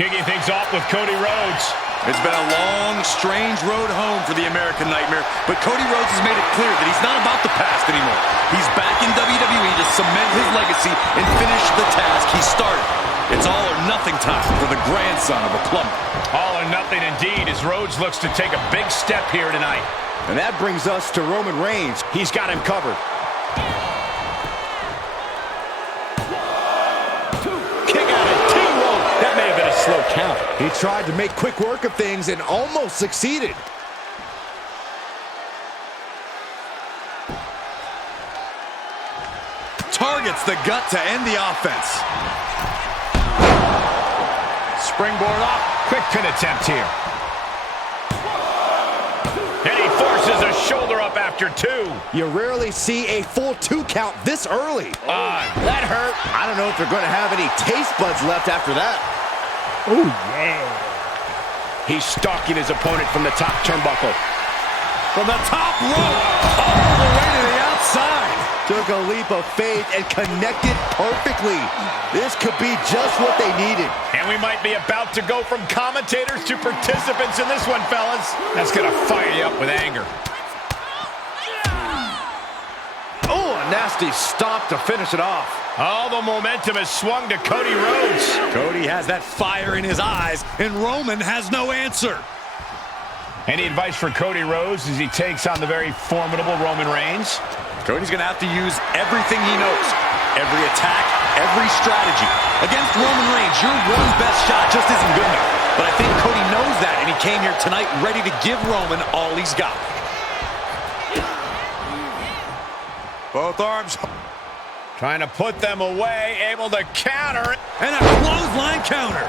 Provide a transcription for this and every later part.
Kicking things off with Cody Rhodes. It's been a long, strange road home for the American Nightmare, but Cody Rhodes has made it clear that he's not about the past anymore. He's back in WWE to cement his legacy and finish the task he started. It's all or nothing time for the grandson of a plumber. All or nothing indeed, as Rhodes looks to take a big step here tonight. And that brings us to Roman Reigns. He's got him covered. Slow count. He tried to make quick work of things and almost succeeded. Targets the gut to end the offense. Springboard off. Quick pin attempt here. And he forces a shoulder up after two. You rarely see a full 2 count this early. That hurt. I don't know if they're going to have any taste buds left after that. Oh, yeah. He's stalking his opponent from the top turnbuckle. From the top rope, all the way to the outside. Took a leap of faith and connected perfectly. This could be just what they needed. And we might be about to go from commentators to participants in this one, fellas. That's going to fire you up with anger. Oh, a nasty stop to finish it off. All the momentum has swung to Cody Rhodes. Cody has that fire in his eyes, and Roman has no answer. Any advice for Cody Rhodes as he takes on the very formidable Roman Reigns? Cody's going to have to use everything he knows. Every attack, every strategy. Against Roman Reigns, your one best shot just isn't good enough. But I think Cody knows that, and he came here tonight ready to give Roman all he's got. Both arms. Trying to put them away, able to counter. And a clothesline counter.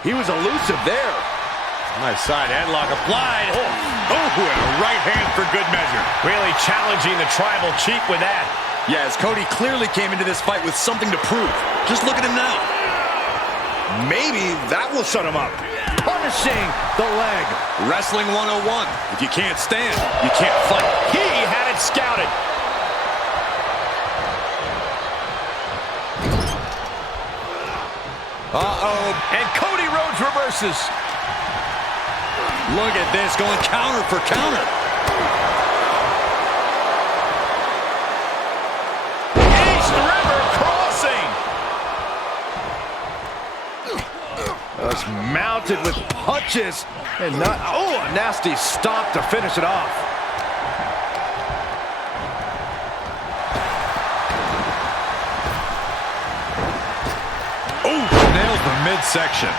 He was elusive there. Nice side headlock applied. Oh, and a right hand for good measure. Really challenging the tribal chief with that. Yeah, as Cody clearly came into this fight with something to prove. Just look at him now. Maybe that will shut him up. Punishing the leg. Wrestling 101. If you can't stand, you can't fight. He had it scouted. Uh-oh. And Cody Rhodes reverses. Look at this, going counter for counter. East River crossing. Just mounted with punches. And not, oh, a nasty stop to finish it off. Oh, nails the midsection.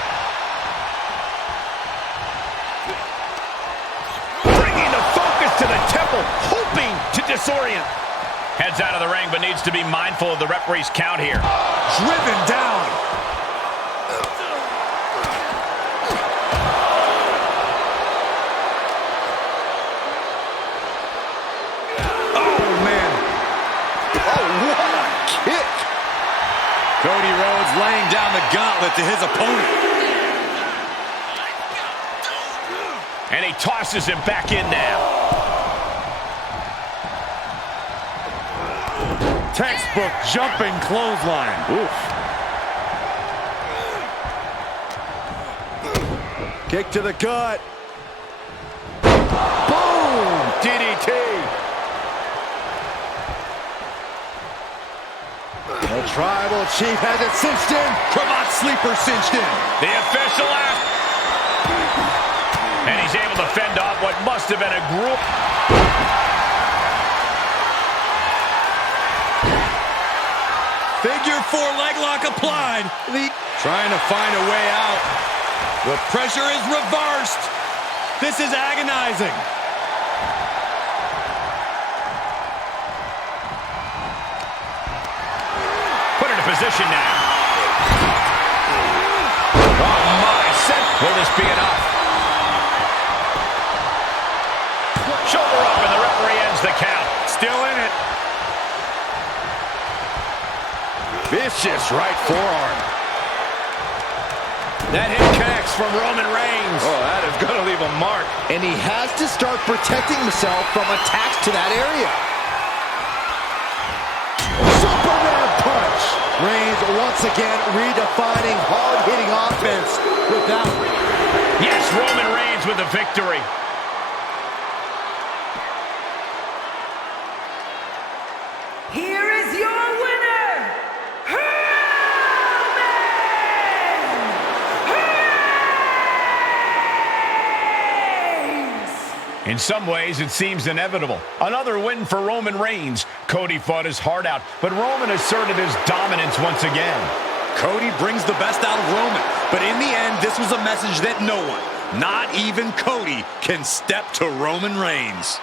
Bringing the focus to the temple, hoping to disorient. Heads out of the ring, but needs to be mindful of the referee's count here. Driven down. Cody Rhodes laying down the gauntlet to his opponent. And he tosses him back in now. Textbook jumping clothesline. Oof. Kick to the gut. Boom! DDT. The tribal chief has it cinched in. Cravat sleeper cinched in. The official act. And he's able to fend off what must have been a group. Figure 4 leg lock applied. Trying to find a way out. The pressure is reversed. This is agonizing. Position now. Oh my, will this be enough? Shoulder up and the referee ends the count. Still in it. Vicious right forearm. That hit connects from Roman Reigns. Oh, that is going to leave a mark. And he has to start protecting himself from attacks to that area. Superman punch. Reigns once again redefining hard-hitting offense with that one. Yes, Roman Reigns with the victory. Here is your winner, Roman Reigns! In some ways, it seems inevitable. Another win for Roman Reigns. Cody fought his heart out, but Roman asserted his dominance once again. Cody brings the best out of Roman, but in the end, this was a message that no one, not even Cody, can step to Roman Reigns.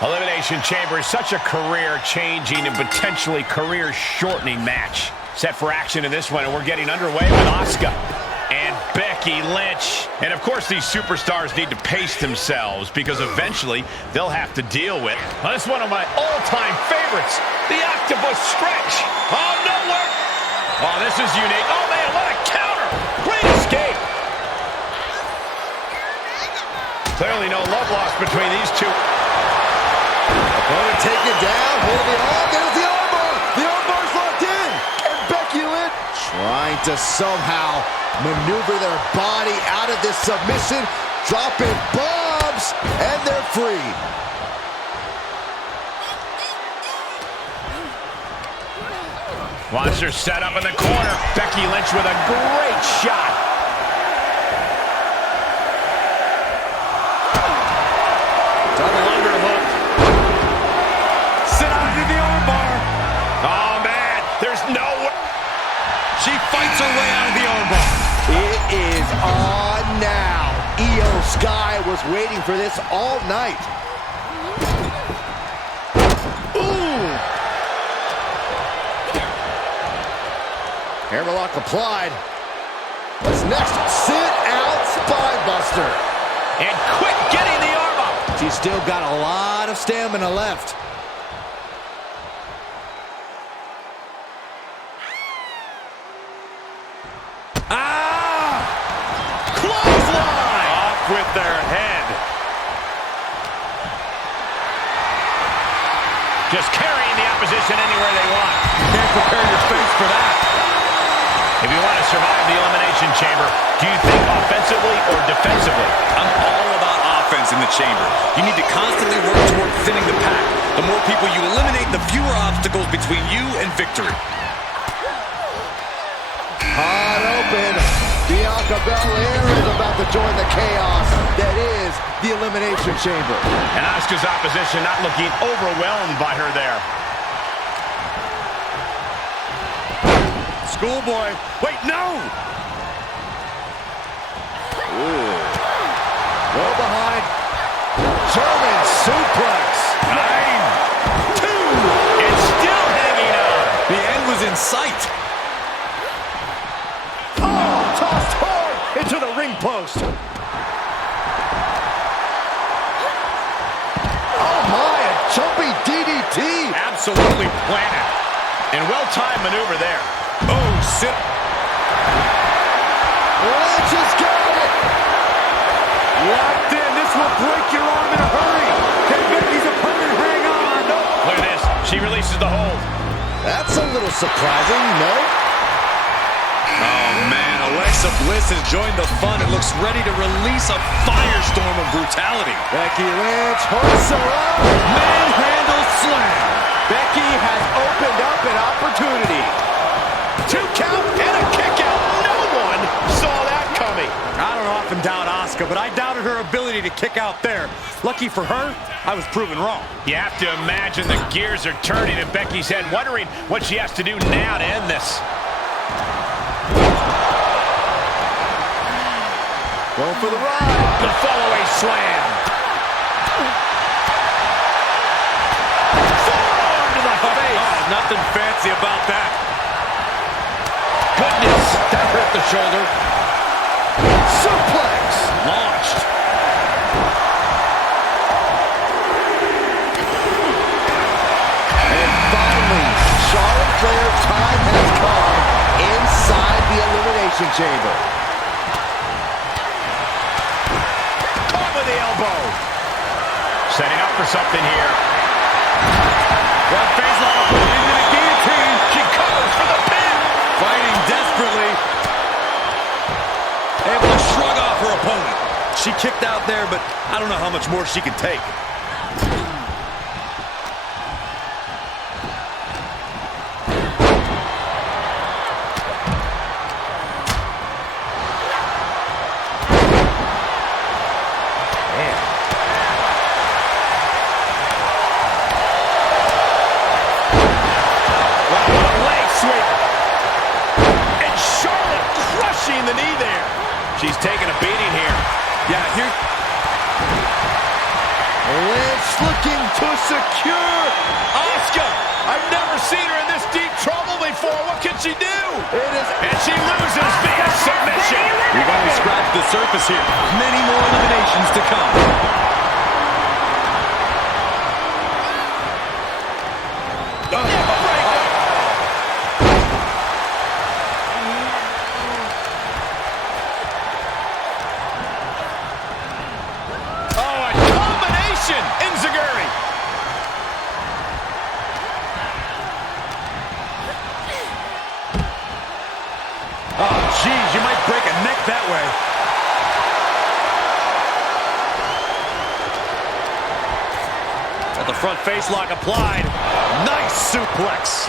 Elimination Chamber is such a career-changing and potentially career-shortening match. Set for action in this one, and we're getting underway with Asuka and Becky Lynch. And of course, these superstars need to pace themselves because eventually they'll have to deal with. Well, this is one of my all-time favorites, the octopus stretch. Oh, nowhere. Oh, this is unique. Oh, man, what a counter. Great escape. Clearly no love lost between these two. Opponent taken down, hold the arm, there's the armbar! The armbar's locked in! And Becky Lynch trying to somehow maneuver their body out of this submission, dropping bombs, and they're free. Wants her set up in the corner. Becky Lynch with a great shot. Double underhook. Sit out into the armbar. Oh, man. There's no way. She fights her way out of the armbar. It is on now. Io Sky was waiting for this all night. Ooh. Hammerlock applied. What's next? Sit out spinebuster. And quick getting the arm up. She's still got a lot of stamina left. Clothesline. Off with their head. Just carrying the opposition anywhere they want. Can't prepare your face for that. If you want to survive the Elimination Chamber, do you think offensively or defensively? I'm all about offense in the chamber. You need to constantly work toward thinning the pack. The more people you eliminate, the fewer obstacles between you and victory. Hot open. Bianca Belair is about to join the chaos that is the Elimination Chamber. And Asuka's opposition not looking overwhelmed by her there. Schoolboy. Wait, no! Ooh. Go behind. German suplex. 9, 2. It's still hanging on. The end was in sight. Oh, tossed hard into the ring post. Oh my, a jumping DDT. Absolutely planted. And well-timed maneuver there. Oh, sit. Lynch has got it. Locked in. This will break your arm in a hurry. Can Becky's opponent hang on? No. Look at this. She releases the hold. That's a little surprising, no? Oh, man. Alexa Bliss has joined the fun and looks ready to release a firestorm of brutality. Becky Lynch hooks her up. Manhandle slam. Becky has opened up an opportunity. 2 count and a kick out. No one saw that coming. I don't often doubt Asuka, but I doubted her ability to kick out there. Lucky for her, I was proven wrong. You have to imagine the gears are turning in Becky's head, wondering what she has to do now to end this. Going for the ride. The fallaway slam. Forearm to the face. Oh, nothing fancy about that. Goodness, that hurt the shoulder. Suplex. Launched. And finally, Charlotte Flair's time has come inside the Elimination Chamber. Caught with the elbow. Setting up for something here. Front face lock into the guillotine. She covers for the pin. Fighting desperately. Able to shrug off her opponent. She kicked out there, but I don't know how much more she can take. The knee there. She's taking a beating here. Yeah, here. Lynch looking to secure. Asuka, I've never seen her in this deep trouble before. What can she do? It is. And she loses via submission. We've only scratched the surface here. Many more eliminations to come. Enziguri. Oh, geez, you might break a neck that way. Got the front face lock applied. Nice suplex.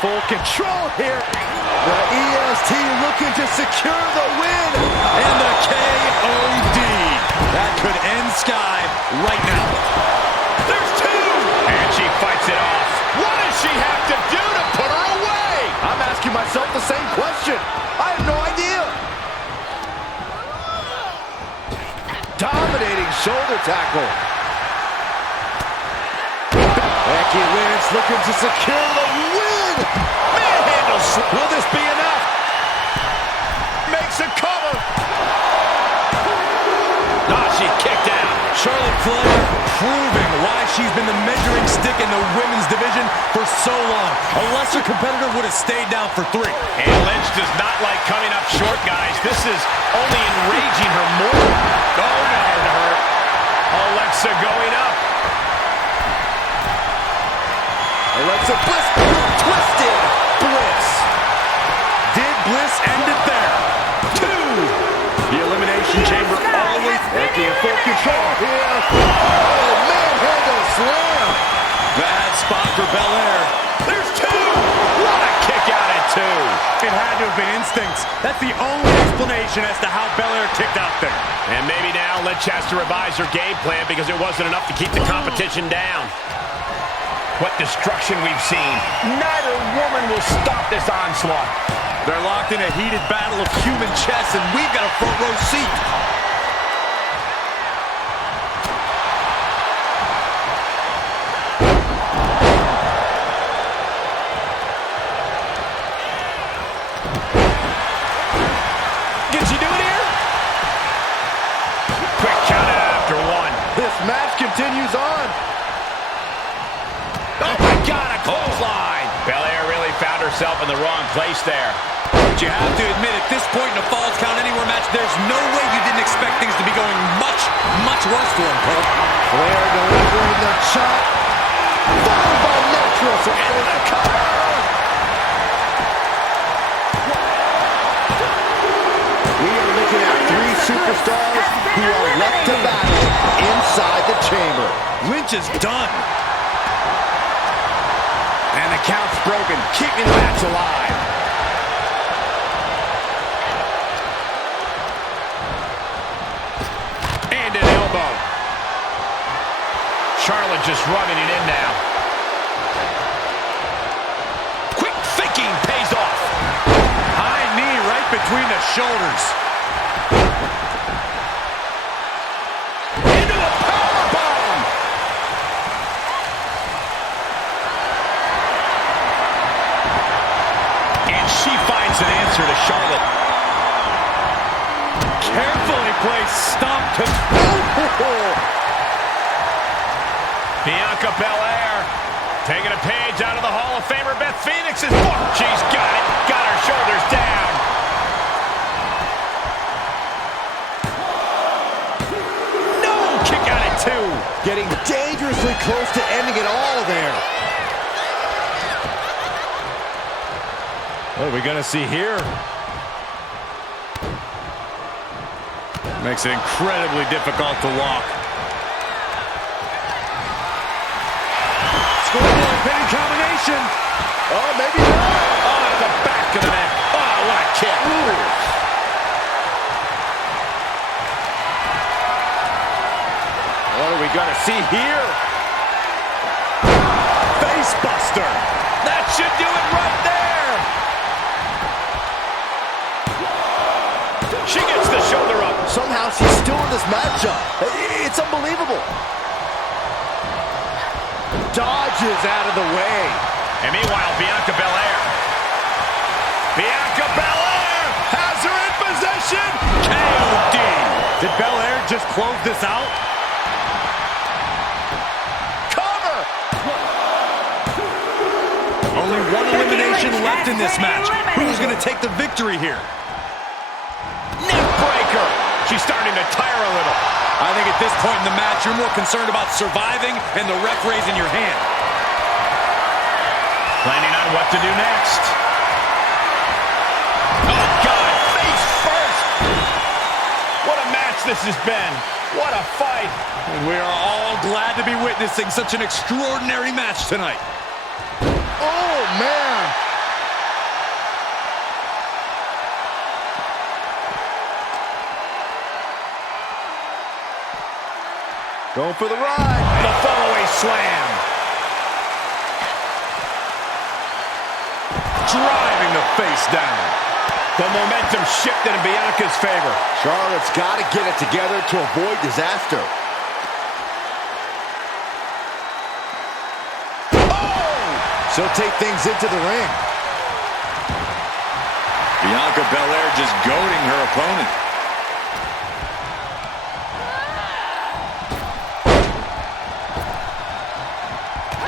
full control here. The EST looking to secure the win. And the KOD. That could end Sky right now. There's two! And she fights it off. What does she have to do to put her away? I'm asking myself the same question. I have no idea. Dominating shoulder tackle. Becky Lynch looking to secure the win. Manhandles. Will this be enough? Makes a cover. She kicked out. Charlotte Flair proving why she's been the measuring stick in the women's division for so long. A lesser competitor would have stayed down for 3. And Lynch does not like coming up short, guys. This is only enraging her more. Oh, that had to hurt. Alexa going up. Alexa Bliss, twisted Bliss. Did Bliss end it there? 2. The Elimination Chamber always Becky in full control here. Oh, manhandle slam. bad spot for Belair. There's 2. What a kick out at 2. It had to have been instincts. That's the only explanation as to how Belair kicked out there. And maybe now Lynch has to revise her game plan because it wasn't enough to keep the competition down. What destruction we've seen. Neither woman will stop this onslaught. They're locked in a heated battle of human chess, and we've got a front row seat. Can she do it here? Quick count after 1. This match continues on. Oh my God, a clothesline. Belair really found herself in the wrong place there. But you have to admit, at this point in a Falls Count Anywhere match, there's no way you didn't expect things to be going much, much worse for him, Cole. Flair delivering the chop. Followed by Netros into the cover. We are looking at 3 superstars who are left to battle inside the chamber. Lynch is done. And the count's broken, keeping the match alive. And an elbow. Charlotte just running it in now. Quick thinking pays off. High knee right between the shoulders. Into a powerbomb. And she finds an answer to Charlotte. Carefully placed stomp to... Bianca Belair taking a page out of the Hall of Famer Beth Phoenix's book. She's got it. Got her shoulders down. No! Kick out at 2. Getting dangerously close to ending it all there. What are we going to see here? Makes it incredibly difficult to walk. Scoreboard pinning combination. Oh, maybe not. Oh, to the back of the neck. Oh, what a kick. What are we going to see here? Face buster. That should do it right there. She gets the shoulder up. Somehow she's still in this matchup. It's unbelievable. Dodges out of the way. And meanwhile, Bianca Belair. Bianca Belair has her in position. KOD. Did Belair just close this out? Cover. Only one elimination left in this match. Who's going to take the victory here? Neck breaker. She's starting to tire a little. I think at this point in the match, you're more concerned about surviving and the ref raising your hand. Planning on what to do next. Oh, God. Face first. What a match this has been. What a fight. And we are all glad to be witnessing such an extraordinary match tonight. Oh, man. Going for the ride. The fallaway slam. Driving the face down. The momentum shifted in Bianca's favor. Charlotte's got to get it together to avoid disaster. Oh! She'll take things into the ring. Bianca Belair just goading her opponent.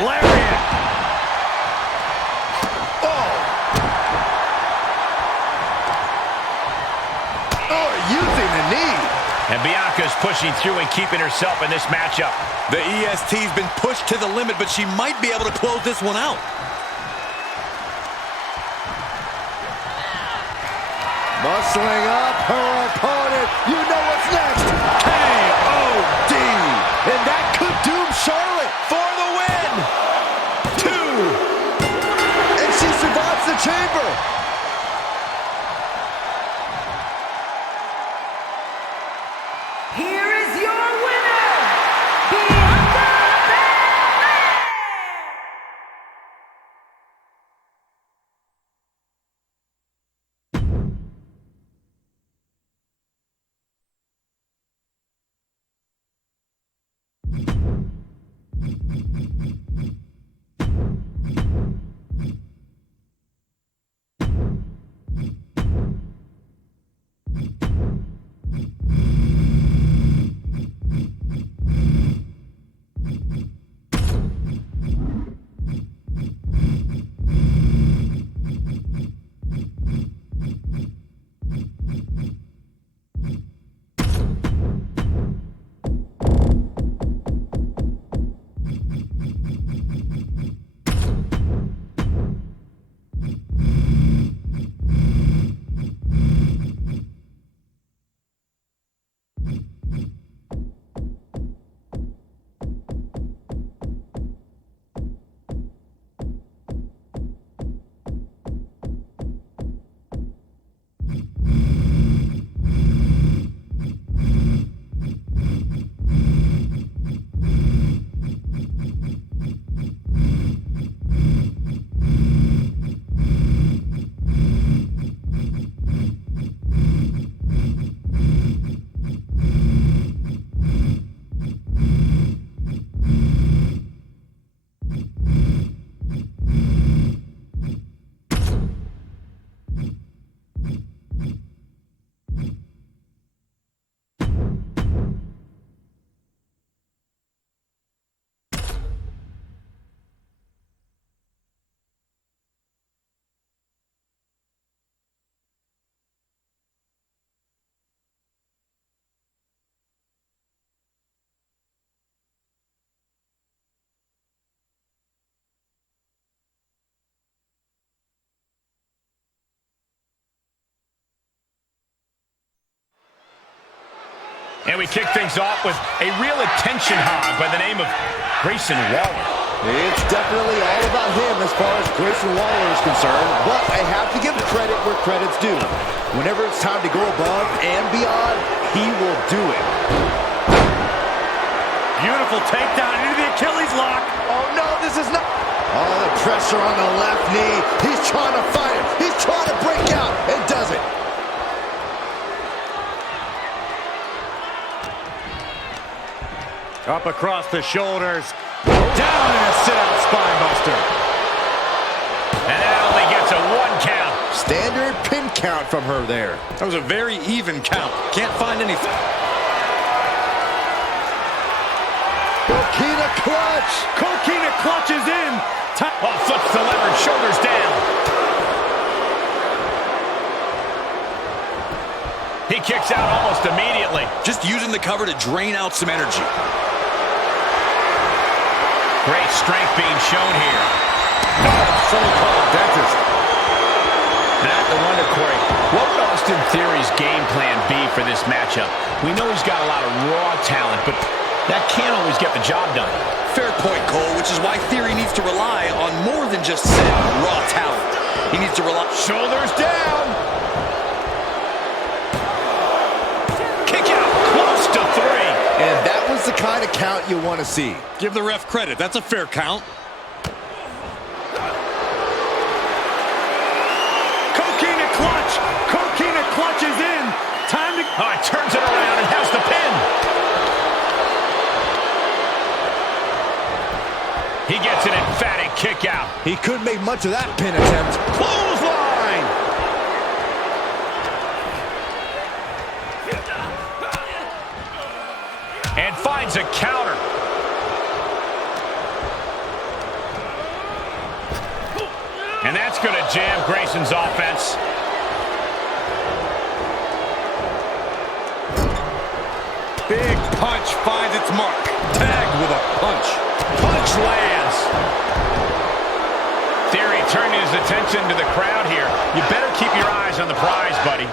Lariat. Using the knee. And Bianca's pushing through and keeping herself in this matchup. The EST's been pushed to the limit, but she might be able to close this one out. Muscling up her opponent. You know what's next. K.O.D. And that could doom Charlotte for the win. 2. And she survives the chamber. Here is your winner, Bianca Belair! And we kick things off with a real attention hog by the name of Grayson Waller. It's definitely all about him as far as Grayson Waller is concerned, but I have to give credit where credit's due. Whenever it's time to go above and beyond, he will do it. Beautiful takedown into the Achilles lock. Oh no, this is not... Oh, the pressure on the left knee. He's trying to fight it. He's trying to break out and does it. Up across the shoulders. Down in a sit-out spine buster. And that only gets a 1 count. Standard pin count from her there. That was a very even count. Can't find anything. Coquina clutch. Coquina clutches in. Oh, flips the lever, shoulders down. He kicks out almost immediately. Just using the cover to drain out some energy. Great strength being shown here. Someone call a dentist. And I have to wonder, Corey, what would Austin Theory's game plan be for this matchup? We know he's got a lot of raw talent, but that can't always get the job done. Fair point, Cole, which is why Theory needs to rely on more than just said raw talent. He needs to rely... Shoulders down. Kick out, close to 3. And that was is the kind of count you want to see. Give the ref credit. That's a fair count. Coquina clutch. Coquina clutch is in. Time to... Oh, it turns it around and has the pin. He gets an emphatic kick out. He couldn't make much of that pin attempt. Clothesline! And finds a counter. And that's going to jam Grayson's offense. Big punch finds its mark. Tagged with a punch. Punch lands. Theory turning his attention to the crowd here. You better keep your eyes on the prize, buddy.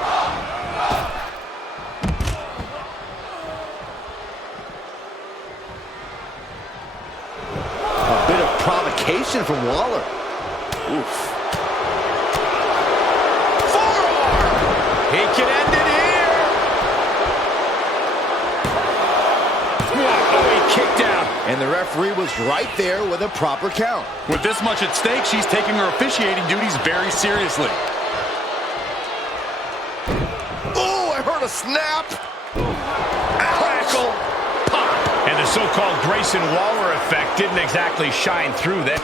A bit of provocation from Waller. Oof. Forearm! He can end it here! Oh, he kicked out. And the referee was right there with a proper count. With this much at stake, she's taking her officiating duties very seriously. Oh, I heard a snap! Crackle! Pop! And the so-called Grayson Waller effect didn't exactly shine through that.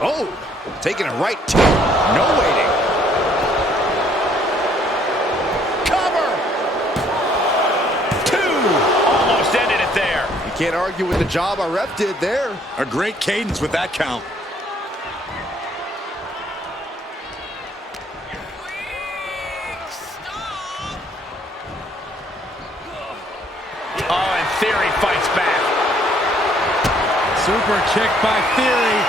Oh, taking a right to no waiting. Cover! 2! Almost ended it there. You can't argue with the job our ref did there. A great cadence with that count. Oh, and Theory fights back. Super kick by Theory.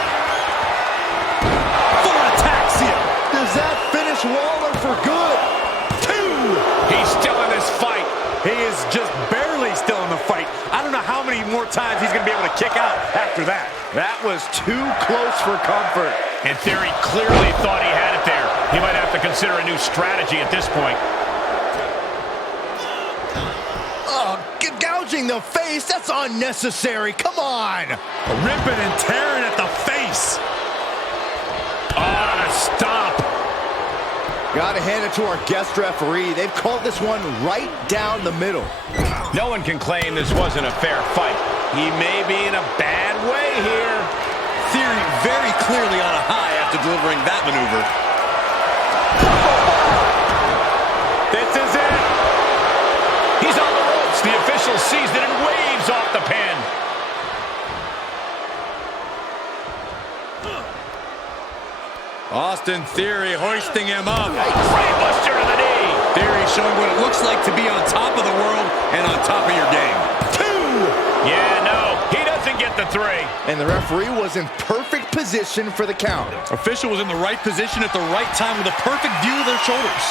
For ataxia. Does that finish Waller for good? 2! He's still in this fight. He is just barely still in the fight. I don't know how many more times he's going to be able to kick out after that. That was too close for comfort. And Theory clearly thought he had it there. He might have to consider a new strategy at this point. Oh, gouging the face, that's unnecessary. Come on. Ripping and tearing at the face. Oh, the stomp. Gotta hand it to our guest referee. They've called this one right down the middle. No one can claim this wasn't a fair fight. He may be in a bad way here. Theory very clearly on a high after delivering that maneuver. This is it. He's on the ropes. The official sees it and waves off the pin. Austin Theory hoisting him up. Brainbuster to the knee. Theory showing what it looks like to be on top of the world and on top of your game. 2! Yeah, no, he doesn't get the 3. And the referee was in perfect position for the count. Official was in the right position at the right time with a perfect view of their shoulders.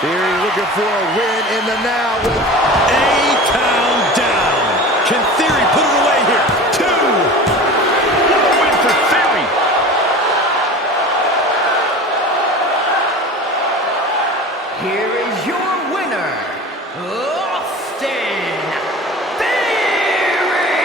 Theory looking for a win in the now with A-Town down. Can Theory put it away here? 2. What a win for Theory. Here is your winner, Austin Theory!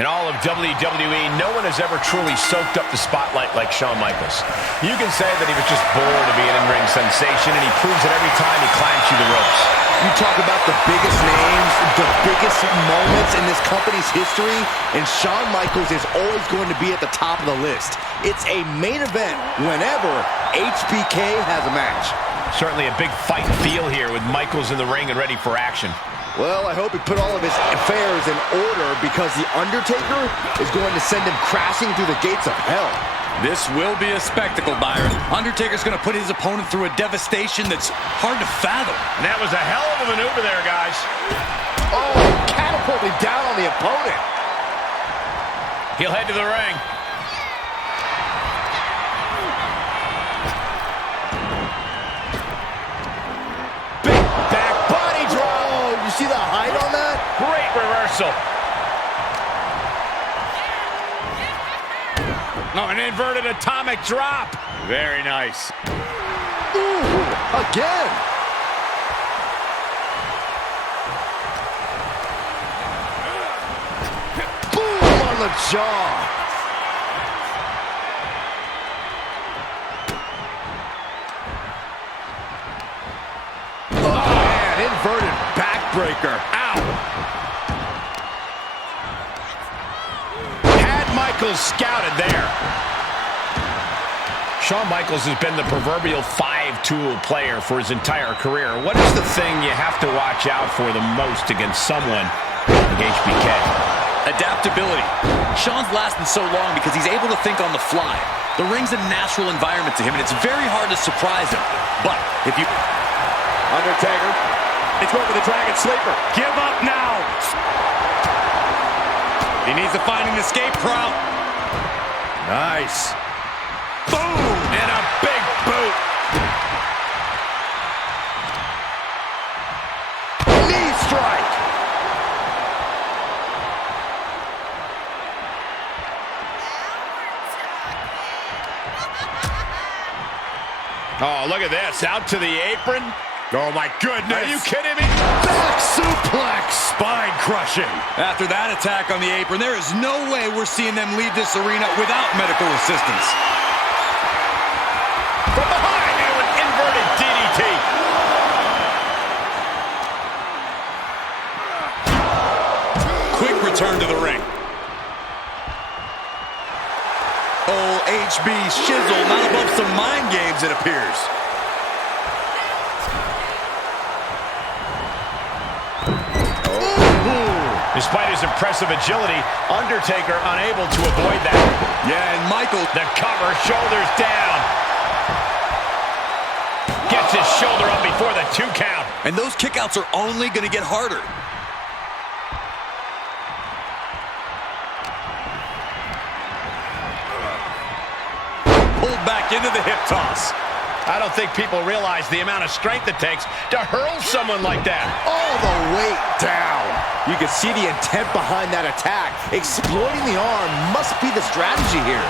In all of WWE, no one has ever truly soaked up the spotlight like Shawn Michaels. You can say that he was just born to be an in-ring sensation, and he proves it every time he climbs through the ropes. You talk about the biggest names, the biggest moments in this company's history, and Shawn Michaels is always going to be at the top of the list. It's a main event whenever HBK has a match. Certainly a big fight feel here with Michaels in the ring and ready for action. Well, I hope he put all of his affairs in order, because The Undertaker is going to send him crashing through the gates of hell. This will be a spectacle, Byron. Undertaker's going to put his opponent through a devastation that's hard to fathom. And that was a hell of a maneuver there, guys. Oh, catapulting down on the opponent. He'll head to the ring. Big back body drop. Oh, you see the height on that? Great reversal. No, an inverted atomic drop. Very nice. Ooh, again. Boom on the jaw. Oh, man, inverted backbreaker. Ow. Had Michaels scouted there. Shawn Michaels has been the proverbial five-tool player for his entire career. What is the thing you have to watch out for the most against someone like HBK? Adaptability. Shawn's lasted so long because he's able to think on the fly. The ring's a natural environment to him, and it's very hard to surprise him. But if you... Undertaker. It's going for the Dragon Sleeper. Give up now. He needs to find an escape route. Nice. Boom! And a big boot. Knee strike. Oh, look at this. Out to the apron. Oh, my goodness. Are you kidding me? Back suplex. Spine crushing. After that attack on the apron, there is no way we're seeing them leave this arena without medical assistance. From behind into an inverted DDT. Quick return to the ring. Oh, HB Shizzle, not above some mind games, it appears. Despite his impressive agility, Undertaker unable to avoid that. Yeah, and Michael... The cover, shoulders down. Gets his shoulder up before the 2 count. And those kickouts are only going to get harder. Pulled back into the hip toss. I don't think people realize the amount of strength it takes to hurl someone like that. All the weight down. You can see the intent behind that attack. Exploiting the arm must be the strategy here.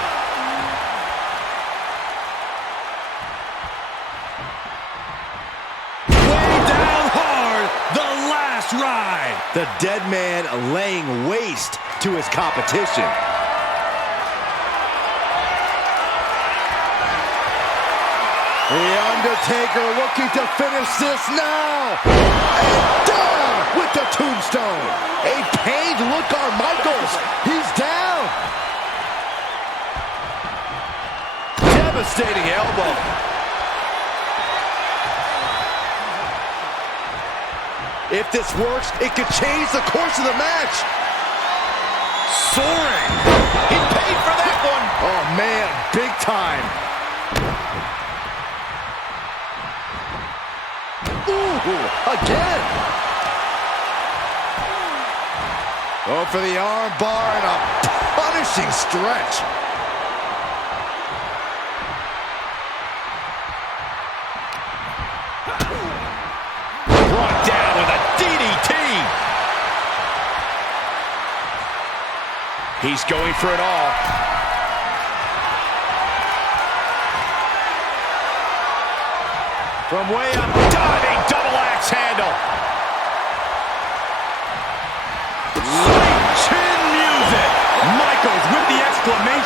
Way down hard. The last ride. The dead man laying waste to his competition. The Undertaker looking to finish this now. And down with the tombstone. A pained look on Michaels. He's down. Devastating elbow. If this works, it could change the course of the match. Soaring. He paid for that one. Oh, man, big time. Ooh, again. Go for the arm bar and a punishing stretch. Brought down with a DDT. He's going for it all. From way up, diving double axe handle. Sweet chin music.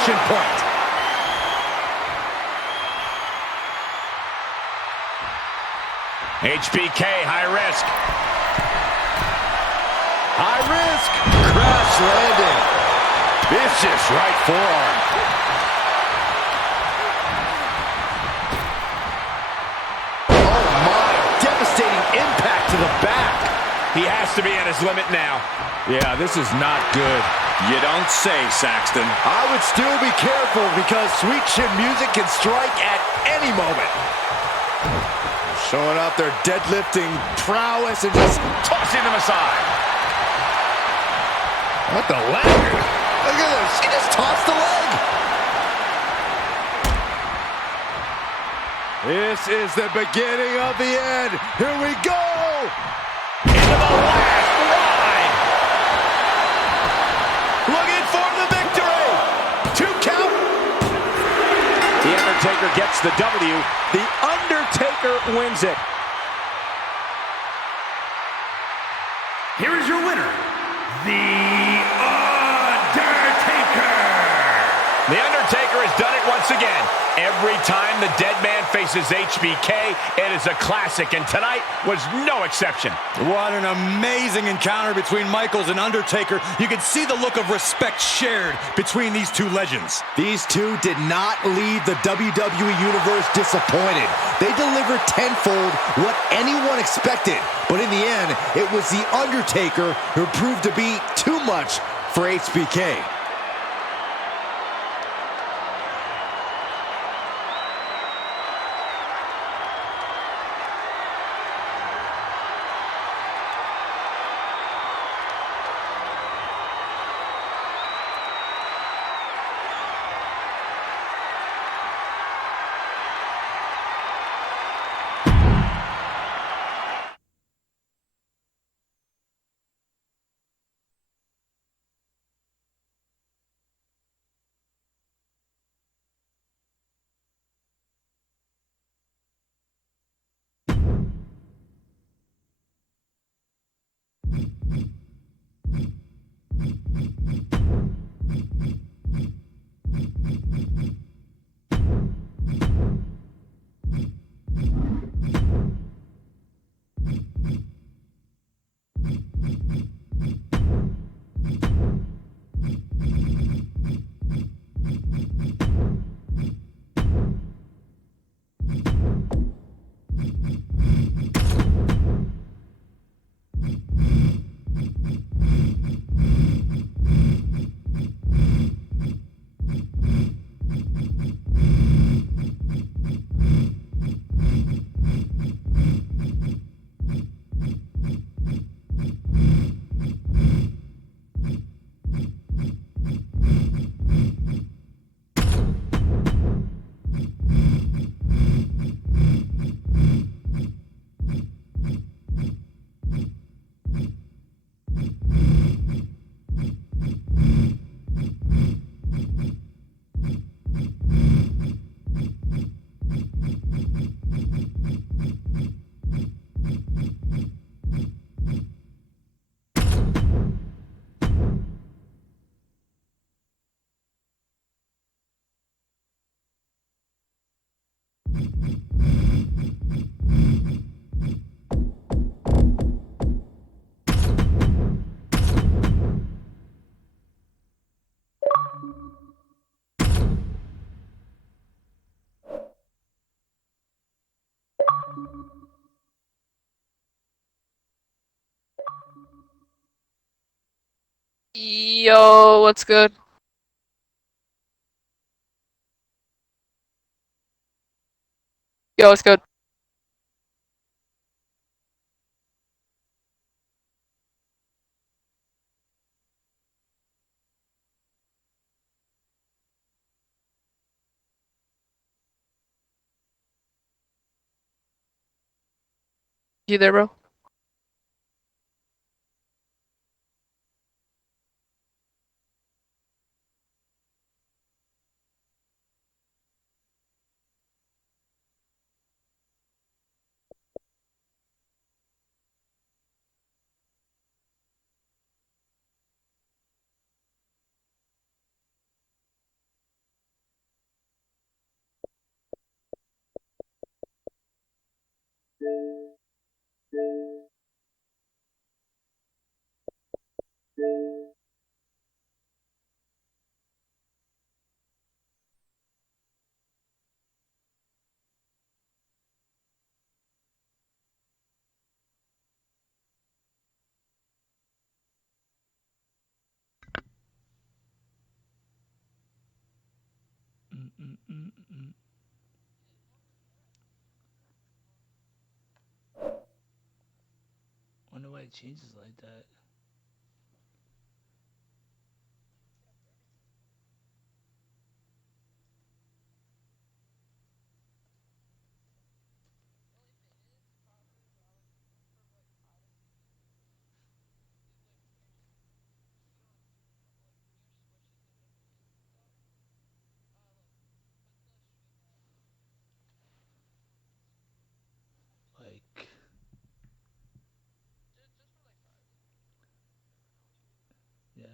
exclamation point. HBK, high risk. High risk. Crash landing. Vicious right forearm. Oh my, devastating impact to the back. He has to be at his limit now. Yeah, this is not good. You don't say, Saxton. I would still be careful because Sweet Chin Music can strike at any moment. Showing off their deadlifting prowess and just Tossing them aside. what the leg? Look at this. He just tossed the leg. This is the beginning of the end. Here we go. Into the last ride. Looking for the victory. 2 count. The Undertaker gets the W. The Undertaker wins it. Here is your winner, The Undertaker. The Undertaker has done it once again. Every time the dead man faces HBK, it is a classic, and tonight was no exception. What an amazing encounter between Michaels and Undertaker. You can see the look of respect shared between these two legends. These two did not leave the WWE Universe disappointed. They delivered tenfold what anyone expected. But in the end, it was The Undertaker who proved to be too much for HBK. Yo, what's good? Yo, what's good? You there, bro? Wonder why it changes like that. Like, yeah.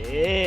Yeah.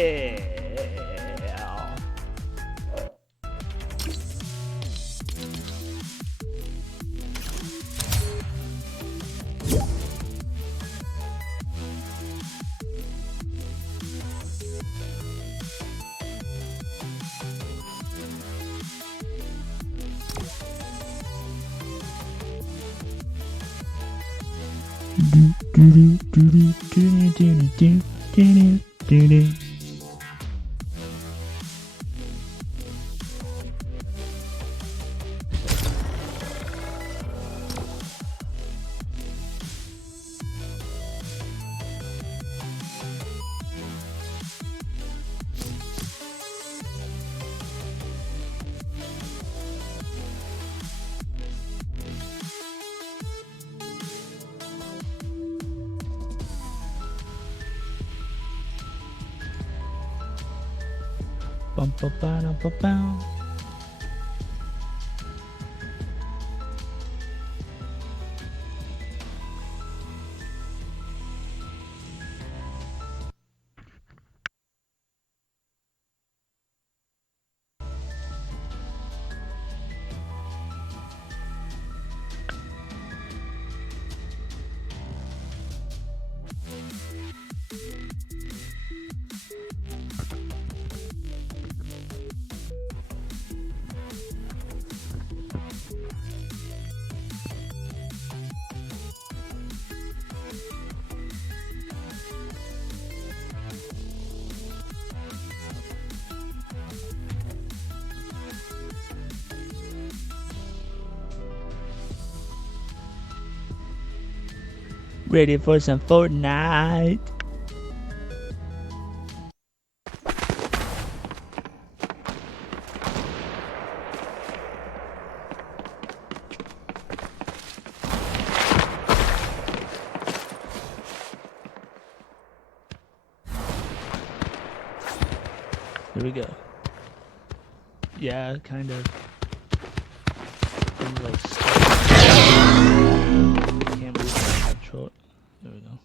Bum, ba, ba, da, ba, bow. Ready for some Fortnite? Here we go. Yeah, kind of. Like can't move my control. There we go.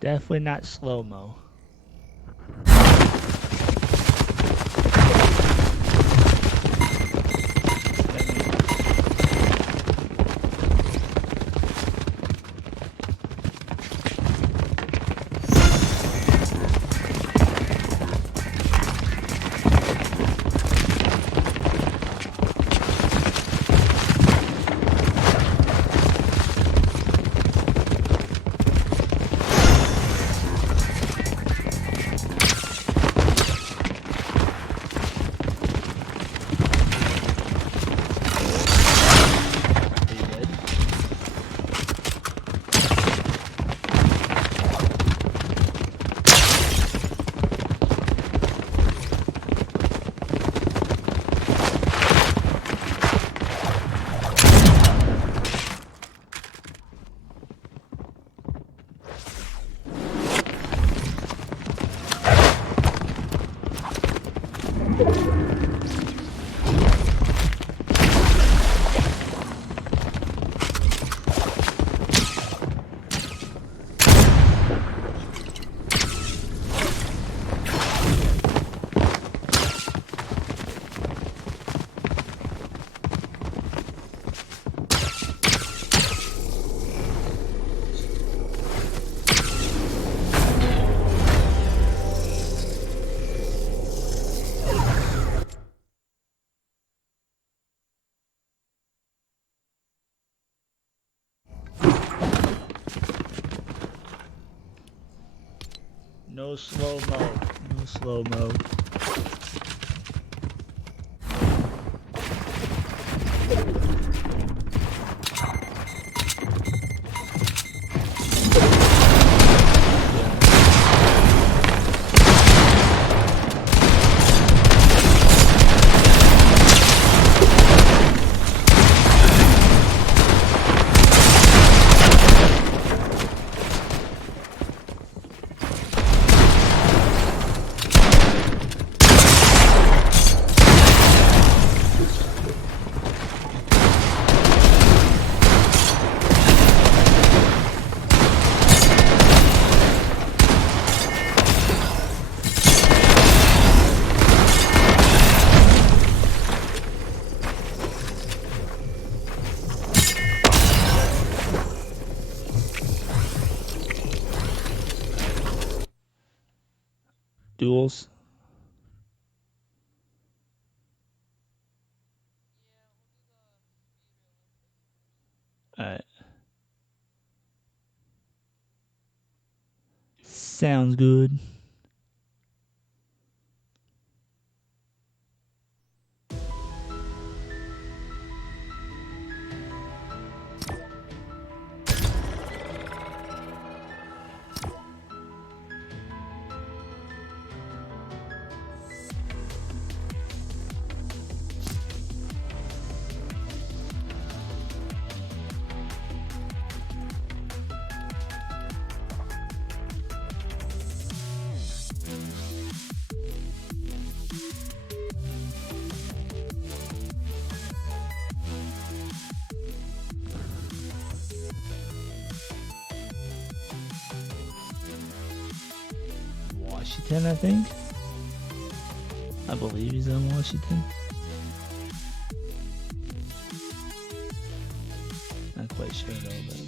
Definitely not slow-mo. No slow-mo. No slow-mo. Duels. Alright. Sounds good. Washington, I think. I believe he's on Washington. Not quite sure though, but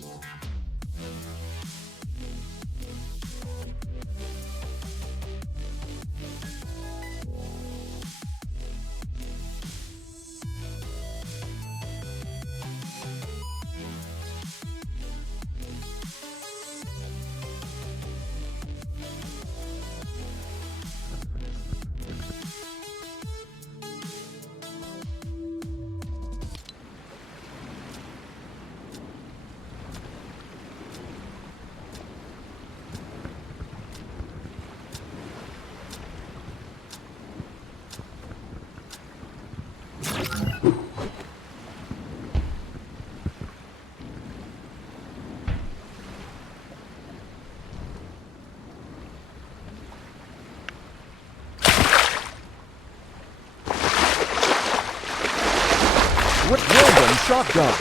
Random shotgun.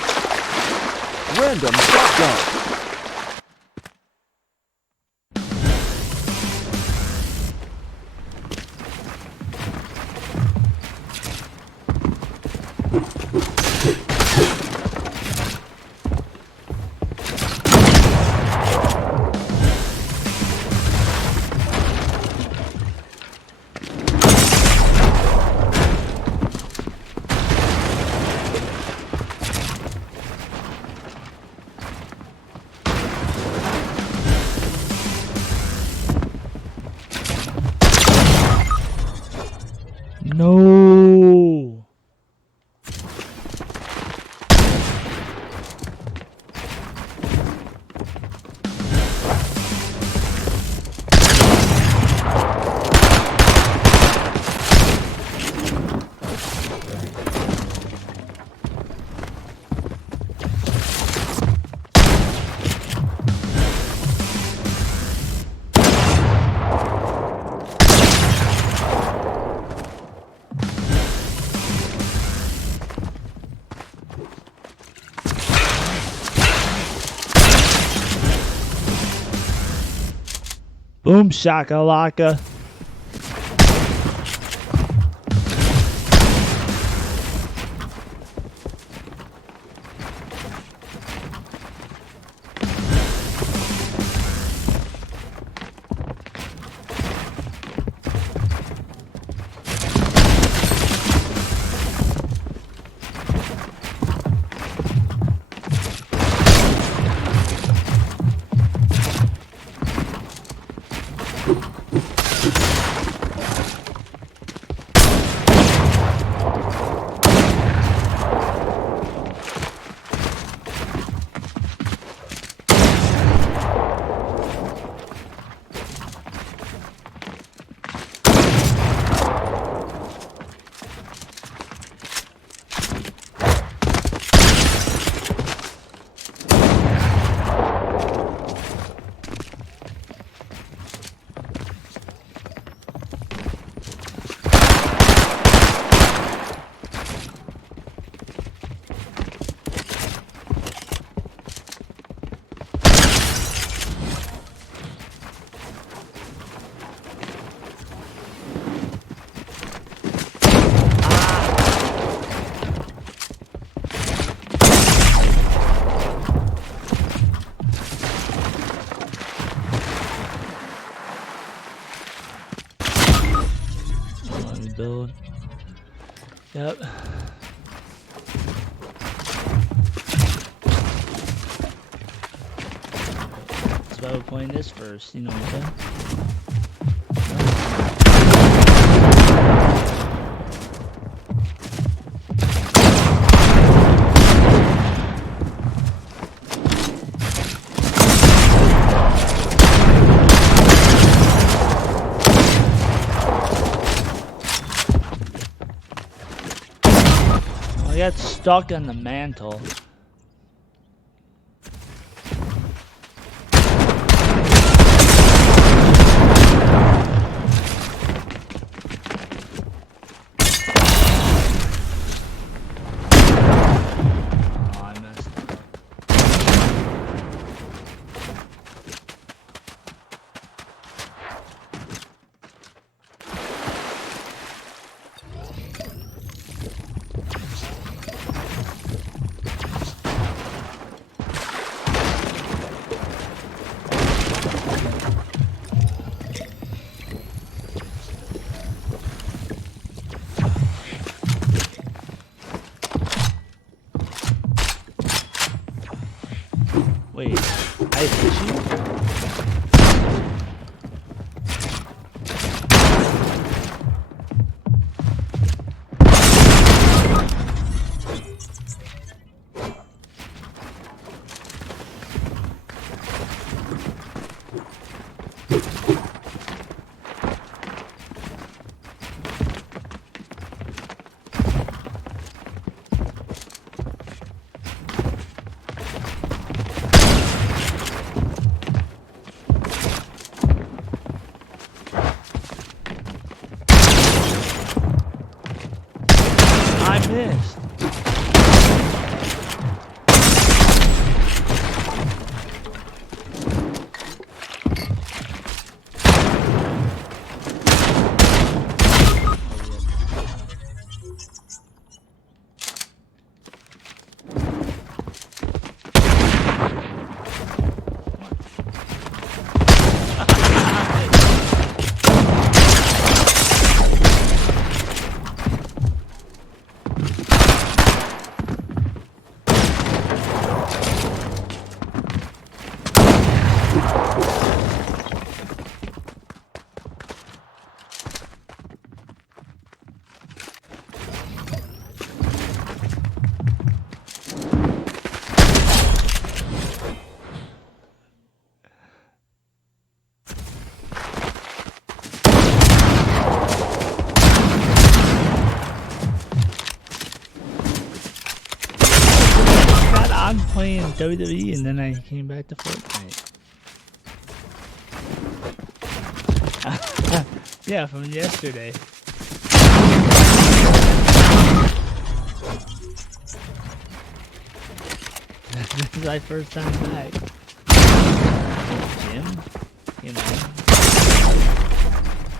Random shotgun. No. Boom shakalaka. Let me build. Yep. That's why we're playing this first, you know what I'm saying? I got stuck on the mantle. Oh, I messed up. Wait, I hit you? I missed. I'm playing WWE and then I came back to Fortnite. Yeah, from yesterday. This is my first time back. Gym, you know.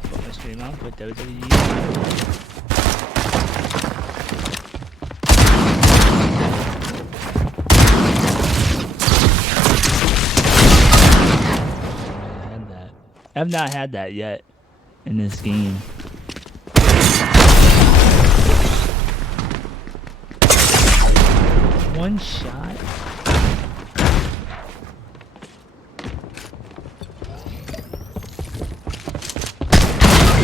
Put my stream on, put WWE. I've not had that yet in this game. One shot.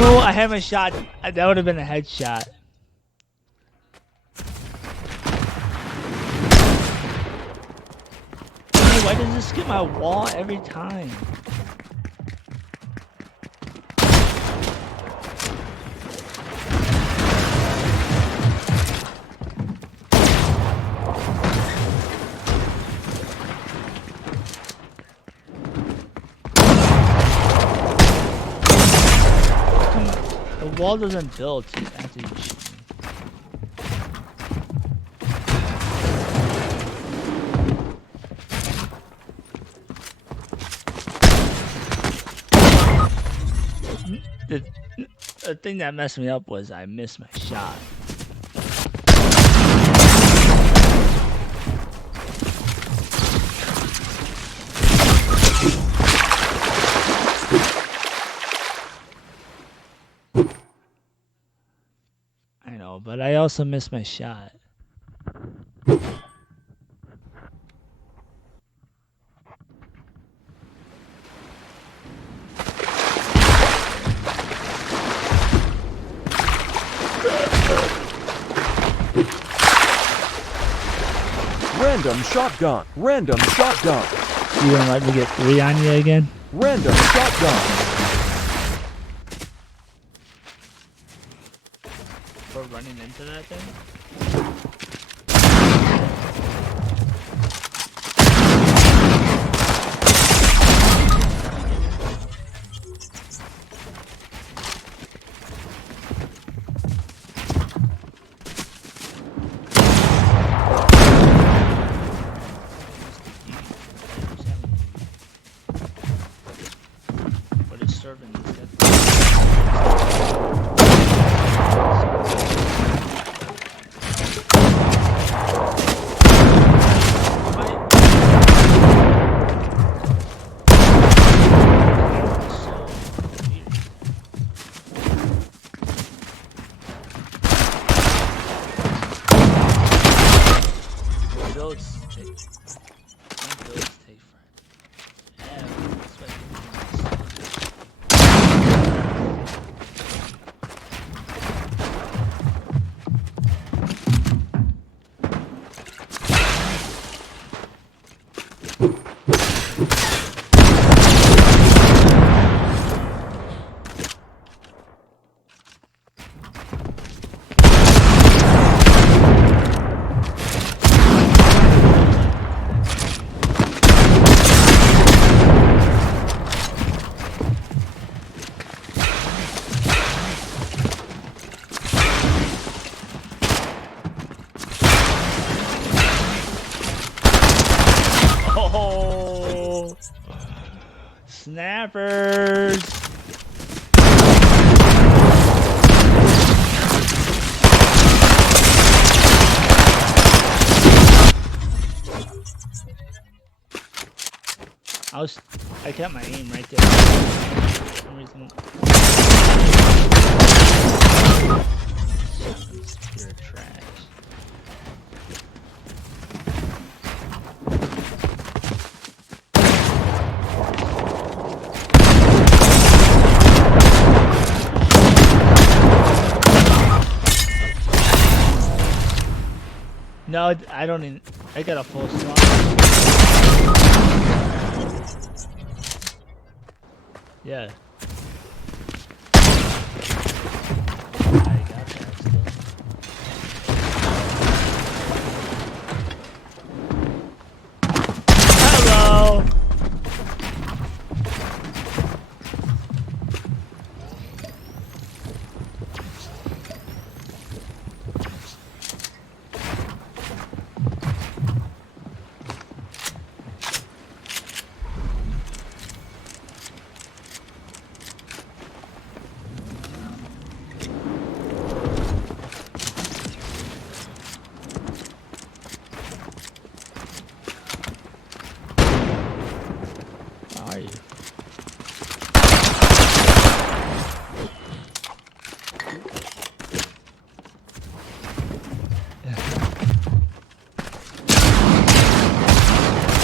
Oh, I had my shot. That would have been a headshot. Hey, why does this skip my wall every time? The wall doesn't build after you shoot me. The thing that messed me up was I missed my shot. I know, but I also missed my shot. Random shotgun. Random shotgun. You gonna let me get 3 on you again? Random shotgun. For running into that thing? What is serving this dead? Oh, snappers! I kept my aim right there. For some reason. Shotgun's pure trash. No, I don't even. I got a full slot. Yeah. I got that still.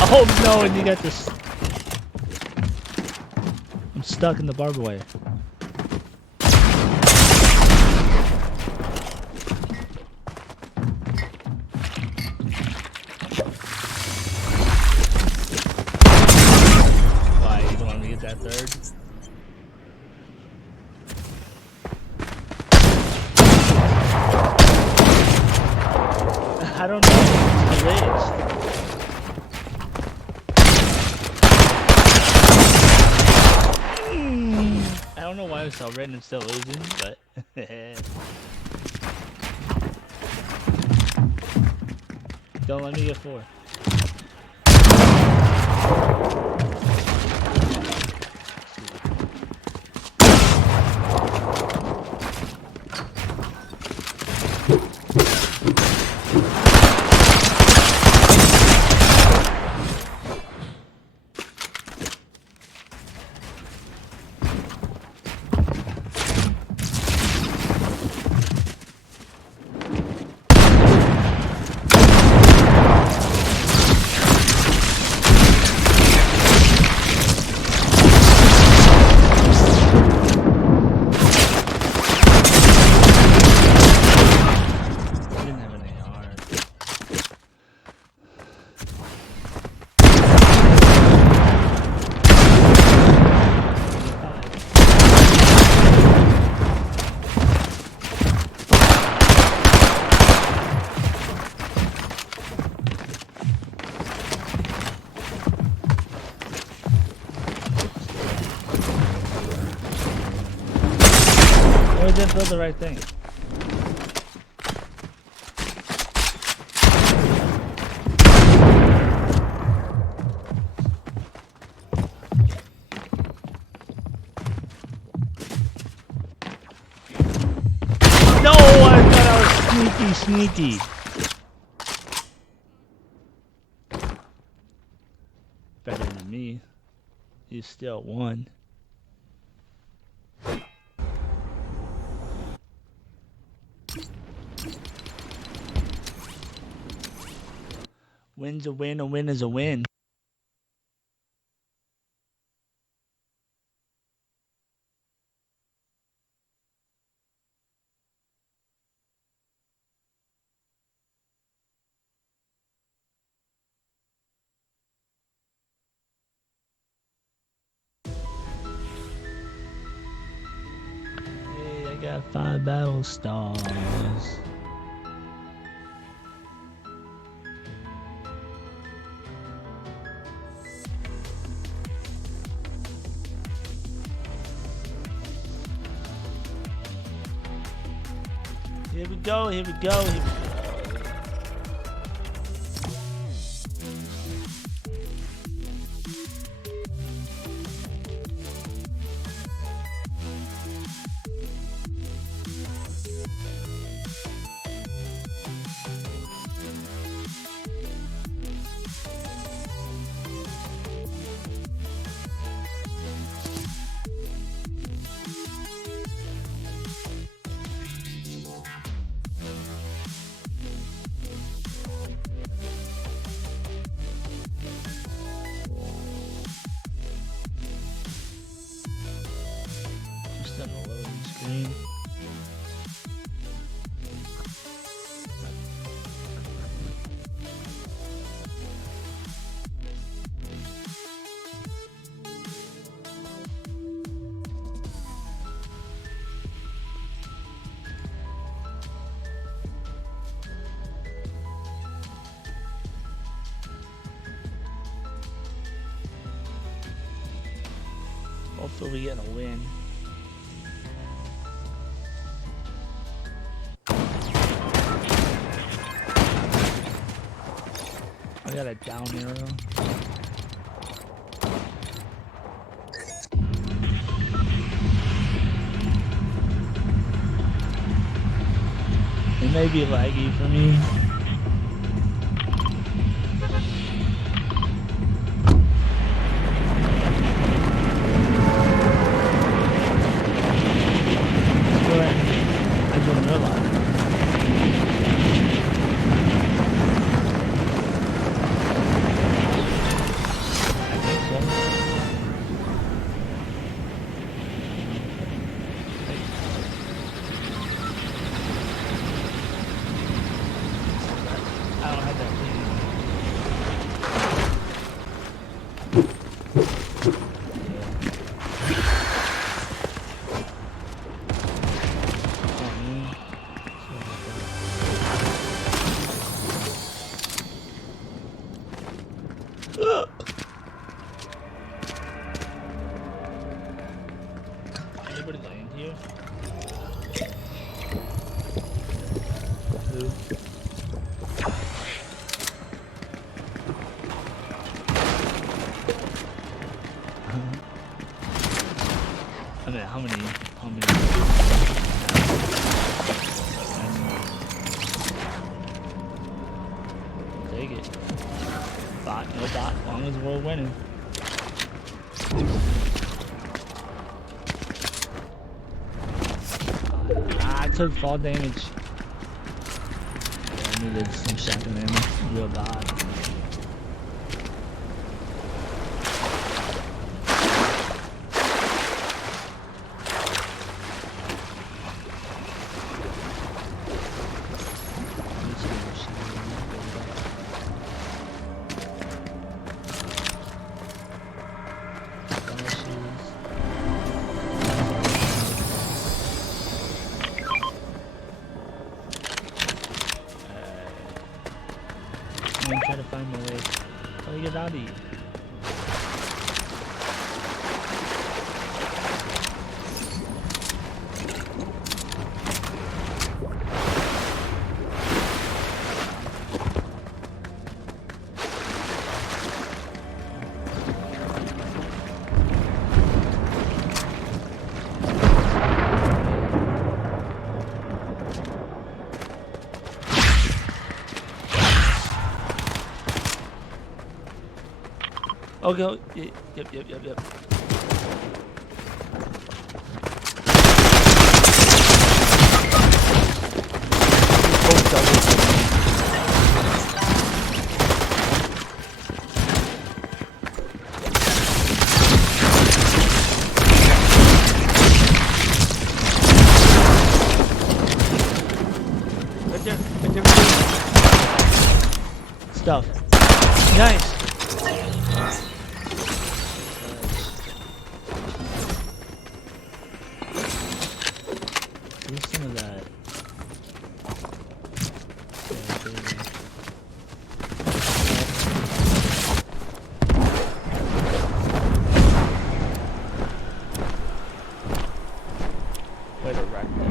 Oh no, and you got this. I'm stuck in the barbed wire. Why, you don't want me to get that third? I don't know. It's glitched. I don't know why I'm so red and I'm still losing, but don't let me get 4. I didn't build the right thing. No, I thought I was sneaky. Better than me. You still won. Win's a win, a win is a win. Hey, I got 5 battle stars. Here we go, here we go, here we go. Just on the loading screen. Hopefully we get a win. I got a down arrow. It may be laggy for me. I didn't realize. Anybody land here? Who? I mean, how many? Take it. Bot, no bot, as long as we're winning. I took fall damage. Yeah, I needed some shotgun ammo. Real bad. I'm trying to find my way. How do you get out of here? Okay. Yep. Right there. Stuff. Nice. Use some of that. Way to wreck that.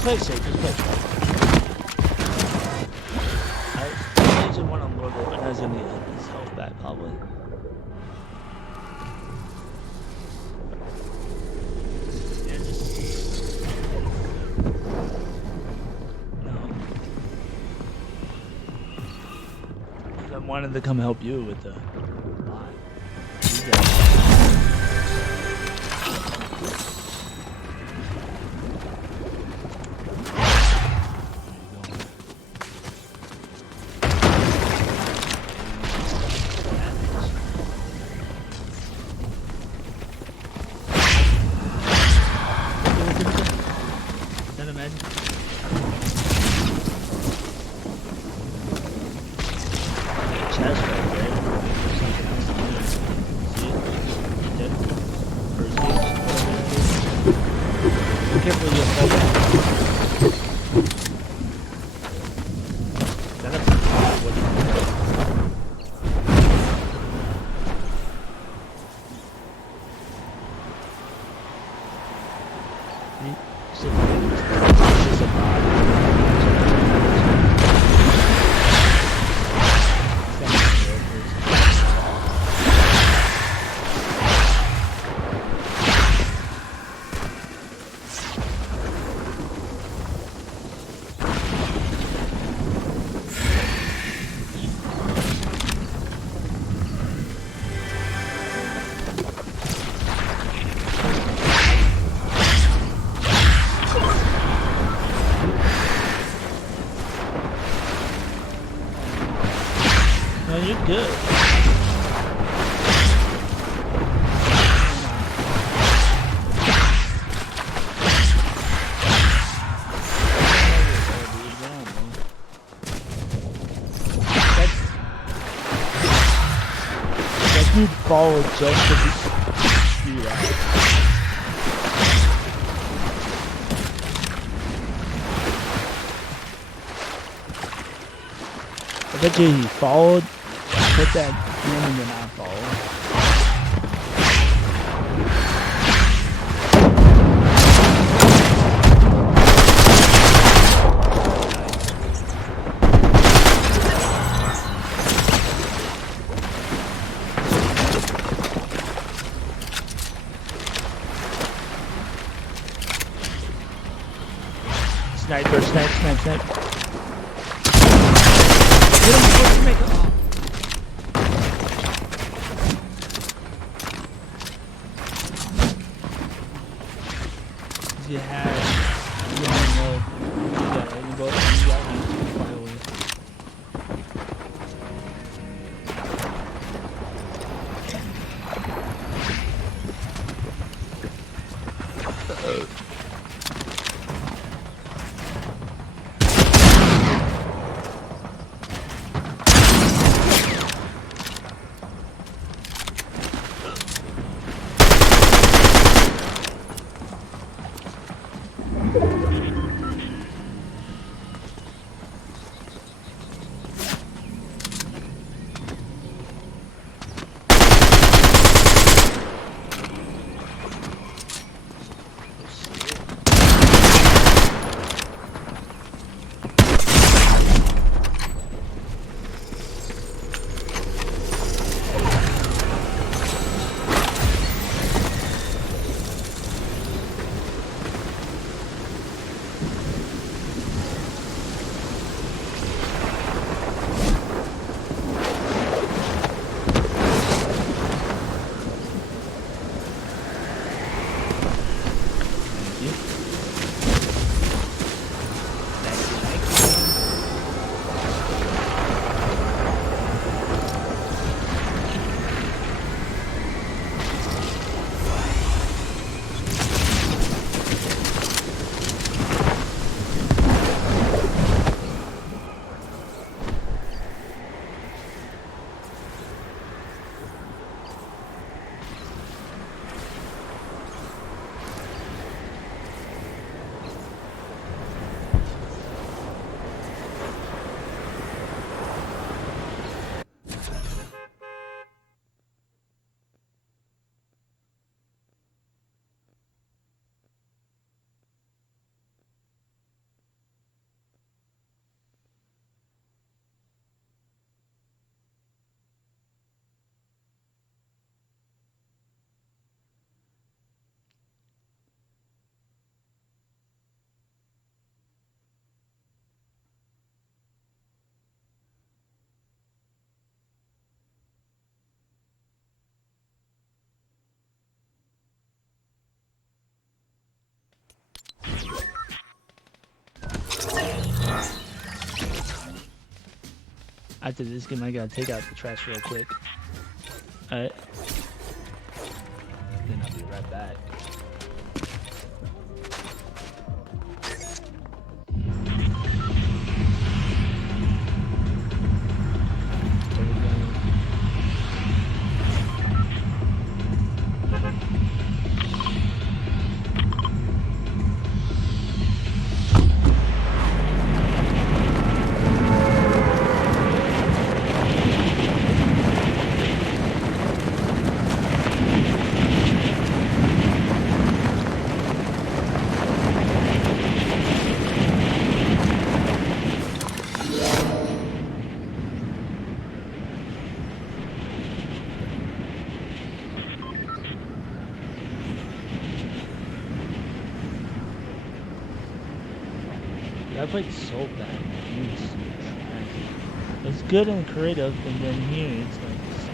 Just play safe. Just play safe. There's one on Lord and has any his health back probably. Yeah, just no. 'Cause I wanted to come help you with the line. No, you're good. That dude followed just to do that. I bet you he followed, put that in and then I followed. Sniper, snipe. Get him before you make it. You have, you don't know, you got finally. After this game, I gotta take out the trash real quick. Alright. Then I'll be right back. There we go. I played so bad. It's good and creative, and then here it's like so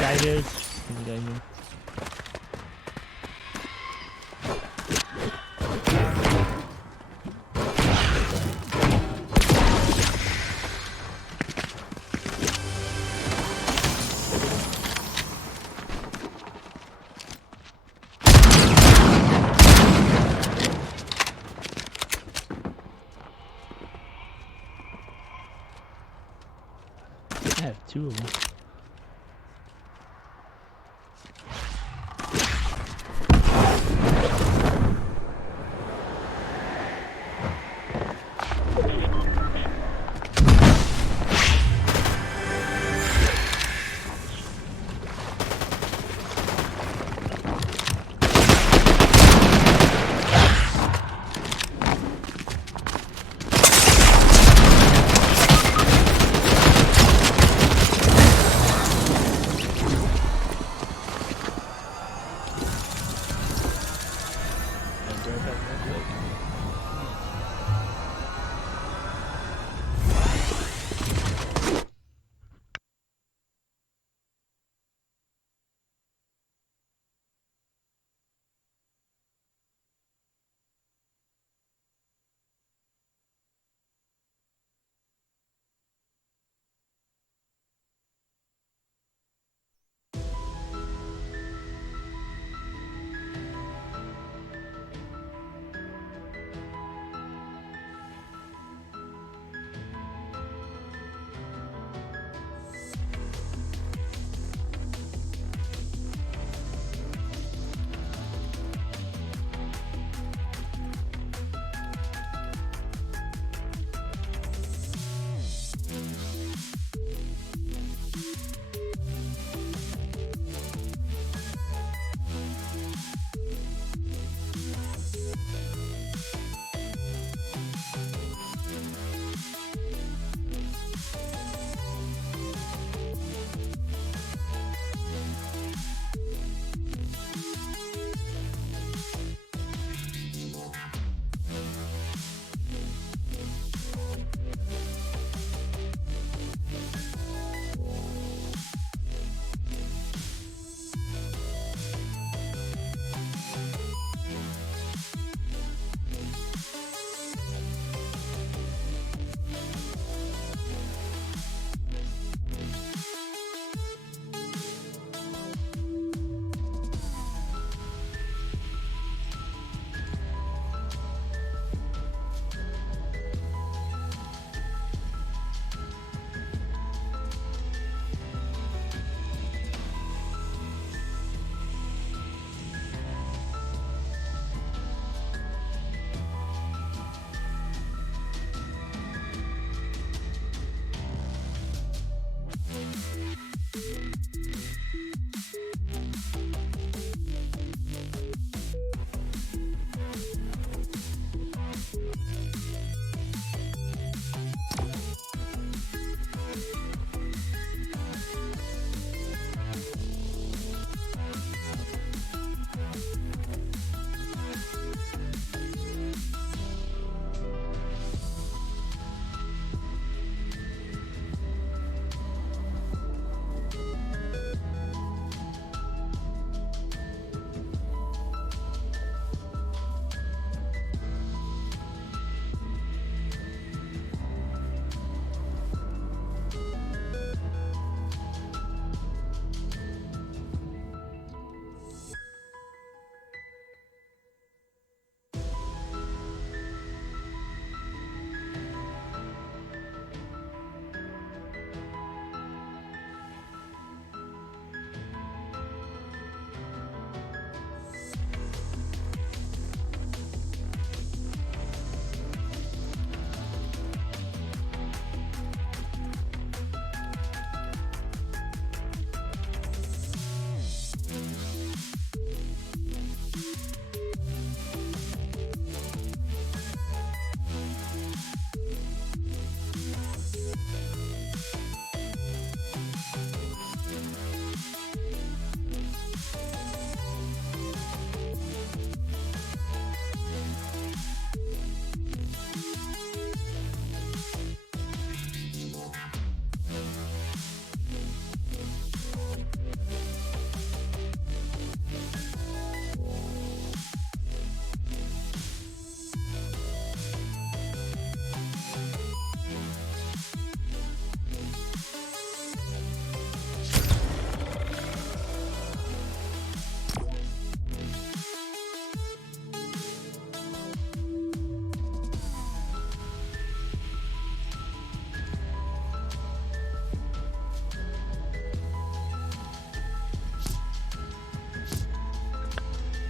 guy here. There's a guy here. I have two of them.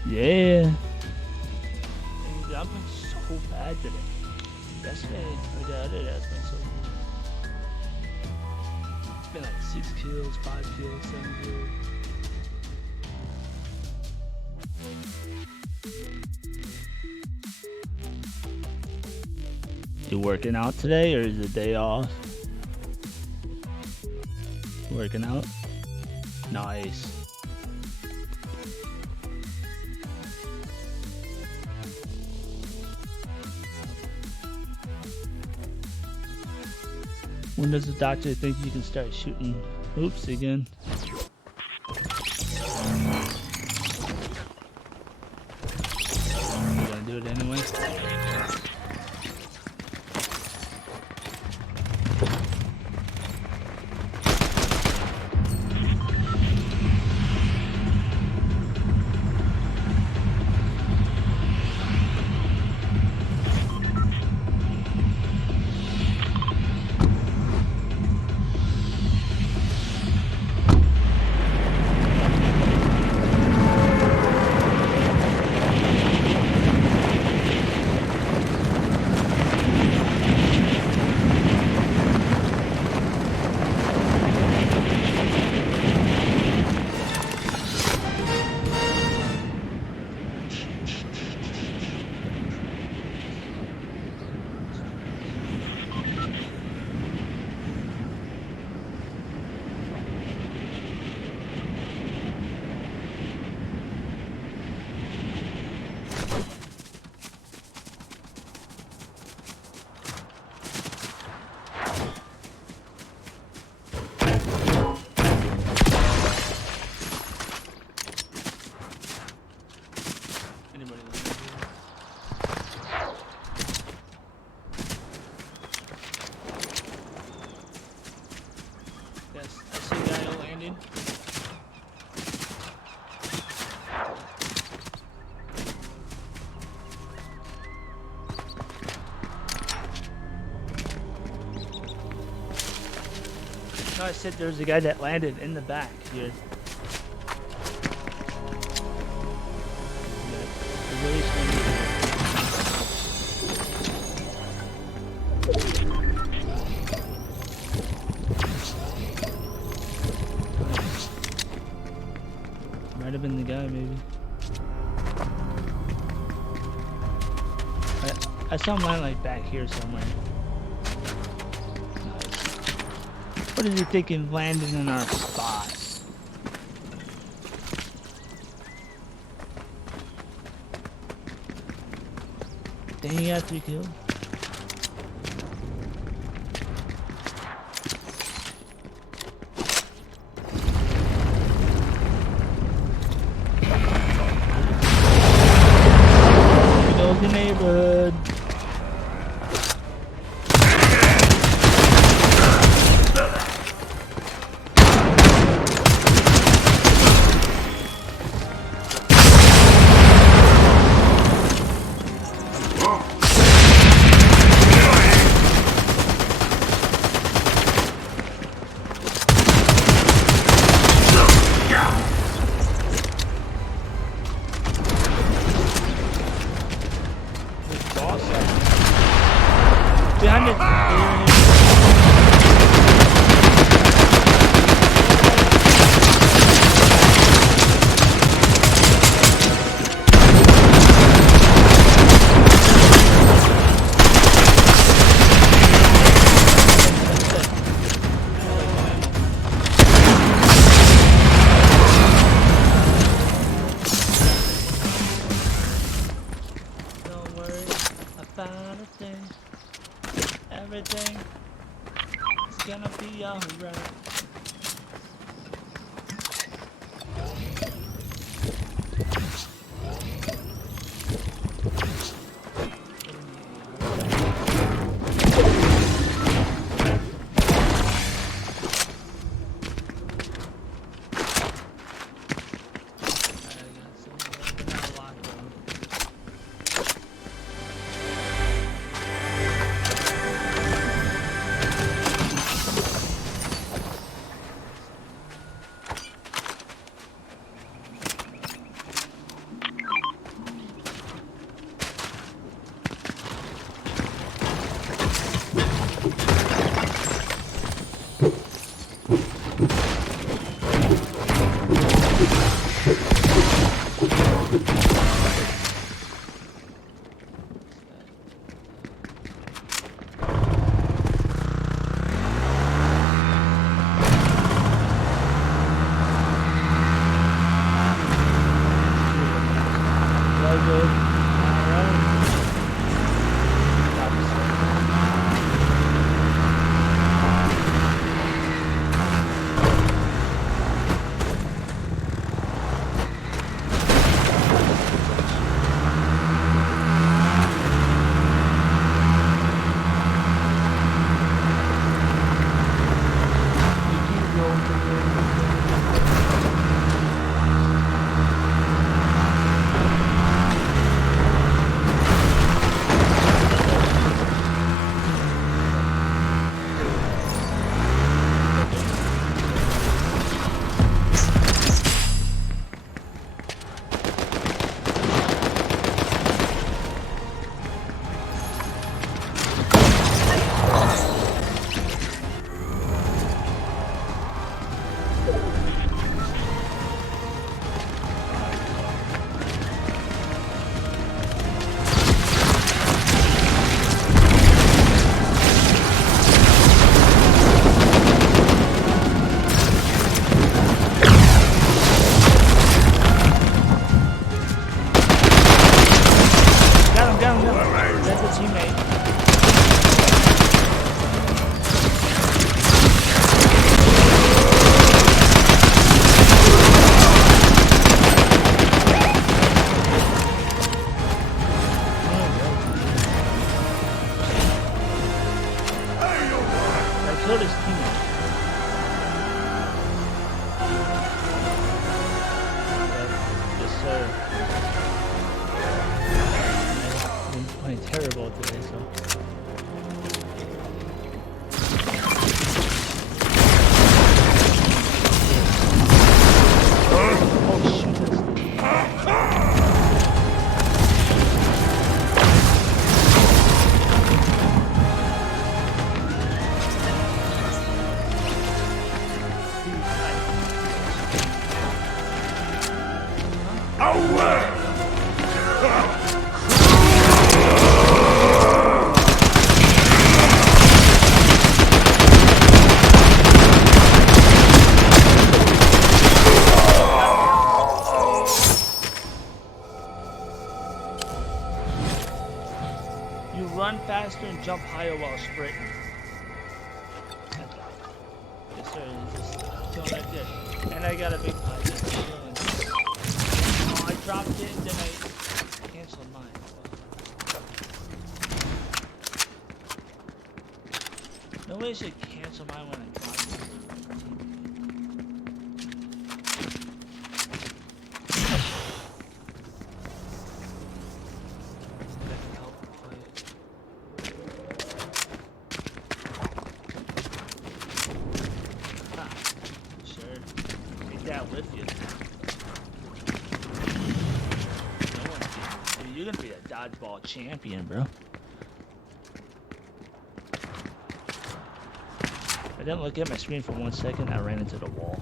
Yeah. Dude, I've been so bad today. Yesterday, or the other day, I've been so good. It's been like 6 kills, 5 kills, 7 kills. You working out today, or is it day off? Working out? Nice. When does the doctor think you can start shooting hoops again? You gonna do it anyway? Anybody landing here? Yes, I see a guy landing. No, I said there's a guy that landed in the back here. Really might have been the guy, maybe. I saw him land like back here somewhere. Nice. What is he thinking landing in our spot? Dang, he got 3 kills. Here goes the neighborhood. Behind it. Don't worry about a thing. Everything is gonna be alright. Terrible today, so. You run faster and jump higher while sprinting. Yes, sir. Just doing that good. And I got a big pot. Oh, I dropped it and then I canceled mine. No way I should cancel mine when I dropped it. With you. No one can. You're gonna be a dodgeball champion, bro. I didn't look at my screen for 1 second. I ran into the wall.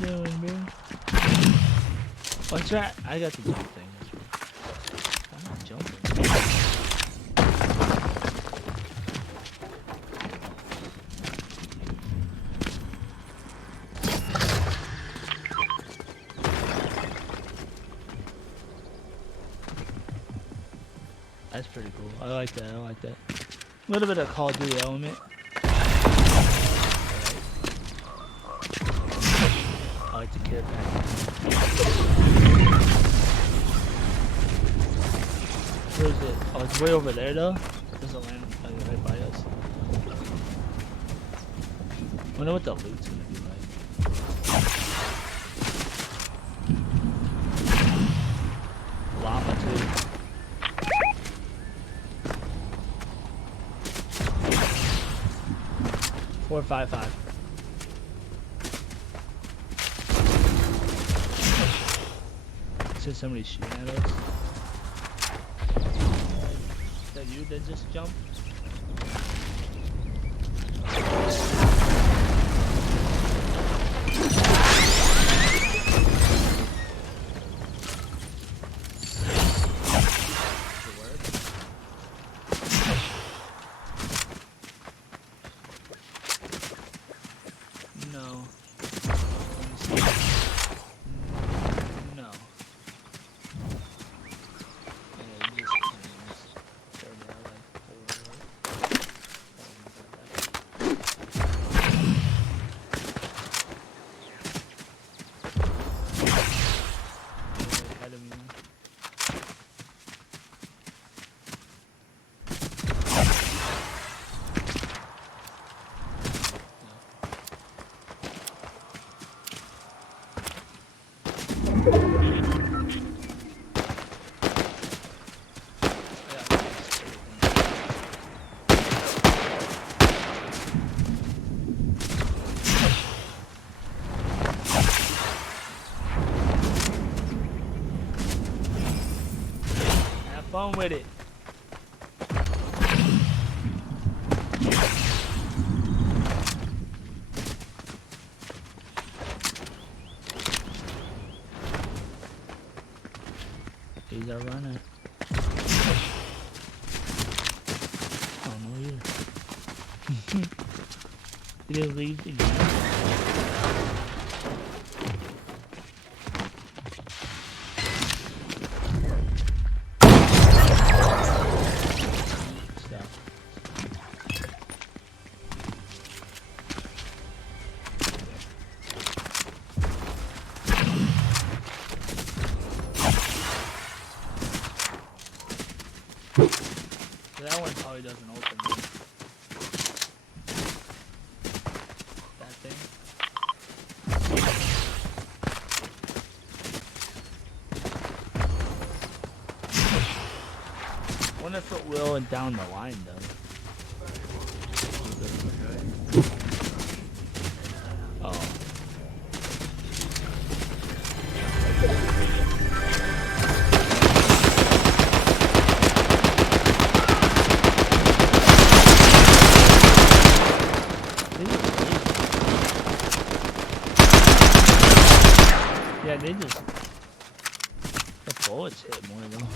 you doing, man? What's that? I got the jump thing. I'm not jumping. That's pretty cool. I like that. I like that. A little bit of Call of Duty element. I like the kid back. Where is it? Oh, it's way over there though. There's a land right by us. I wonder what the loot's gonna be like. Llama too. Four, 5, 5. Said somebody's shooting at us. Is that you that just jumped? No. No. Have fun with it. He's a runner. Oh no, you. Did he leave the game? Stop. That one probably doesn't open. That thing. Wonder if it will and down the line though. Oh. Yeah, they just the bullets hit more though.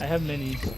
I have minis.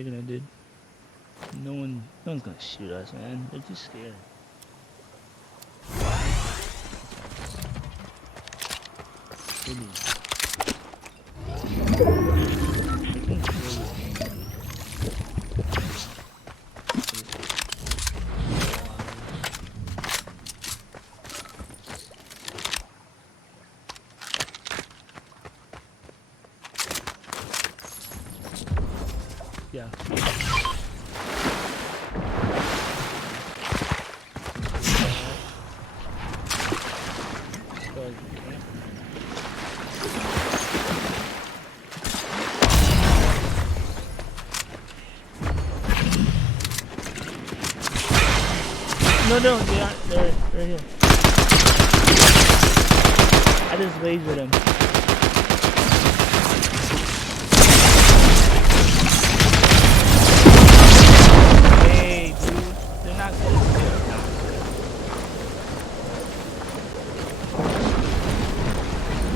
taking it, dude. No one's gonna shoot us, man. They're too scared. Really. Yeah. No, they're here. I just lasered him. Hey, dude, they're not good.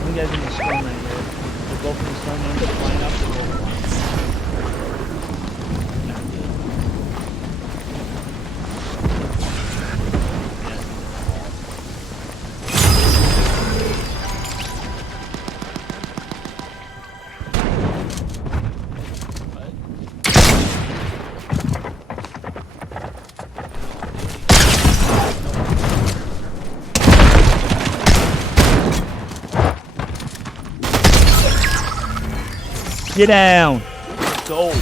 You guys in the storm right here. They go from the storm and they're flying up the whole line. Not good. Get down. Let's go.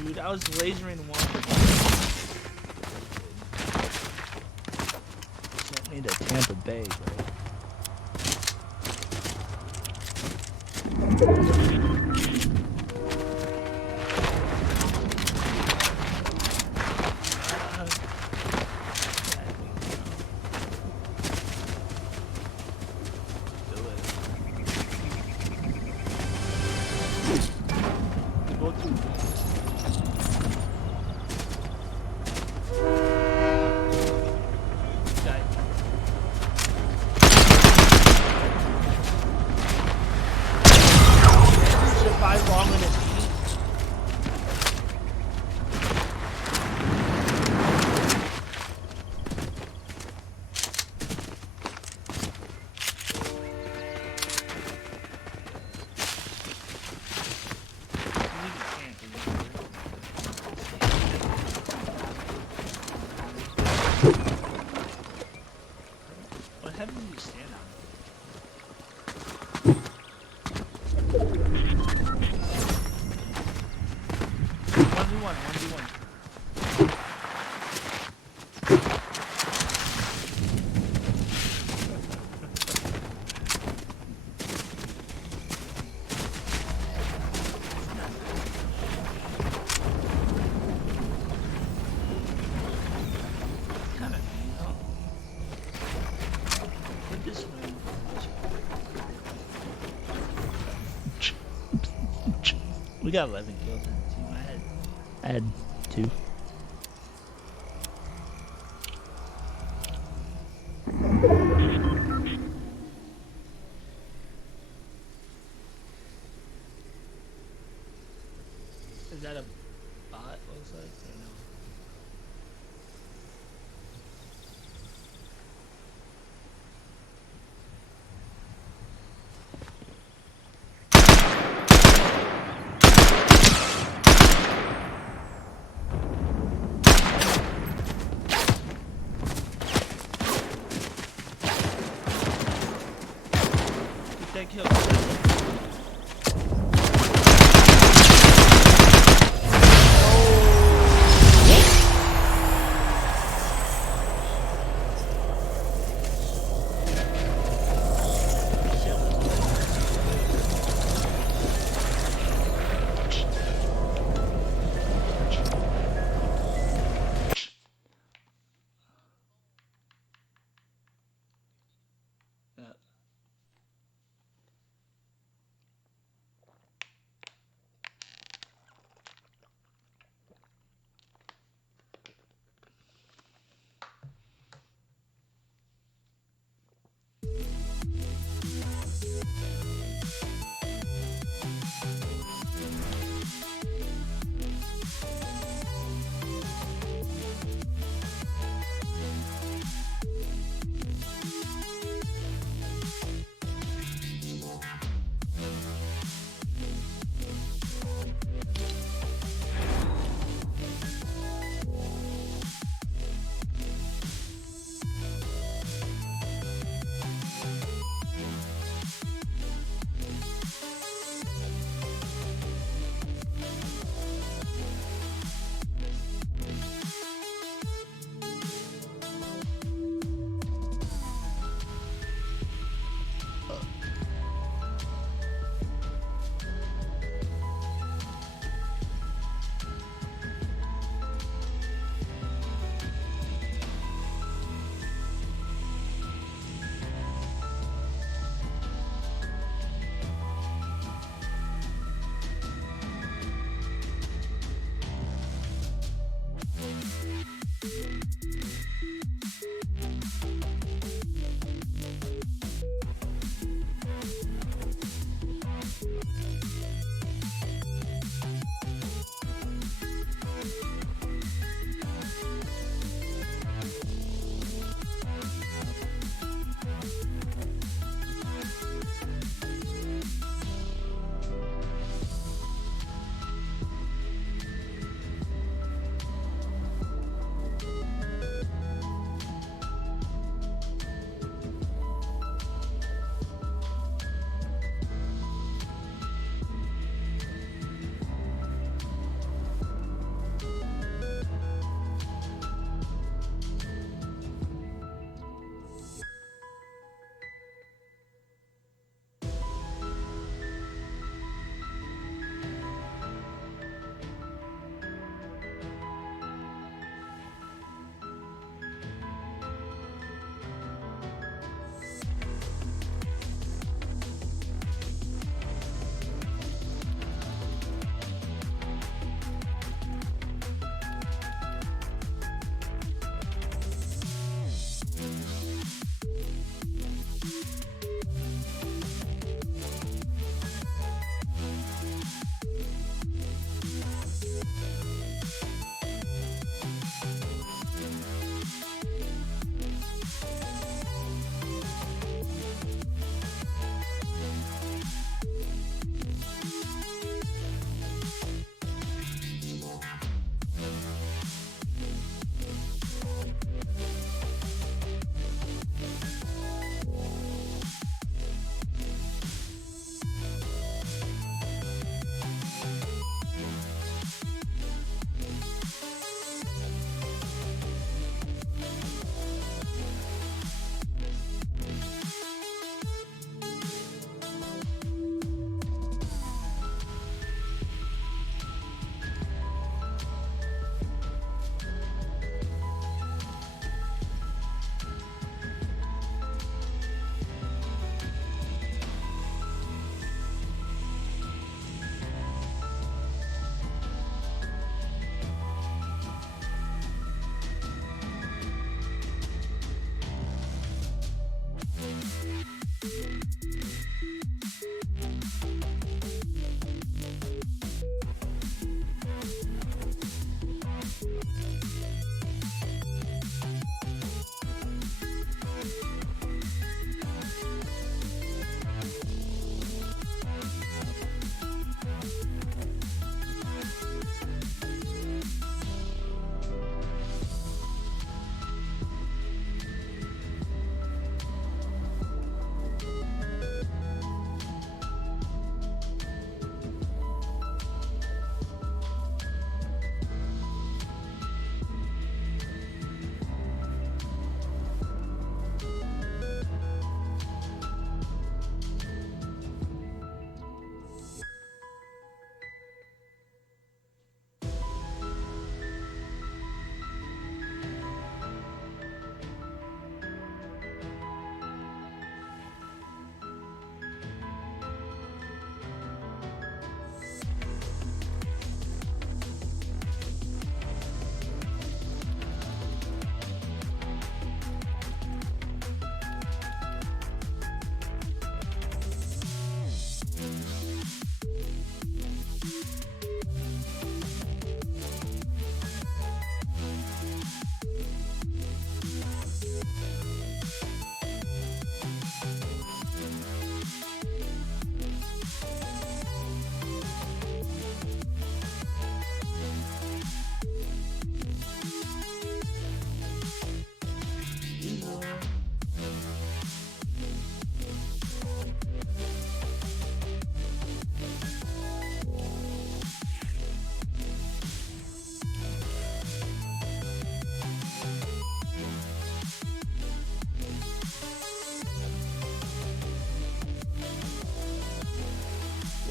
Dude, I was lasering one. Sent me to Tampa Bay, bro. What heaven do you stand on? 1v1. We got 11 kills in the team. I had 2. Is that a bot? Looks like, or no?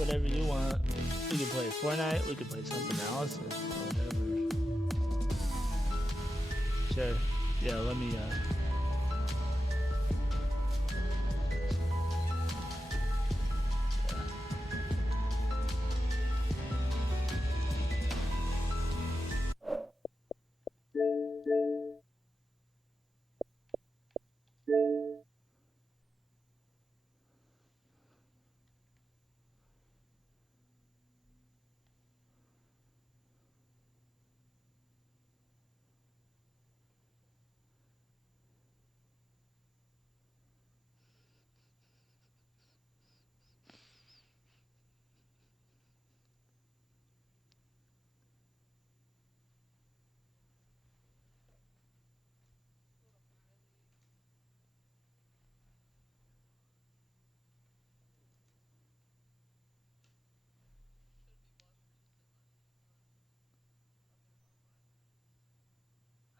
whatever you want. We can play Fortnite. We can play something else. Whatever. Sure. Yeah, let me.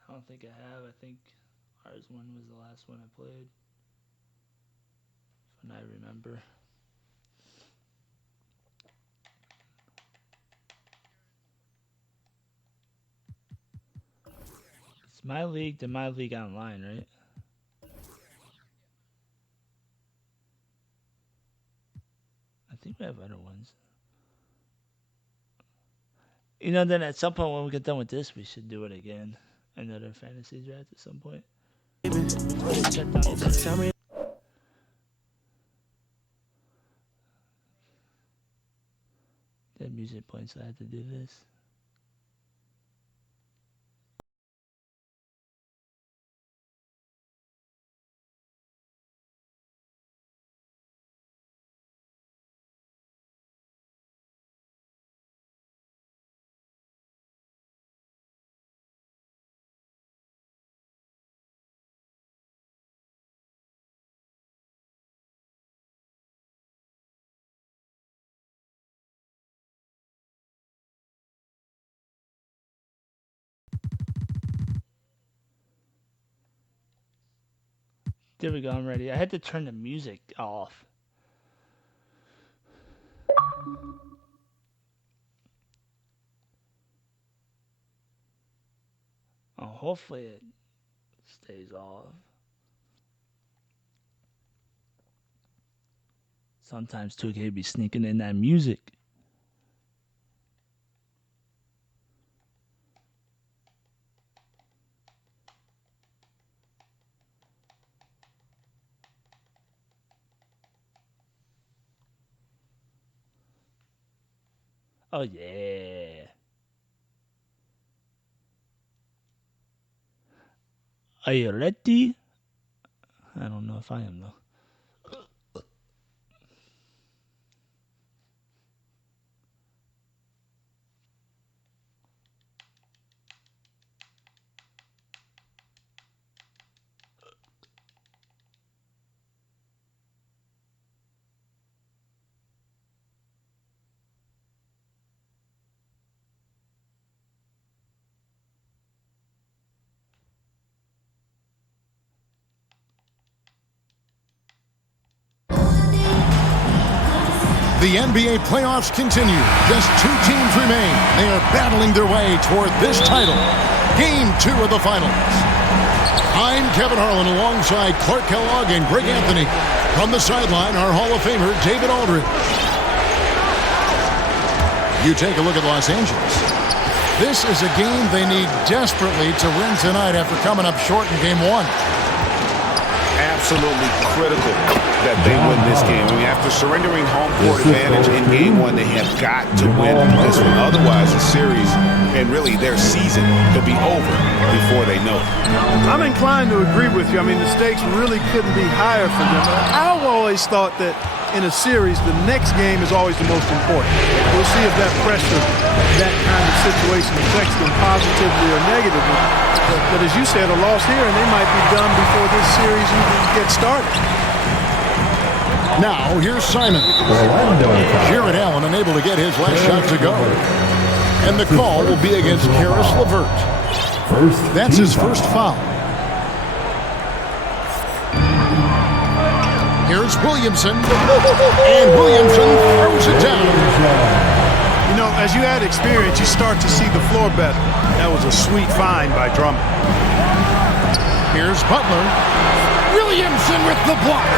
I don't think I have. I think ours one was the last one I played. When I remember. It's My League to My League Online, right? I think we have other ones. You know, then at some point when we get done with this, we should do it again. Another fantasy draft at some point. That music points, so I had to do this. There we go, I'm ready. I had to turn the music off. Oh, hopefully it stays off. Sometimes 2K be sneaking in that music. Oh yeah. Are you ready? I don't know if I am though. The NBA playoffs continue. Just 2 teams remain. They are battling their way toward this title. Game 2 of the finals. I'm Kevin Harlan alongside Clark Kellogg and Greg Anthony. From the sideline, our Hall of Famer, David Aldridge. You take a look at Los Angeles. This is a game they need desperately to win tonight after coming up short in Game 1. Absolutely critical that they win this game. I mean, after surrendering home court advantage in Game 1, they have got to win this one. Otherwise, the series and really their season could be over before they know it. I'm inclined to agree with you. I mean, the stakes really couldn't be higher for them. I've always thought that in a series, the next game is always the most important. We'll see if that pressure, that kind of situation affects them positively or negatively. But as you said, a loss here, and they might be done before this series even gets started. Now, here's Simon. Jared Allen unable to get his last shot to go. And the call will be against Karis LeVert. That's his first foul. Here's Williamson. And Williamson throws it down. You know, as you add experience, you start to see the floor better. That was a sweet find by Drummond. Here's Butler. Williamson with the block.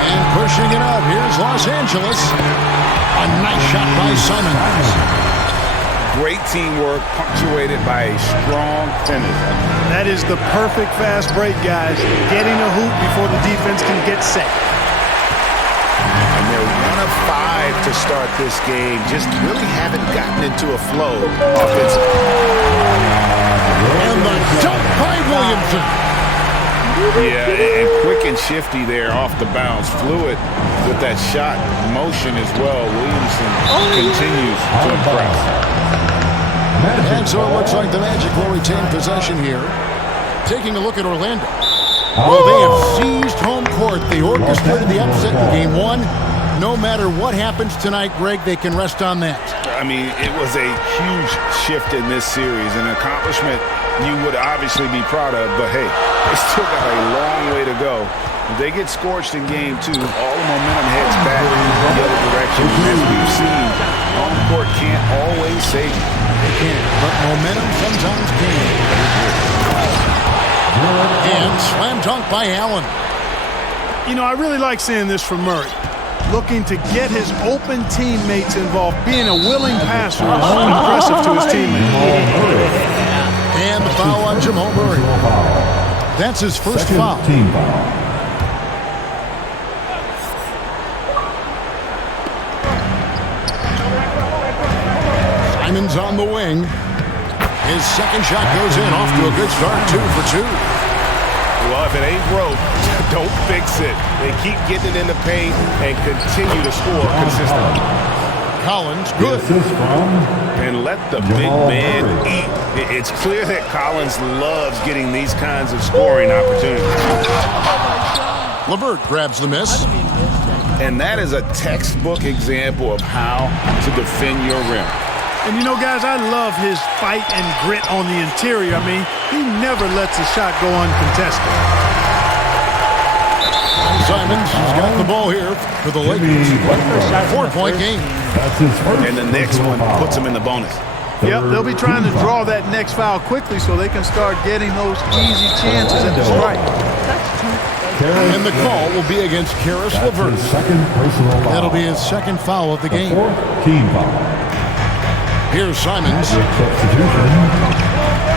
And pushing it up, here's Los Angeles. A nice shot by Simons. Great teamwork punctuated by a strong finish. That is the perfect fast break, guys. Getting a hoop before the defense can get set. And they're 1 of 5 to start this game. Just really haven't gotten into a flow offensively. And the dunk by Williamson. Yeah, and quick and shifty there off the bounce. Fluid with that shot motion as well. Williamson continues to impress. And so it looks like the Magic will retain possession here. Taking a look at Orlando. Well, they have seized home court. They orchestrated the upset in Game 1. No matter what happens tonight, Greg, they can rest on that. I mean, it was a huge shift in this series, an accomplishment you would obviously be proud of, but hey, they still got a long way to go. If they get scorched in Game 2, all the momentum heads back in the other direction. As we've seen, home court can't always save you. They can't, but momentum sometimes can. And slam dunk by Allen. You know, I really like seeing this from Murray. Looking to get his open teammates involved. Being a willing passer is impressive to his teammates. And the foul on Jamal Murray. That's his first foul. Team foul. Simons on the wing. His second shot goes in, off to a good start, 2 for 2. Well, if it ain't broke, don't fix it. They keep getting it in the paint and continue to score consistently. Collins, good. And let the big man eat. It's clear that Collins loves getting these kinds of scoring opportunities. LeVert grabs the miss. And that is a textbook example of how to defend your rim. And you know, guys, I love his fight and grit on the interior. I mean, he never lets a shot go uncontested. Simons has got the ball here for the Lakers. 4-point game. And the next one puts him in the bonus. Yep, they'll be trying to draw that next foul quickly so they can start getting those easy chances at the strike. And the call will be against Karis LeVert. That'll be his second foul of the game. Team foul. Here's Simons.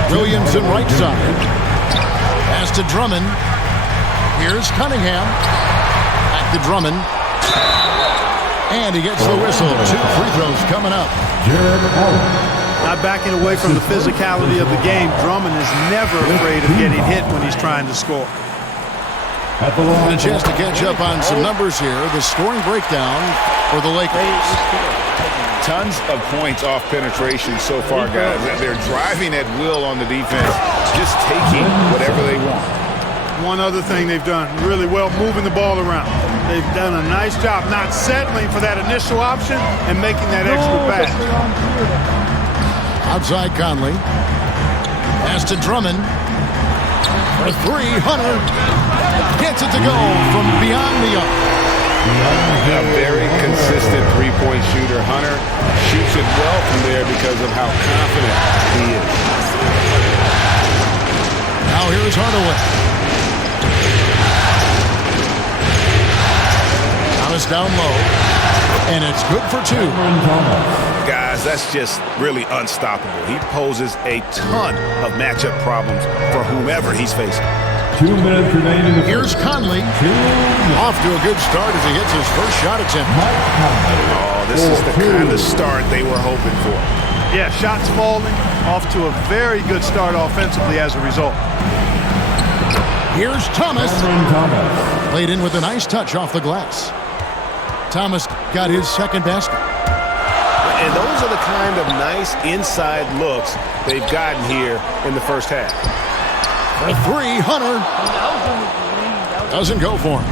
Williamson right side. Pass to Drummond. Here's Cunningham. Back to Drummond. And he gets the whistle. 2 free throws coming up. Not backing away from the physicality of the game. Drummond is never afraid of getting hit when he's trying to score. And a chance to catch up on some numbers here. The scoring breakdown for the Lakers. Tons of points off penetration so far, guys. They're driving at will on the defense, just taking whatever they want. One other thing they've done really well, moving the ball around. They've done a nice job not settling for that initial option and making that extra pass. Outside Conley. Pass to Drummond. For 3, Hunter gets it to go from beyond the arc. A very consistent three-point shooter. Hunter shoots it well from there because of how confident he is. Now here's Hardaway. Thomas down low. And it's good for 2. Guys, that's just really unstoppable. He poses a ton of matchup problems for whomever he's facing. 2 minutes remaining. Here's Conley. Off to a good start as he hits his first shot attempt. Oh, this is the kind of start they were hoping for. Yeah, shots falling. Off to a very good start offensively as a result. Here's Thomas. Played in with a nice touch off the glass. Thomas got his second basket. And those are the kind of nice inside looks they've gotten here in the first half. For 3, Hunter. Doesn't go for him.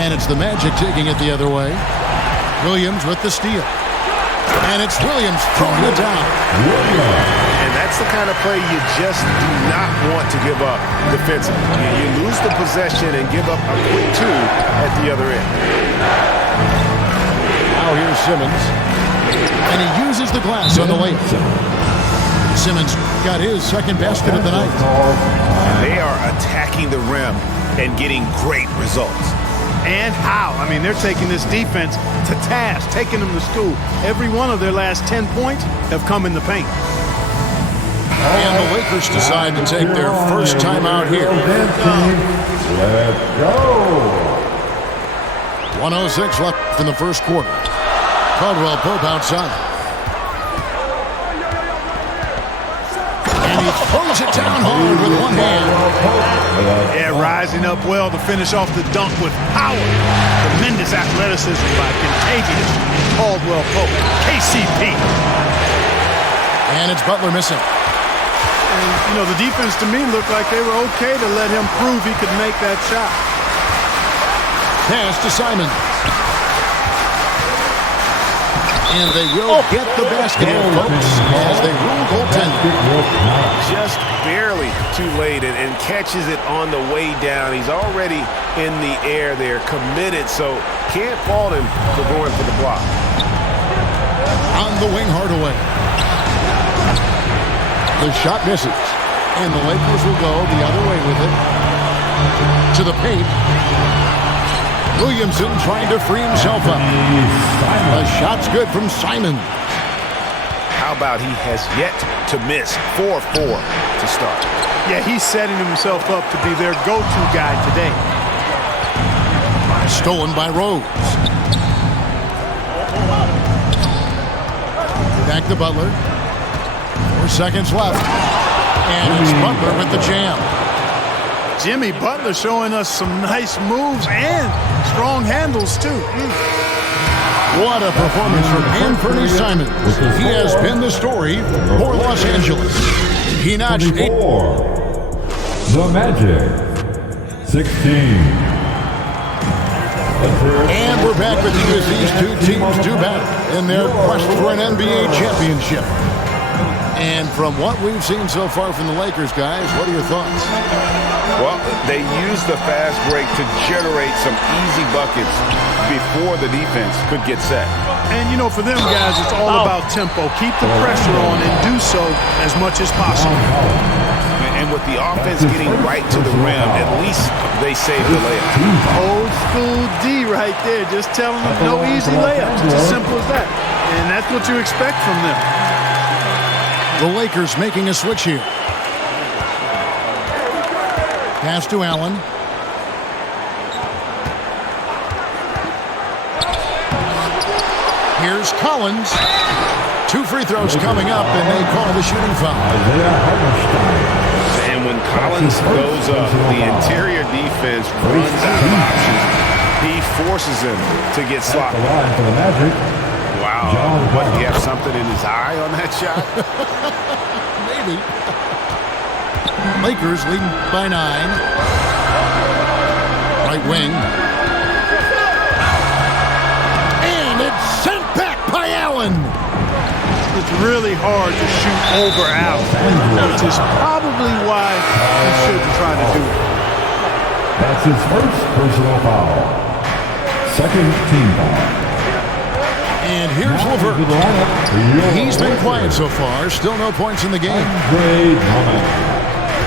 And it's the Magic taking it the other way. Williams with the steal. And it's Williams throwing it down. And that That's the kind of play you just do not want to give up defensively. You lose the possession and give up a quick 2 at the other end. Now here's Simmons. And he uses the glass on the layup. Simmons got his second basket of the night. And they are attacking the rim and getting great results. And how? I mean, they're taking this defense to task, taking them to school. Every one of their last 10 points have come in the paint. And the Lakers decide to take their first time out here. Let's go. 1:06 left in the first quarter. Caldwell Pope outside. And he throws it down hard with one hand. Yeah, rising up well to finish off the dunk with power. Tremendous athleticism by contagious Caldwell Pope. KCP. And it's Butler missing. And, you know, the defense to me looked like they were okay to let him prove he could make that shot. Pass to Simon. And they will get the basketball, folks, as they rule goaltending. Just barely too late and catches it on the way down. He's already in the air there, committed, so can't fault him for going for the block. On the wing, Hardaway. The shot misses. And the Lakers will go the other way with it. To the paint. Williamson trying to free himself up. The shot's good from Simon. How about he has yet to miss 4-4 to start? Yeah, he's setting himself up to be their go-to guy today. Stolen by Rose. Back to Butler. 4 seconds left. And it's Butler with the jam. Jimmy Butler showing us some nice moves and strong handles, too. What a performance from Anthony Simons. He has been the story for Los Angeles. He notched 8. The Magic. 16. And we're back with you as these two teams do battle in their quest for an NBA championship. And from what we've seen so far from the Lakers, guys, what are your thoughts? Well, they used the fast break to generate some easy buckets before the defense could get set. And, you know, for them guys, it's all about tempo. Keep the pressure on and do so as much as possible. And with the offense getting right to the rim, at least they saved the layup. Old school D right there, just telling them no easy layups. It's as simple as that. And that's what you expect from them. The Lakers making a switch here. Pass to Allen. Here's Collins. 2 free throws coming up, and they call the shooting foul. And when Collins goes up, the interior defense runs out of options. He forces him to get sloppy. Wow. What, do you have something in his eye on that shot? Maybe. Lakers leading by 9. Right wing. And it's sent back by Allen. It's really hard to shoot over Allen, which is probably why he shouldn't try to do it. That's his first personal foul. Second team foul. And here's LeVert. He's been quiet so far. Still no points in the game.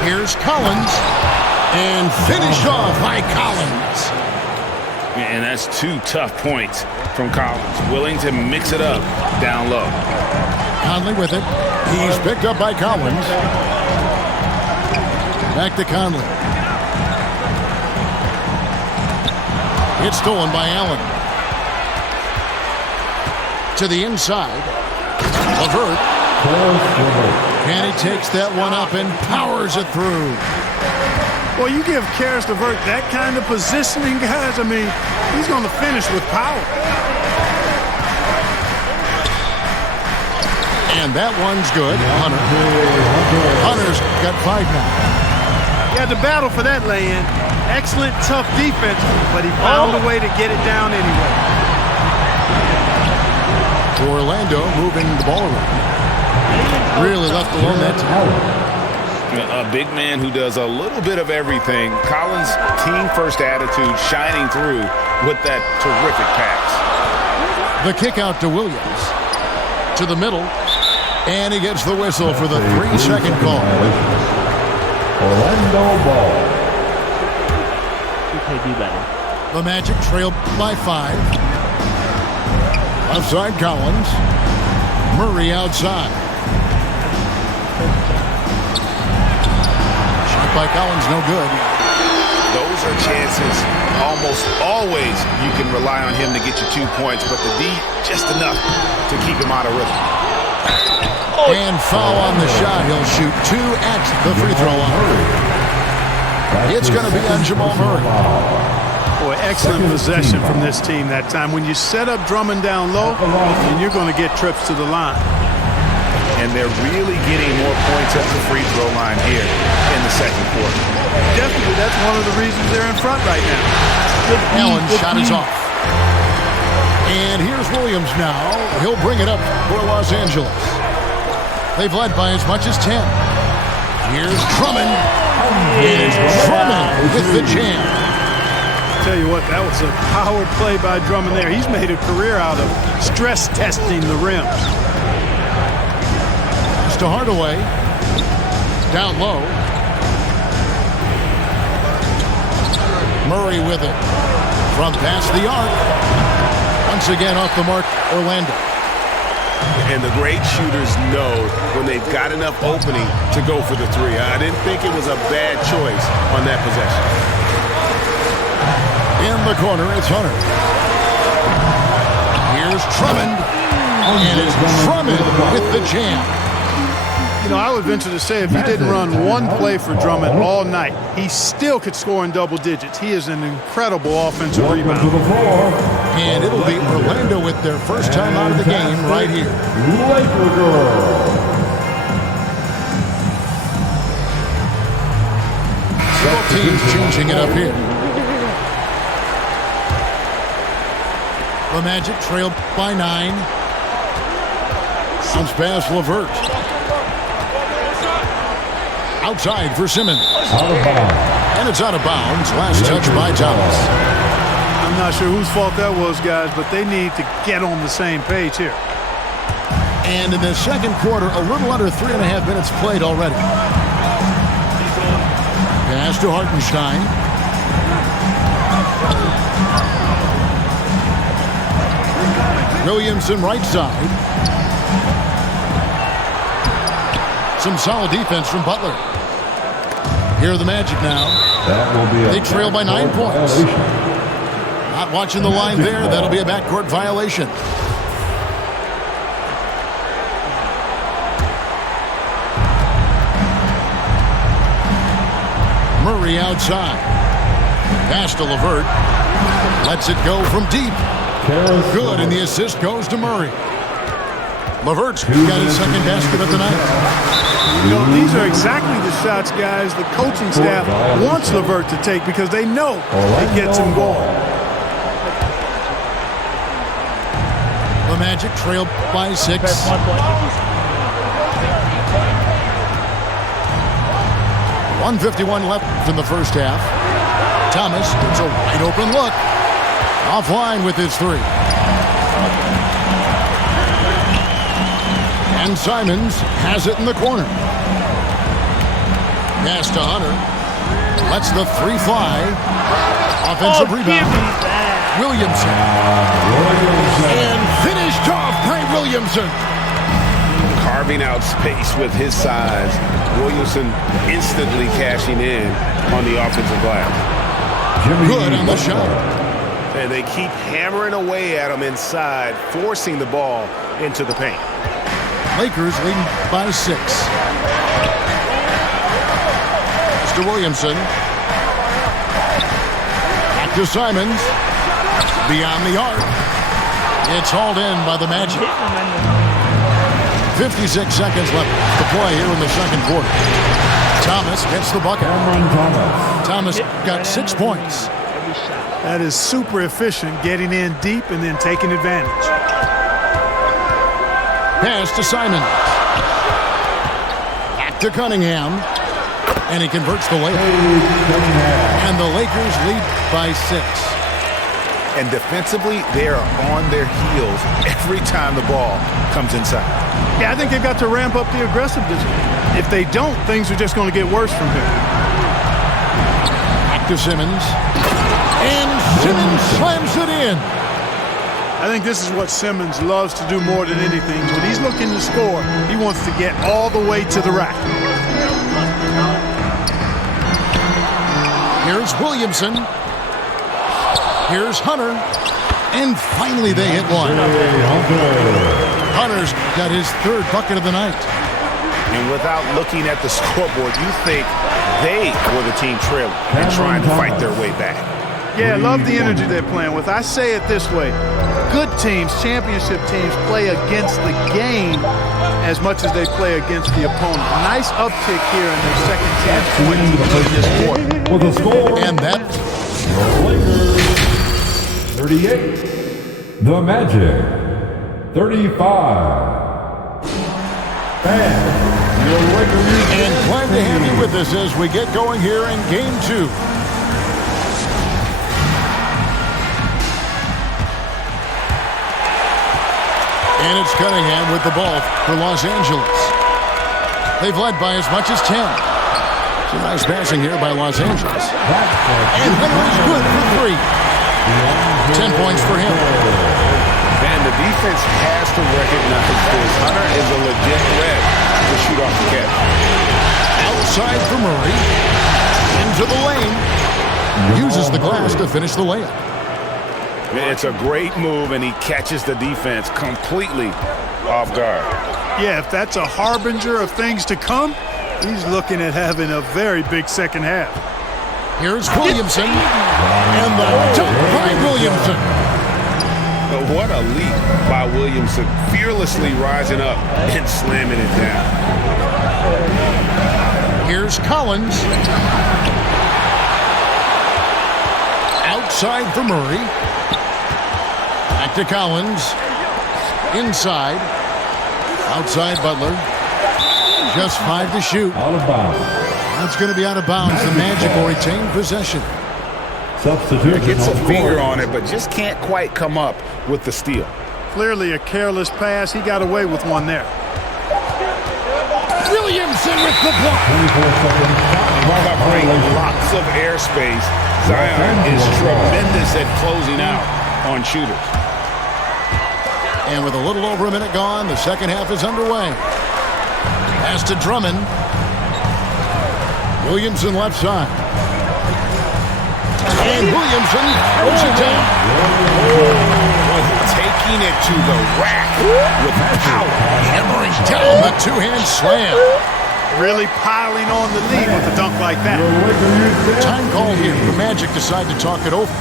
Here's Collins. And finished off by Collins. And that's 2 tough points from Collins. Willing to mix it up down low. Conley with it. He's picked up by Collins. Back to Conley. It's stolen by Allen. To the inside. LeVert. And he takes that one up and powers it through. Well, you give Caris LeVert that kind of positioning, guys, I mean, he's going to finish with power. And that one's good. Hunter's got 5 now. He had to battle for that lay-in. Excellent, tough defense, but he found a way to get it down anyway. Orlando moving the ball around. Really left alone that time. A big man who does a little bit of everything. Collins' team-first attitude shining through with that terrific pass. The kick out to Williams. To the middle. And he gets the whistle for the 3-second call. Orlando Ball. You can do better. The Magic trail by 5. Offside Collins. Murray outside. Shot by Collins, no good. Those are chances. Almost always you can rely on him to get you 2 points, but the D, just enough to keep him out of rhythm. And foul on the shot. He'll shoot 2 at the free throw line. It's going to be on Jamal Murray. Boy, excellent possession from this team that time. When you set up Drummond down low, and you're going to get trips to the line. And they're really getting more points at the free throw line here in the second quarter. Definitely, that's one of the reasons they're in front right now. Allen's shot is off. And here's Williams now. He'll bring it up for Los Angeles. They've led by as much as 10. Here's Drummond. And Drummond with the jam. Tell you what, that was a power play by Drummond there. He's made a career out of stress testing the rim. It's to Hardaway. Down low. Murray with it. From past the arc. Once again off the mark, Orlando. And the great shooters know when they've got enough opening to go for the 3. I didn't think it was a bad choice on that possession. In the corner, it's Hunter. Here's Drummond. And it's Drummond with the jam. You know, I would venture to say if he didn't run one play for Drummond all night, he still could score in double digits. He is an incredible offensive rebounder. And it'll be Orlando with their first time out of the game right here. Both teams changing it up here. The Magic trail by 9. Bounce pass LeVert. Outside for Simmons. And it's out of bounds. Last touch by Thomas. I'm not sure whose fault that was, guys, but they need to get on the same page here. And in the second quarter, a little under 3.5 minutes played already. Pass to Hartenstein. Williamson right side. Some solid defense from Butler. Here are the Magic now. They trail by 9 points. Not watching the line there. That'll be a backcourt violation. Murray outside. Pass to LeVert. Lets it go from deep. Good, and the assist goes to Murray. LeVert's got his second basket of the night. You know, these are exactly the shots, guys, the coaching staff wants LeVert to take because they know it gets him going. The Magic trail by 6. 1:51 left in the first half. Thomas gets a wide open look. Offline with his 3. And Simons has it in the corner. Pass to Hunter. Lets the 3 fly. Offensive rebound. Williamson. And finished off by Williamson. Carving out space with his size. Williamson instantly cashing in on the offensive glass. Good on the shot. And they keep hammering away at him inside, forcing the ball into the paint. Lakers leading by 6. Mr. Williamson. Back to Simons. Beyond the arc. It's hauled in by the Magic. 56 seconds left to play here in the second quarter. Thomas gets the bucket. Thomas got 6 points. That is super efficient, getting in deep and then taking advantage. Pass to Simons. to Cunningham. And he converts the layup. And the Lakers lead by 6. And defensively, they are on their heels every time the ball comes inside. Yeah, I think they've got to ramp up the aggressiveness. If they don't, things are just going to get worse from here. Back to Simmons. And Simmons slams it in. I think this is what Simmons loves to do more than anything. When he's looking to score, he wants to get all the way to the rack. Here's Williamson. Here's Hunter. And finally they hit one. Hunter's got his 3rd bucket of the night. And without looking at the scoreboard, you think they were the team trailing and trying to fight their way back. Yeah, I love the energy they're playing with. I say it this way. Good teams, championship teams, play against the game as much as they play against the opponent. Nice uptick here in their second chance points in this quarter. With a score, And that Lakers 38, the Magic 35. And your Lakers. And glad to have you with us as we get going here in Game 2. And it's Cunningham with the ball for Los Angeles. They've led by as much as 10. Some nice passing here by Los Angeles. And Hunter's good for 3. 10 points for him. And the defense has to recognize this. Hunter is a legit threat to shoot off the catch. Outside for Murray. Into the lane. Uses the glass to finish the layup. It's a great move, and he catches the defense completely off guard. Yeah, if that's a harbinger of things to come, he's looking at having a very big second half. Here's Williamson. And the dunk by Williamson. But what a leap by Williamson, fearlessly rising up and slamming it down. Here's Collins. Outside for Murray. Back to Collins. Inside. Outside Butler. Just 5 to shoot. Out of bounds. That's going to be out of bounds. The Magic will retain possession. Substitution. Gets a finger on it, but just can't quite come up with the steal. Clearly a careless pass. He got away with one there. Williamson with the block. 24 seconds. Covering lots of airspace. Zion is tremendous at closing out on shooters. And with a little over a minute gone, the second half is underway. Pass to Drummond. Williamson left side. And Williamson throws it down. Taking it to the rack with power. Hammering down the two-hand slam. Really piling on the lead with a dunk like that. Time call here. The Magic decide to talk it over.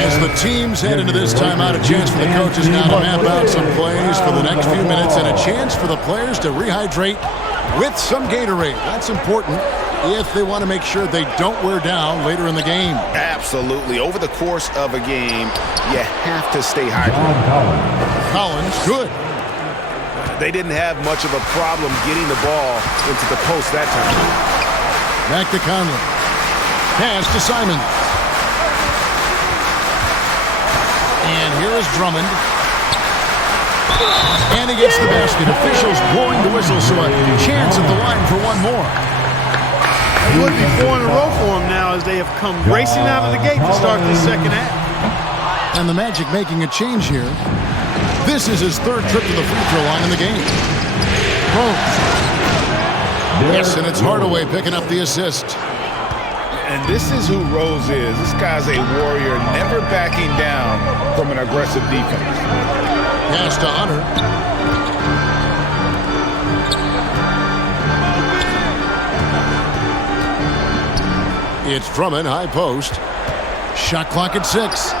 As the teams head into this timeout, a chance for the coaches now to map out some plays for the next few minutes and a chance for the players to rehydrate with some Gatorade. That's important if they want to make sure they don't wear down later in the game. Absolutely. Over the course of a game, you have to stay hydrated. Collins, good. They didn't have much of a problem getting the ball into the post that time. Back to Conley. Pass to Simon. And here is Drummond. And he gets the basket. Officials blowing the whistle, so a chance at the line for one more. It would be 4 in a row for him now as they have come racing out of the gate to start the second half. And the Magic making a change here. This is his 3rd trip to the free throw line in the game. Rose. Yes, and it's Hardaway picking up the assist. And this is who Rose is. This guy's a warrior, never backing down from an aggressive defense. Pass to Hunter. It's Drummond, high post. Shot clock at 6.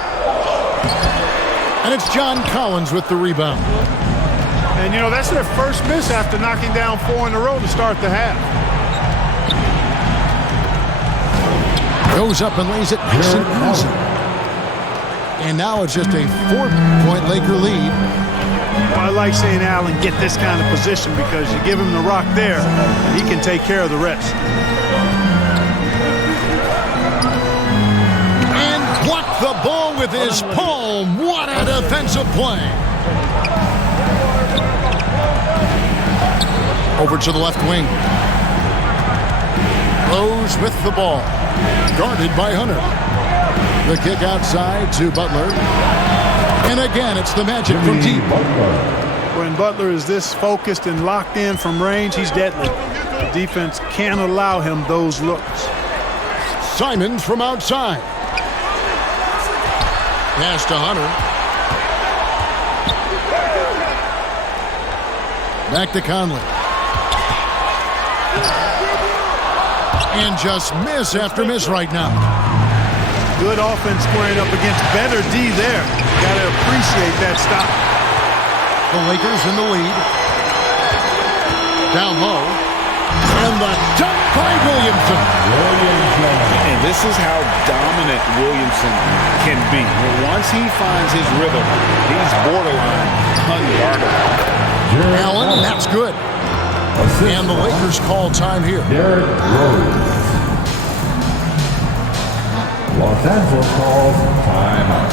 And it's John Collins with the rebound. And, you know, that's their first miss after knocking down 4 in a row to start the half. Goes up and lays it nice and easy. And now it's just a 4-point Laker lead. Well, I like seeing Allen get this kind of position because you give him the rock there, and he can take care of the rest. And blocked the ball with his palm. What a defensive play. Over to the left wing. Rose with the ball. Guarded by Hunter. The kick outside to Butler. And again, it's the Magic from deep. When Butler is this focused and locked in from range, he's deadly. The defense can't allow him those looks. Simons from outside. Pass to Hunter. Back to Conley. And just miss after miss right now. Good offense squaring up against better D there. Got to appreciate that stop. The Lakers in the lead. Down low. And the dunk by Williamson. And this is how dominant Williamson can be. Once he finds his rhythm, he's borderline unguardable. Allen, that's good. And the Lakers call time here. Derrick Rose. Los Angeles calls timeout.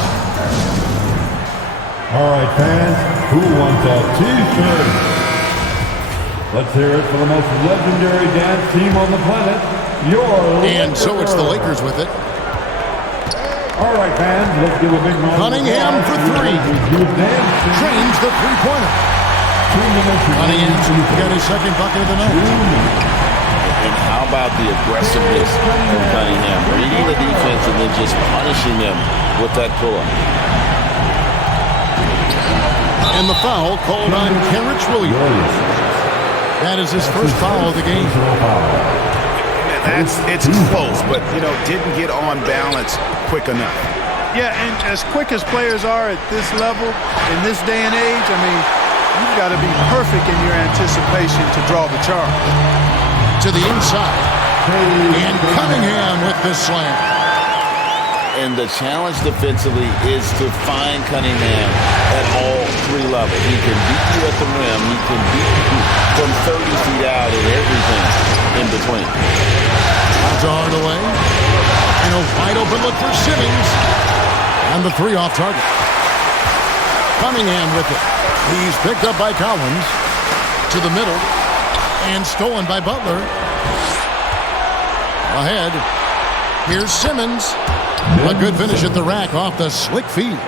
All right, fans, who wants a T-shirt? Let's hear it for the most legendary dance team on the planet. And so it's the Lakers with it. All right, fans, let's give a big round. Cunningham for three. Trains the three-pointer. Cunningham's got his second bucket of the night. And how about the aggressiveness of Cunningham? Reading the defense and then just punishing them with that pull-up. And the foul called on Kenrich Williams. That is his first foul of the game. It's close, but, didn't get on balance quick enough. Yeah, and as quick as players are at this level, in this day and age, you've got to be perfect in your anticipation to draw the charge. To the inside. And Cunningham with the slam. And the challenge defensively is to find Cunningham at all three levels. He can beat you at the rim. He can beat you from 30 feet out and everything in between. To Hardaway. And a wide open look for Simmons. And the three off target. Cunningham with it. He's picked up by Collins. To the middle. And stolen by Butler. Ahead. Here's Simmons. A good finish at the rack off the slick feed.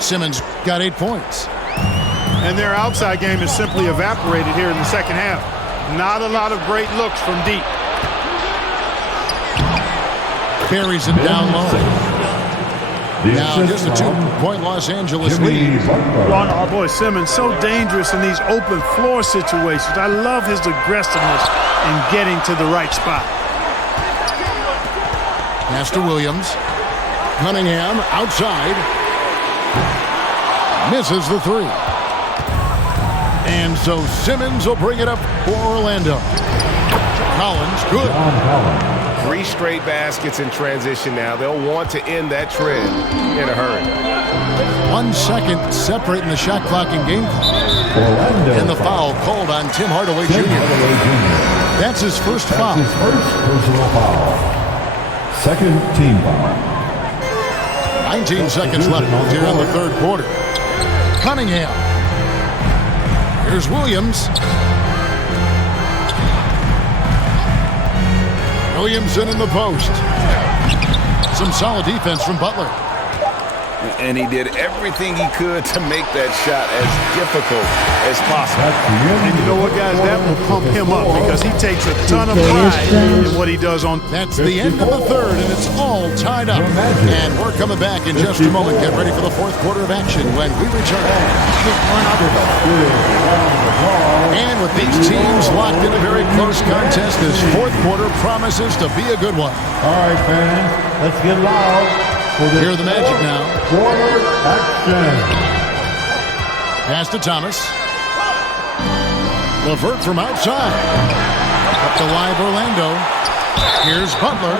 Simmons got 8 points. And their outside game is simply evaporated here in the second half. Not a lot of great looks from deep. Carries it down low. Now just a 2-point Los Angeles lead. Our boy Simmons, so dangerous in these open floor situations. I love his aggressiveness in getting to the right spot. Pass to Williams. Cunningham outside. Misses the three. And so Simmons will bring it up for Orlando. Collins, good. 3 straight baskets in transition now. They'll want to end that trend in a hurry. 1 second separating the shot clock and game clock. And the foul called on Tim Hardaway Jr. That's his first foul. His first personal foul. Second team foul. 19 seconds left here in the third quarter. Cunningham. Here's Williams. Williamson in the post. Some solid defense from Butler. And he did everything he could to make that shot as difficult as possible. And you know what, guys? That will pump him up because he takes a ton of pride in what he does on. That's the end of the third, and it's all tied up. And we're coming back in just a moment. Get ready for the fourth quarter of action when we return. And with these teams locked in a very close contest, this fourth quarter promises to be a good one. All right, fans, let's get loud. Hear the Magic now. Quarter action. Pass to Thomas. LeVert from outside. Up to live Orlando. Here's Butler.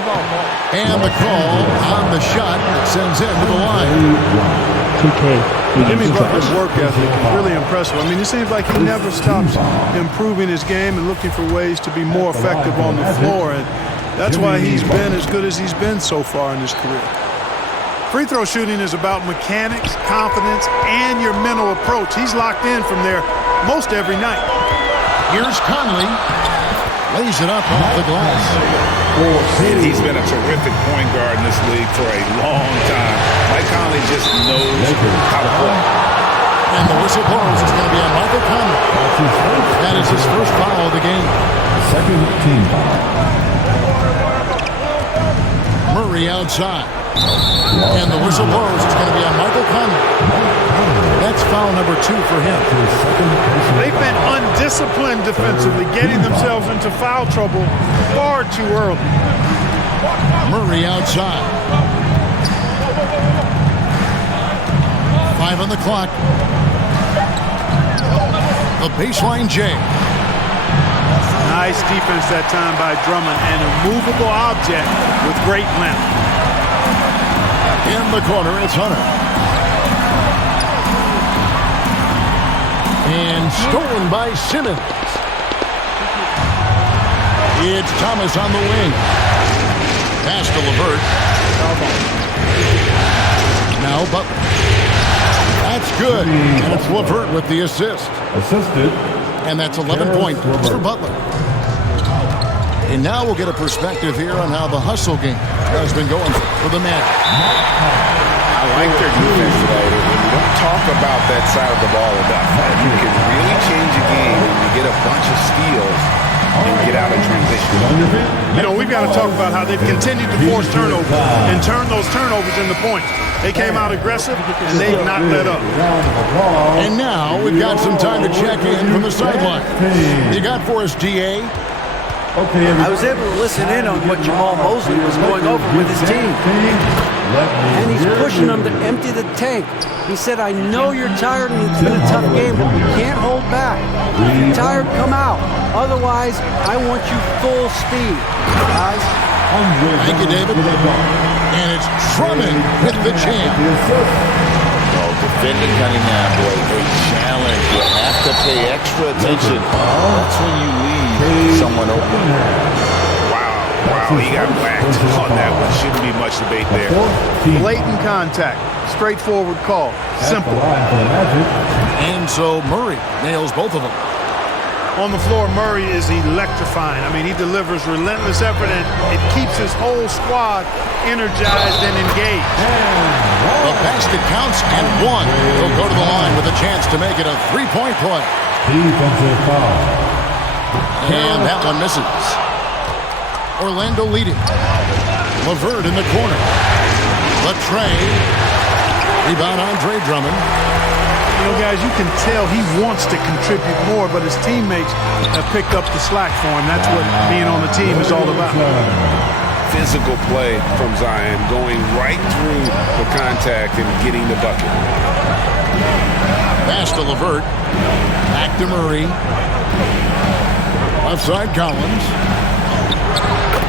And the call on the shot that sends him to the line. 2K. Jimmy Butler's work ethic is really impressive. I mean, it seems like he never stops improving his game and looking for ways to be more effective on the floor, and that's why he's been as good as he's been so far in his career. Free throw shooting is about mechanics, confidence, and your mental approach. He's locked in from there most every night. Here's Conley. Lays it up off the glass. And he's been a terrific point guard in this league for a long time. Mike Conley just knows how to play. And the whistle blows. It's going to be on Michael Conley. That is his first foul of the game. Second team foul. Murray outside. And the whistle blows. It's going to be on Michael Conley. That's foul number 2 for him. They've been undisciplined defensively, getting themselves into foul trouble far too early. Murray outside. 5 on the clock. The baseline J. Nice defense that time by Drummond, and a movable object with great length. In the corner, it's Hunter. And stolen by Simmons. It's Thomas on the wing. Pass to LeVert. Now Butler. That's good. And it's LeVert with the assist. Assisted. And that's 11 points for Butler. And now we'll get a perspective here on how the hustle game has been going for the Magic. I like their defense today. When you don't talk about that side of the ball enough, you can really change a game when you get a bunch of steals and get out of transition. You know, we've got to talk about how they've continued to force turnovers and turn those turnovers into points. They came out aggressive, and they've not let up. And now we've got some time to check in from the sideline. You got for us, DA? I was able to listen in on what Jamal Mosley was going over with his team. And he's pushing them to empty the tank. He said, I know you're tired and it's been a tough game, but we can't hold back. If you're tired, come out. Otherwise, I want you full speed. Guys. Thank you, David. And it's Drummond with the jam. Oh, defending Cunningham, boy, a challenge. You have to pay extra attention. That's when you leave someone open. Wow, he got whacked on that one. Shouldn't be much debate there. Blatant contact. Straightforward call. Simple. And so Murray nails both of them. On the floor, Murray is electrifying. I mean, he delivers relentless effort, and it keeps his whole squad energized and engaged. The basket counts and 1. He'll go to the line with a chance to make it a 3-point play. Defensive foul. And that one misses. Orlando leading. LeVert in the corner. Latrey. Rebound Andre Drummond. You know, guys, you can tell he wants to contribute more, but his teammates have picked up the slack for him. That's what being on the team is all about. Physical play from Zion, going right through the contact and getting the bucket. Pass to LeVert. Back to Murray. Left side Collins.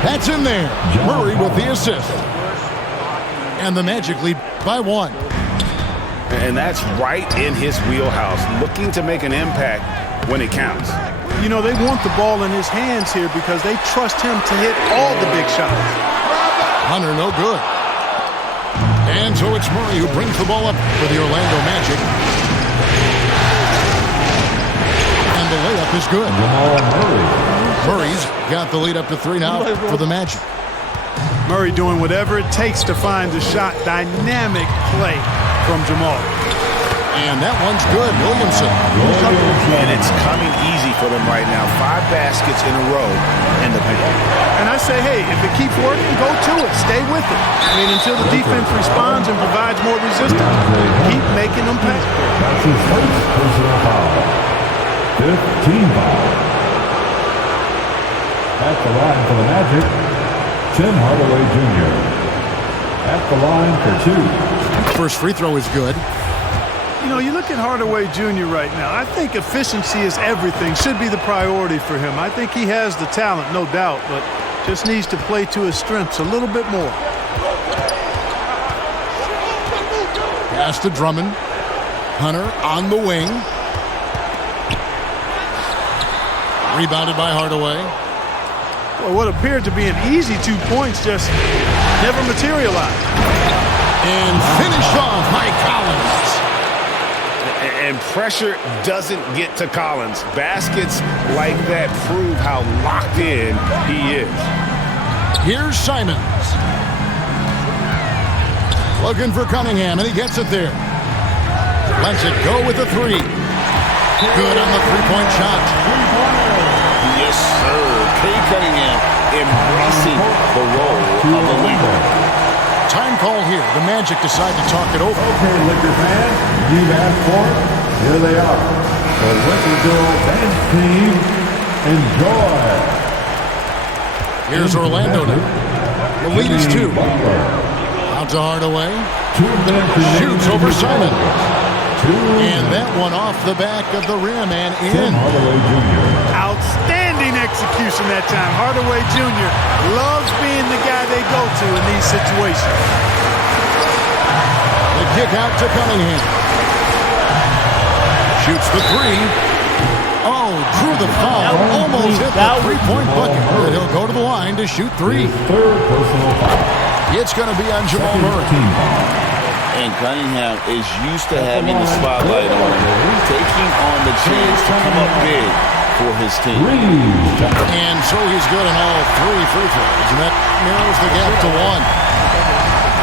That's in there. Murray with the assist. And the Magic lead by 1. And that's right in his wheelhouse, looking to make an impact when it counts. You know, they want the ball in his hands here because they trust him to hit all the big shots. Hunter, no good. And so it's Murray who brings the ball up for the Orlando Magic. And the layup is good. Murray's got the lead up to 3 now for the Magic. Murray doing whatever it takes to find the shot. Dynamic play from Jamal. And that one's good. Williamson. And it's coming easy for them right now. 5 baskets in a row in the paint. And I say, hey, if it keeps working, go to it. Stay with it. I mean, until the defense responds and provides more resistance, keep making them pay. That's his first personal foul. 15 foul. At the line for the Magic, Tim Hardaway Jr. At the line for 2. First free throw is good. You know, you look at Hardaway Jr. right now. I think efficiency is everything, should be the priority for him. I think he has the talent, no doubt, but just needs to play to his strengths a little bit more. Pass to Drummond. Hunter on the wing. Rebounded by Hardaway. Well, what appeared to be an easy 2 points just never materialized. And finished off by Collins. And pressure doesn't get to Collins. Baskets like that prove how locked in he is. Here's Simons. Looking for Cunningham, and he gets it there. Lets it go with the three. Good on the three-point shot. Yes, sir. Cade Cunningham embracing the role of the leader. Time call here. The Magic decide to talk it over. Okay, Lakers fans, you've asked for it. Here they are. The Lakers bench team. Enjoy. Here's Orlando now. The lead is 2. Out to Hardaway. Shoots over Simon. And that one off the back of the rim and in. Outstanding execution that time. Hardaway Jr. loves being the guy they go to in these situations. The kick out to Cunningham. Shoots the three. Oh, drew the foul. Almost hit the three-point bucket. But he'll go to the line to shoot 3. Third personal foul. It's going to be on Jamal Murray. And Cunningham is used to having the spotlight on him, taking on the chance to come up big for his team. And so he's good on all 3 free throws, and that narrows the gap to 1.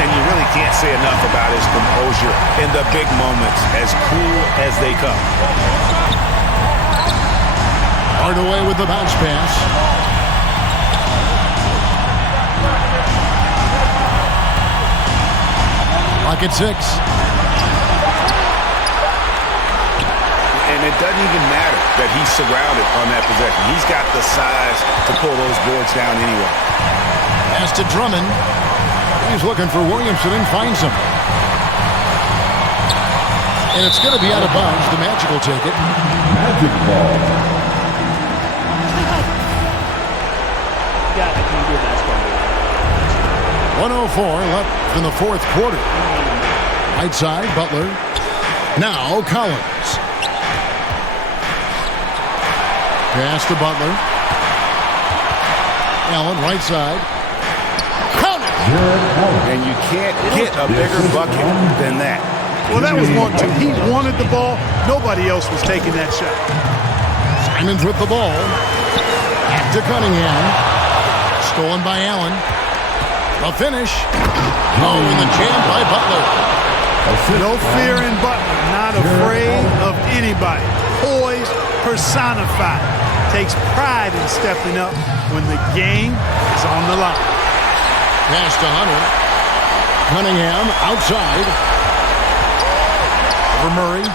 And you really can't say enough about his composure in the big moments, as cool as they come. Hardaway with the bounce pass. Lock at 6. And it doesn't even matter that he's surrounded on that possession. He's got the size to pull those boards down anyway. Pass to Drummond. He's looking for Williamson and finds him. And it's going to be out of bounds. The Magic will take it. Magic ball. 1:04 left in the fourth quarter. Right side, Butler. Now Collins. Pass to Butler. Allen, right side. Count it! And you can't get a bigger bucket than that. Well, that was 1-2. He wanted the ball. Nobody else was taking that shot. Simons with the ball. Back to Cunningham. Stolen by Allen. A finish. Oh, and the jam by Butler. No fear in Butler. Not afraid of anybody. Poised, personified. Takes pride in stepping up when the game is on the line. Pass to Hunter. Cunningham outside. Over Murray.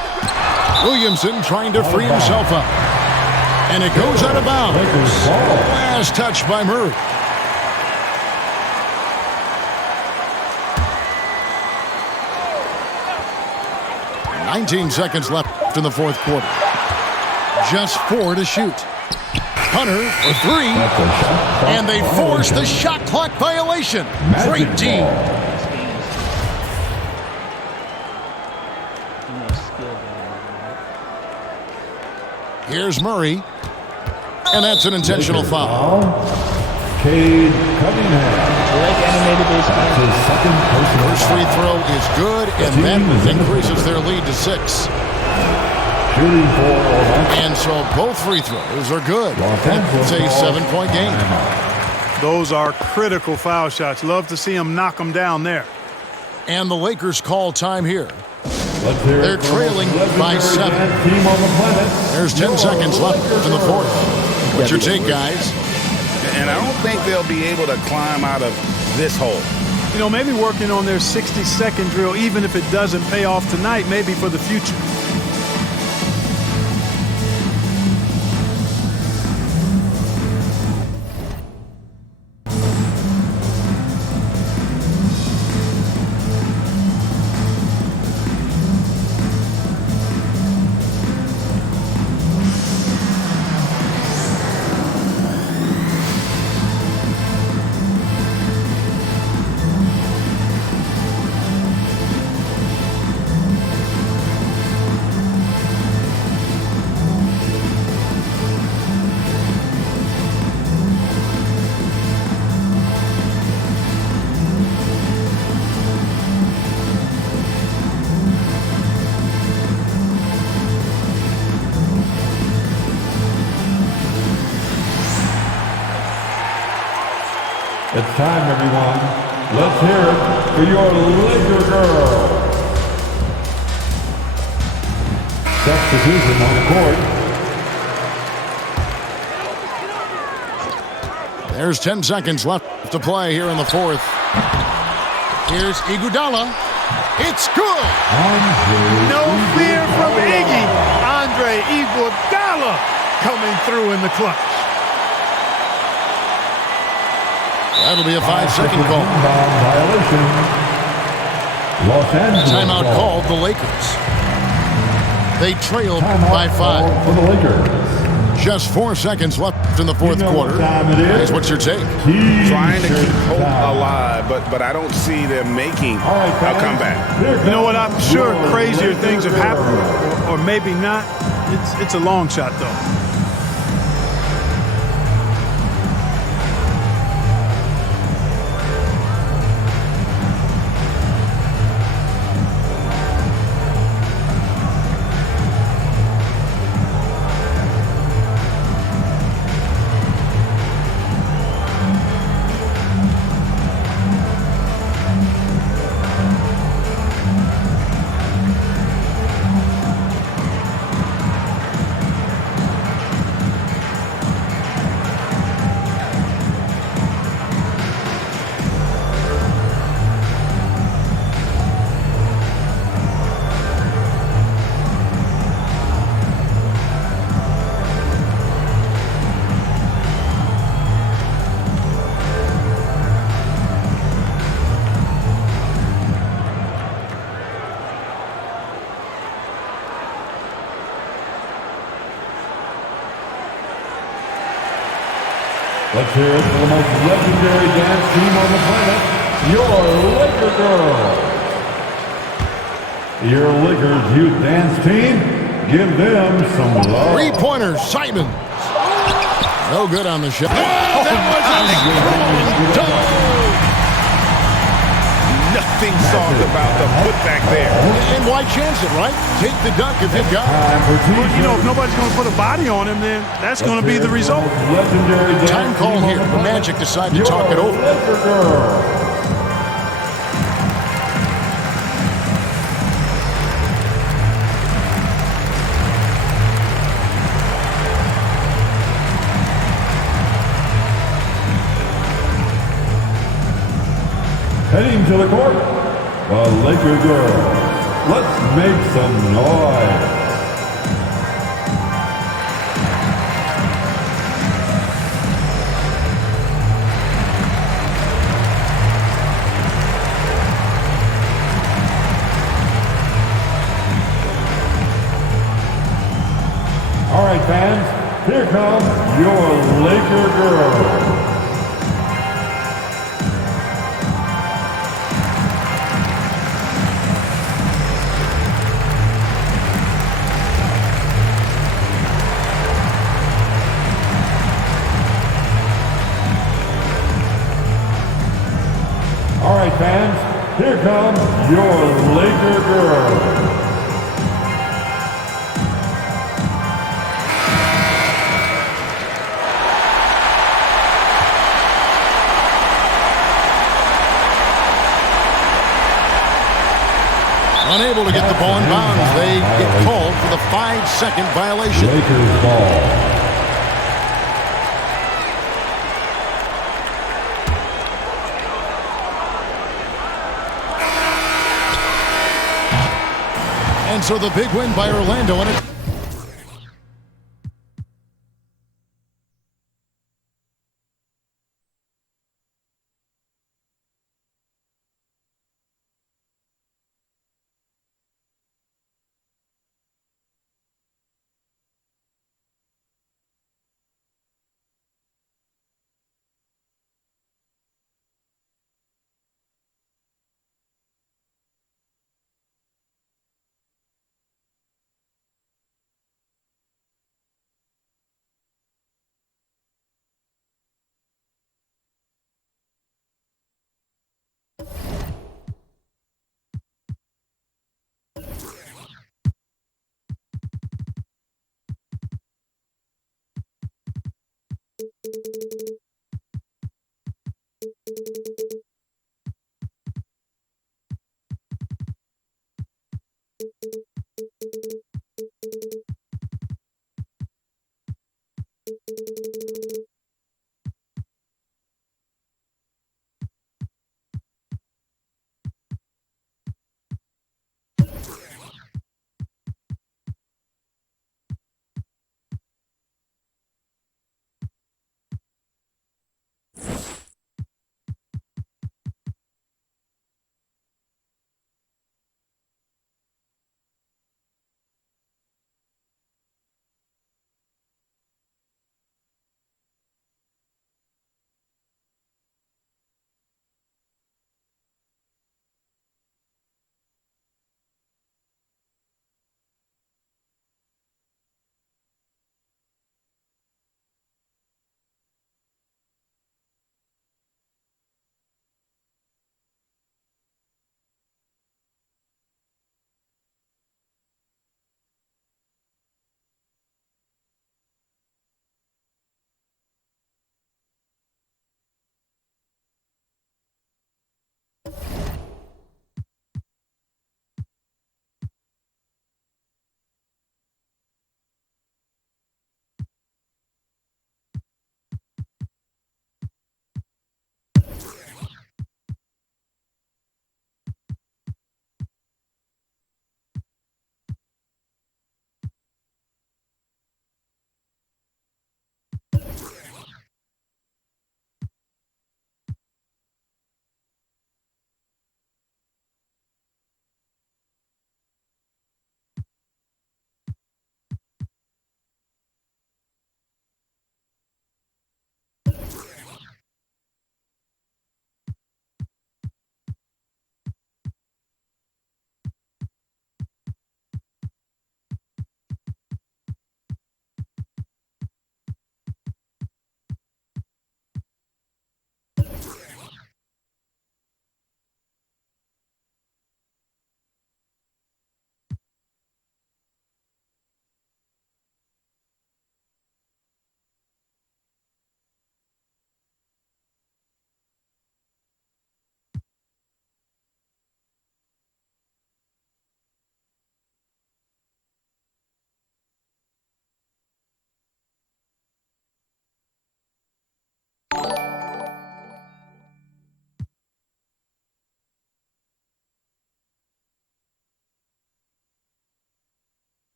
Williamson trying to free himself up. And it goes out of bounds. Last touch by Murray. 19 seconds left in the fourth quarter. Just 4 to shoot. Hunter for 3. And they force the shot clock violation. Great D. Here's Murray. And that's an intentional foul. Cade Cunningham. That's his second personal First free throw is good, and that increases their lead to 6. Shooting for Orlando. And so both free throws are good. It's a 7-point game. Those are critical foul shots. Love to see them knock them down there. And the Lakers call time here. They're trailing by 7. There's 10 seconds left in the fourth. What's your take, guys? And I don't think they'll be able to climb out of this hole. You know, maybe working on their 60-second drill, even if it doesn't pay off tonight, maybe for the future. It's time, everyone. Let's hear it for your Laker girl. Substitution on the court. There's 10 seconds left to play here in the fourth. Here's Iguodala. It's good. No fear from Iggy. Andre Iguodala coming through in the clutch. That'll be a 5-second call. Violation. Los Angeles Timeout ball. called the Lakers. They trailed by 5. For the Lakers. Just 4 seconds left in the fourth quarter. Here's what's your take? Trying to keep hope alive, but I don't see them making a comeback. You know what? I'm sure crazier things have happened, or maybe not. It's a long shot, though. Let's hear it for the most legendary dance team on the planet, your Laker girl. Your Lakers youth dance team, give them some love. Three-pointer, Simon. No good on the shot. Nothing soft about the putback there. And why chance it, right? Take the dunk if you've got it. Well, you know, if nobody's going to put a body on him, then that's going to be the result. Time call here. The Magic decide to talk it over. Heading to the court, the Laker girls. Let's make some noise. All right, fans, here comes your Laker girls. All right, fans, here comes your Laker girls. Unable to get the ball in bounds. They get called for the 5-second violation. Lakers ball. And so the big win by Orlando on it.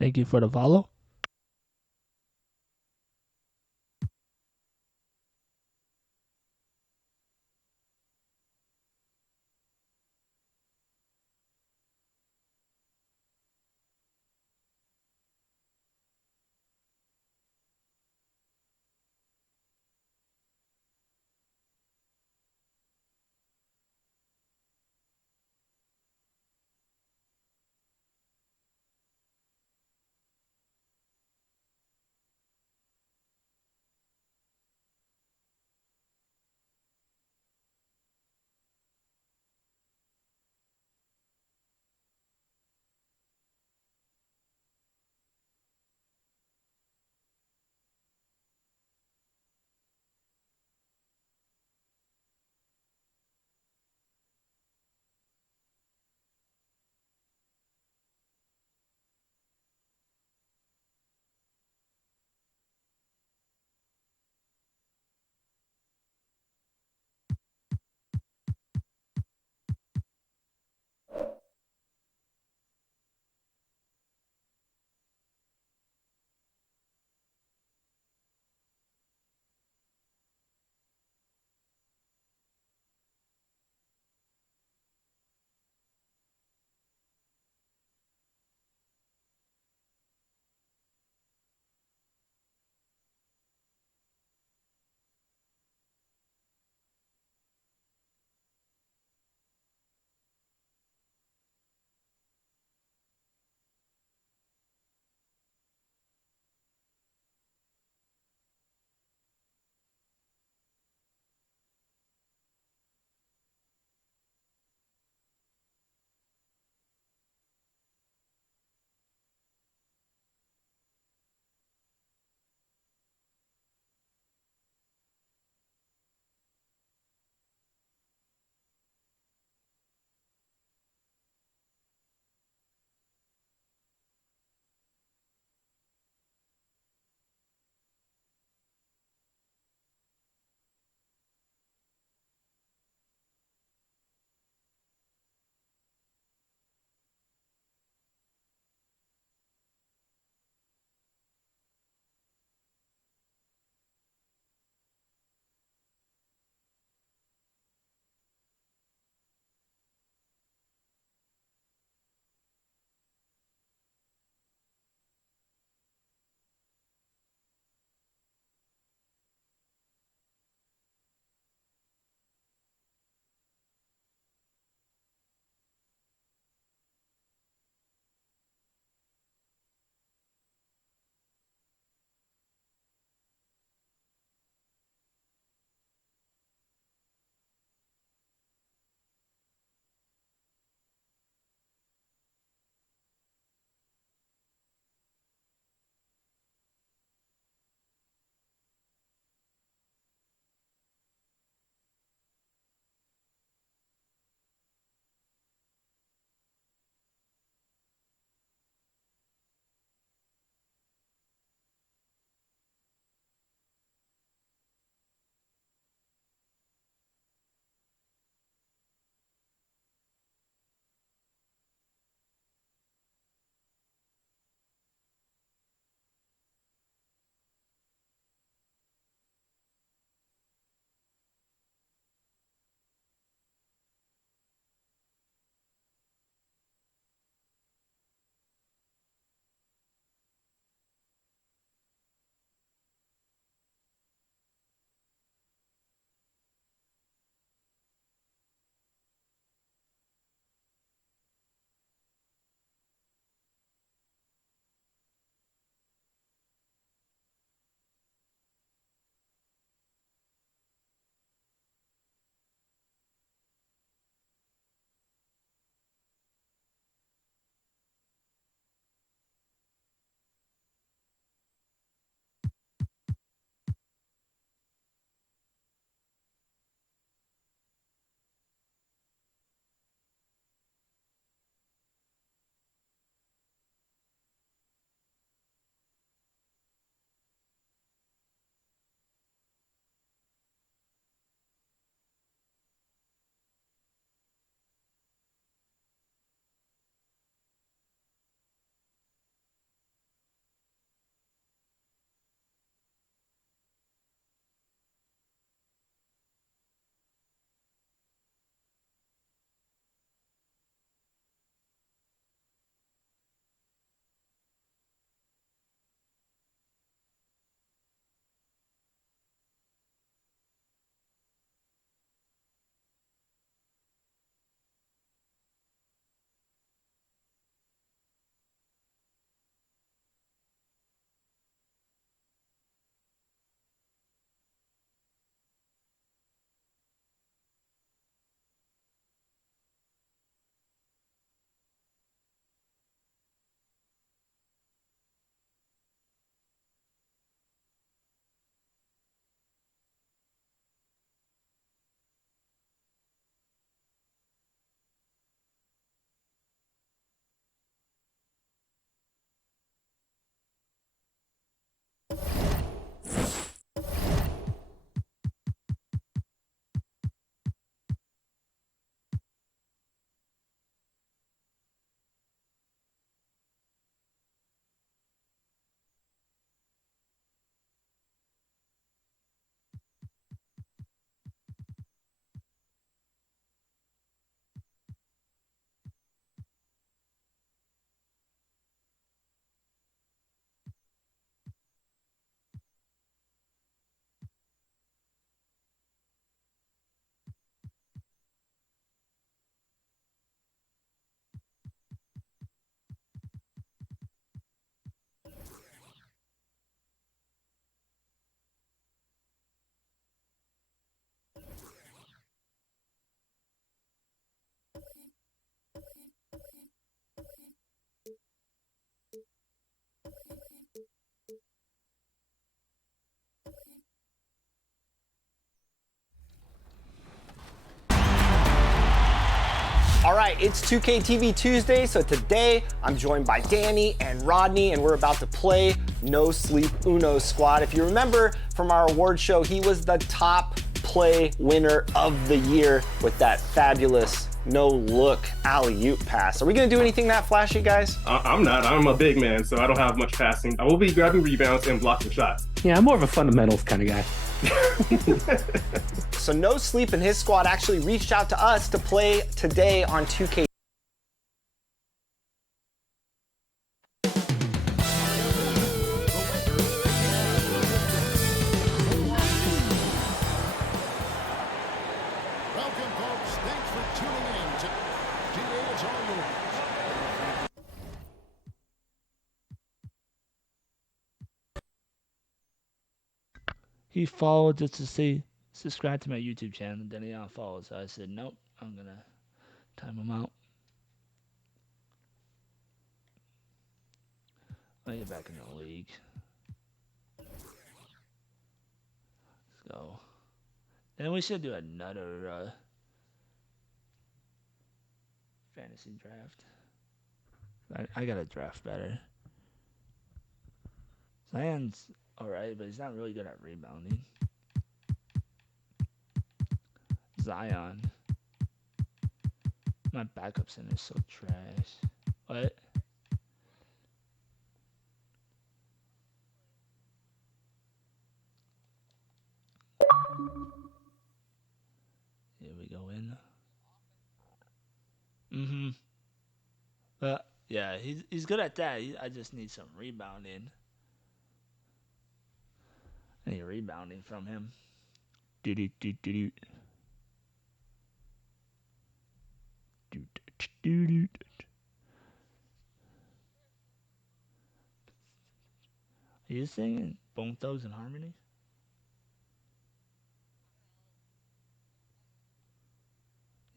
Thank you for the follow. right, it's 2K TV Tuesday, so today I'm joined by Danny and Rodney, and we're about to play No Sleep Uno Squad. If you remember from our award show, he was the top play winner of the year with that fabulous no-look alley-oop pass. Are we going to do anything that flashy, guys? I'm not. I'm a big man, so I don't have much passing. I will be grabbing rebounds and blocking shots. Yeah, I'm more of a fundamentals kind of guy. So No Sleep and his squad actually reached out to us to play today on 2K. Welcome, folks. Thanks for tuning in to GA. It's all yours. He followed just to say, subscribe to my YouTube channel, and then he unfollowed. So I said, nope, I'm going to time him out. Let me get back in the league. Let's go. Then we should do another fantasy draft. I got to draft better. Zion's alright, but he's not really good at rebounding. Zion. My backup center is so trash. What? Here we go in. But yeah, he's good at that. I just need some rebounding. I need rebounding from him. Are you singing Bone Thugs and Harmony?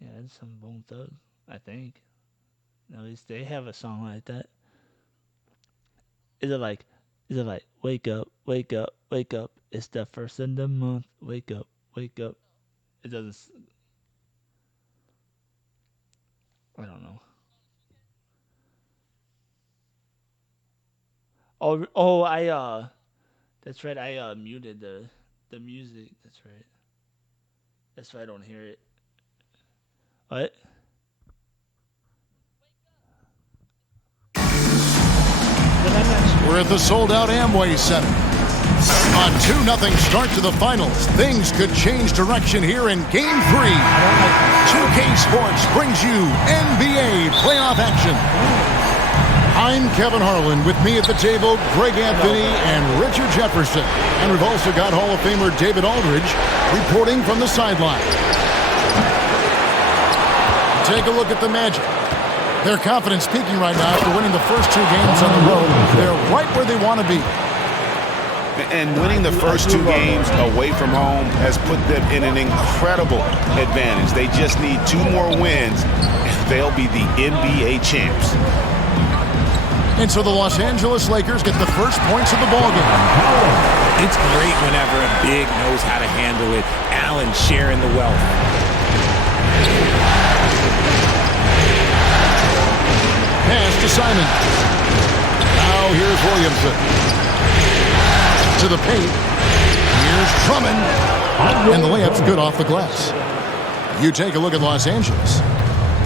Yeah, it's some Bone Thugs, I think. At least they have a song like that. Is it like, wake up, wake up, wake up, it's the first of the month, wake up, wake up. It doesn't, I don't know. Oh, that's right, I muted the music, that's right. That's why I don't hear it. What? We're at the sold-out Amway Center. On 2-0 start to the finals, things could change direction here in Game 3. 2K Sports brings you NBA playoff action. I'm Kevin Harlan. With me at the table, Greg Anthony and Richard Jefferson. And we've also got Hall of Famer David Aldridge reporting from the sideline. Take a look at the Magic. Their confidence peaking right now after winning the first 2 games on the road. They're right where they want to be. And winning the first 2 games away from home has put them in an incredible advantage. They just need 2 more wins, and they'll be the NBA champs. And so the Los Angeles Lakers get the first points of the ballgame. It's great whenever a big knows how to handle it. Allen sharing the wealth. Pass to Simon. Now here's Williamson. To the paint. Here's Drummond. And the layup's good off the glass. You take a look at Los Angeles.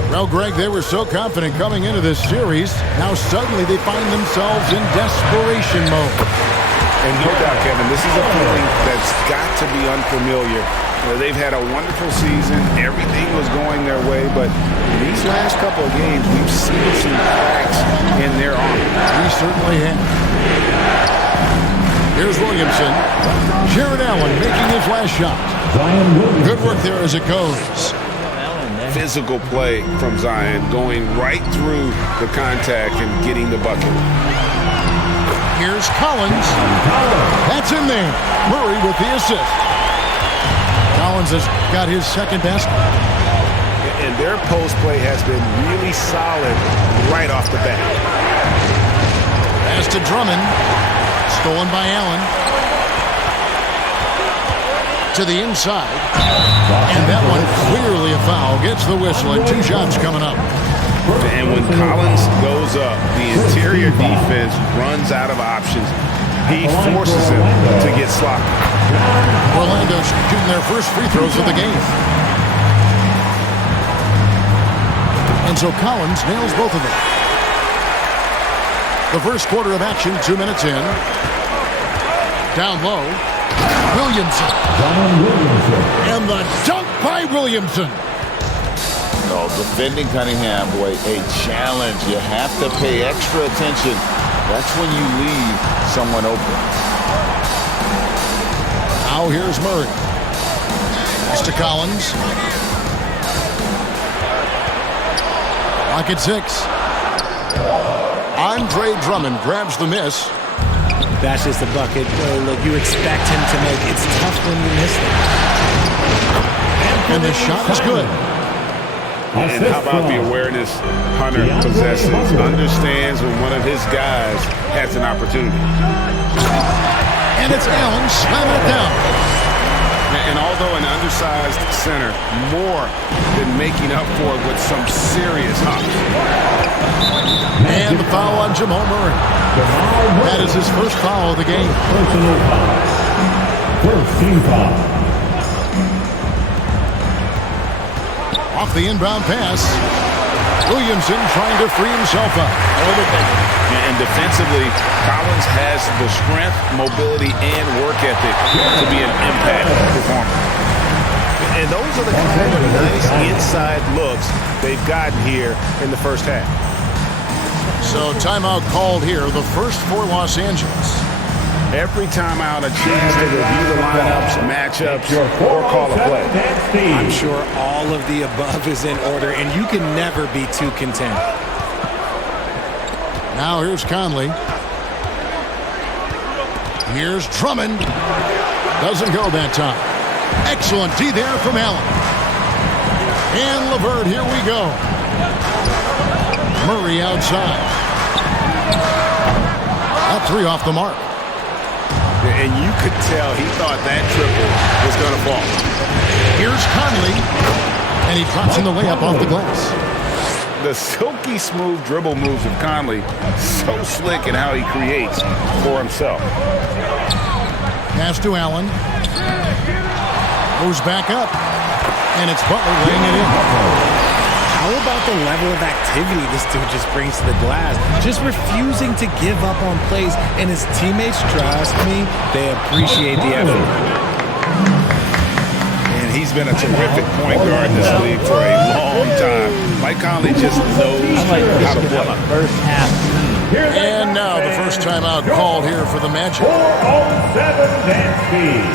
Well, Greg, they were so confident coming into this series. Now suddenly they find themselves in desperation mode. And no doubt, Kevin, this is a feeling that's got to be unfamiliar. They've had a wonderful season. Everything was going their way, but in these last couple of games, we've seen some cracks in their armor. We certainly have. Here's Williamson. Jared Allen making his last shot. Good work there as it goes. Physical play from Zion, going right through the contact and getting the bucket. Here's Collins. That's in there. Murray with the assist. Collins has got his second basket. And their post play has been really solid right off the bat. Pass to Drummond. Stolen by Allen. To the inside. And that one Clearly a foul. Gets the whistle and 2 shots coming up. And when Collins goes up, the interior defense runs out of options. He forces him to get sloppy. Orlando shooting their first free throws of the game. And so Collins nails both of them. The first quarter of action, 2 minutes in. Down low, Williamson. And the dunk by Williamson. No, defending Cunningham, boy, a challenge. You have to pay extra attention. That's when you leave someone open. Now here's Murray. Pass to Collins. Lock at 6. Andre Drummond grabs the miss. That's just a bucket. Look, you expect him to make. It's tough when you miss them. And the shot is good. And how about the awareness Hunter possesses? Understands when one of his guys has an opportunity. And it's Allen slamming it down. And although an undersized center, more than making up for it with some serious hops. And the foul on Jamal Murray. That is his first foul of the game. Personal foul. First team foul. Off the inbound pass. Williamson trying to free himself up. And defensively, Collins has the strength, mobility, and work ethic to be an impact performer. And those are the kind of nice inside looks they've gotten here in the first half. So timeout called here, the first for Los Angeles. Every timeout a chance to review the lineups, matchups, or call a play. I'm sure all of the above is in order, and you can never be too content. Now here's Conley. Here's Drummond. Doesn't go that time. Excellent D there from Allen. And LeVert, here we go. Murray outside. That 3 off the mark. And you could tell he thought that triple was going to fall. Here's Conley. And he drops in the layup off the glass. The silky smooth dribble moves of Conley, so slick in how he creates for himself. Pass to Allen. Goes back up. And it's Butler laying it in. How about the level of activity this dude just brings to the glass? Just refusing to give up on plays, and his teammates, trust me, they appreciate the effort. And he's been a terrific point guard in this league for a long time. Mike Conley just knows how to play. First half. And now the first timeout called here for the Magic. 4-on-7 dance speed.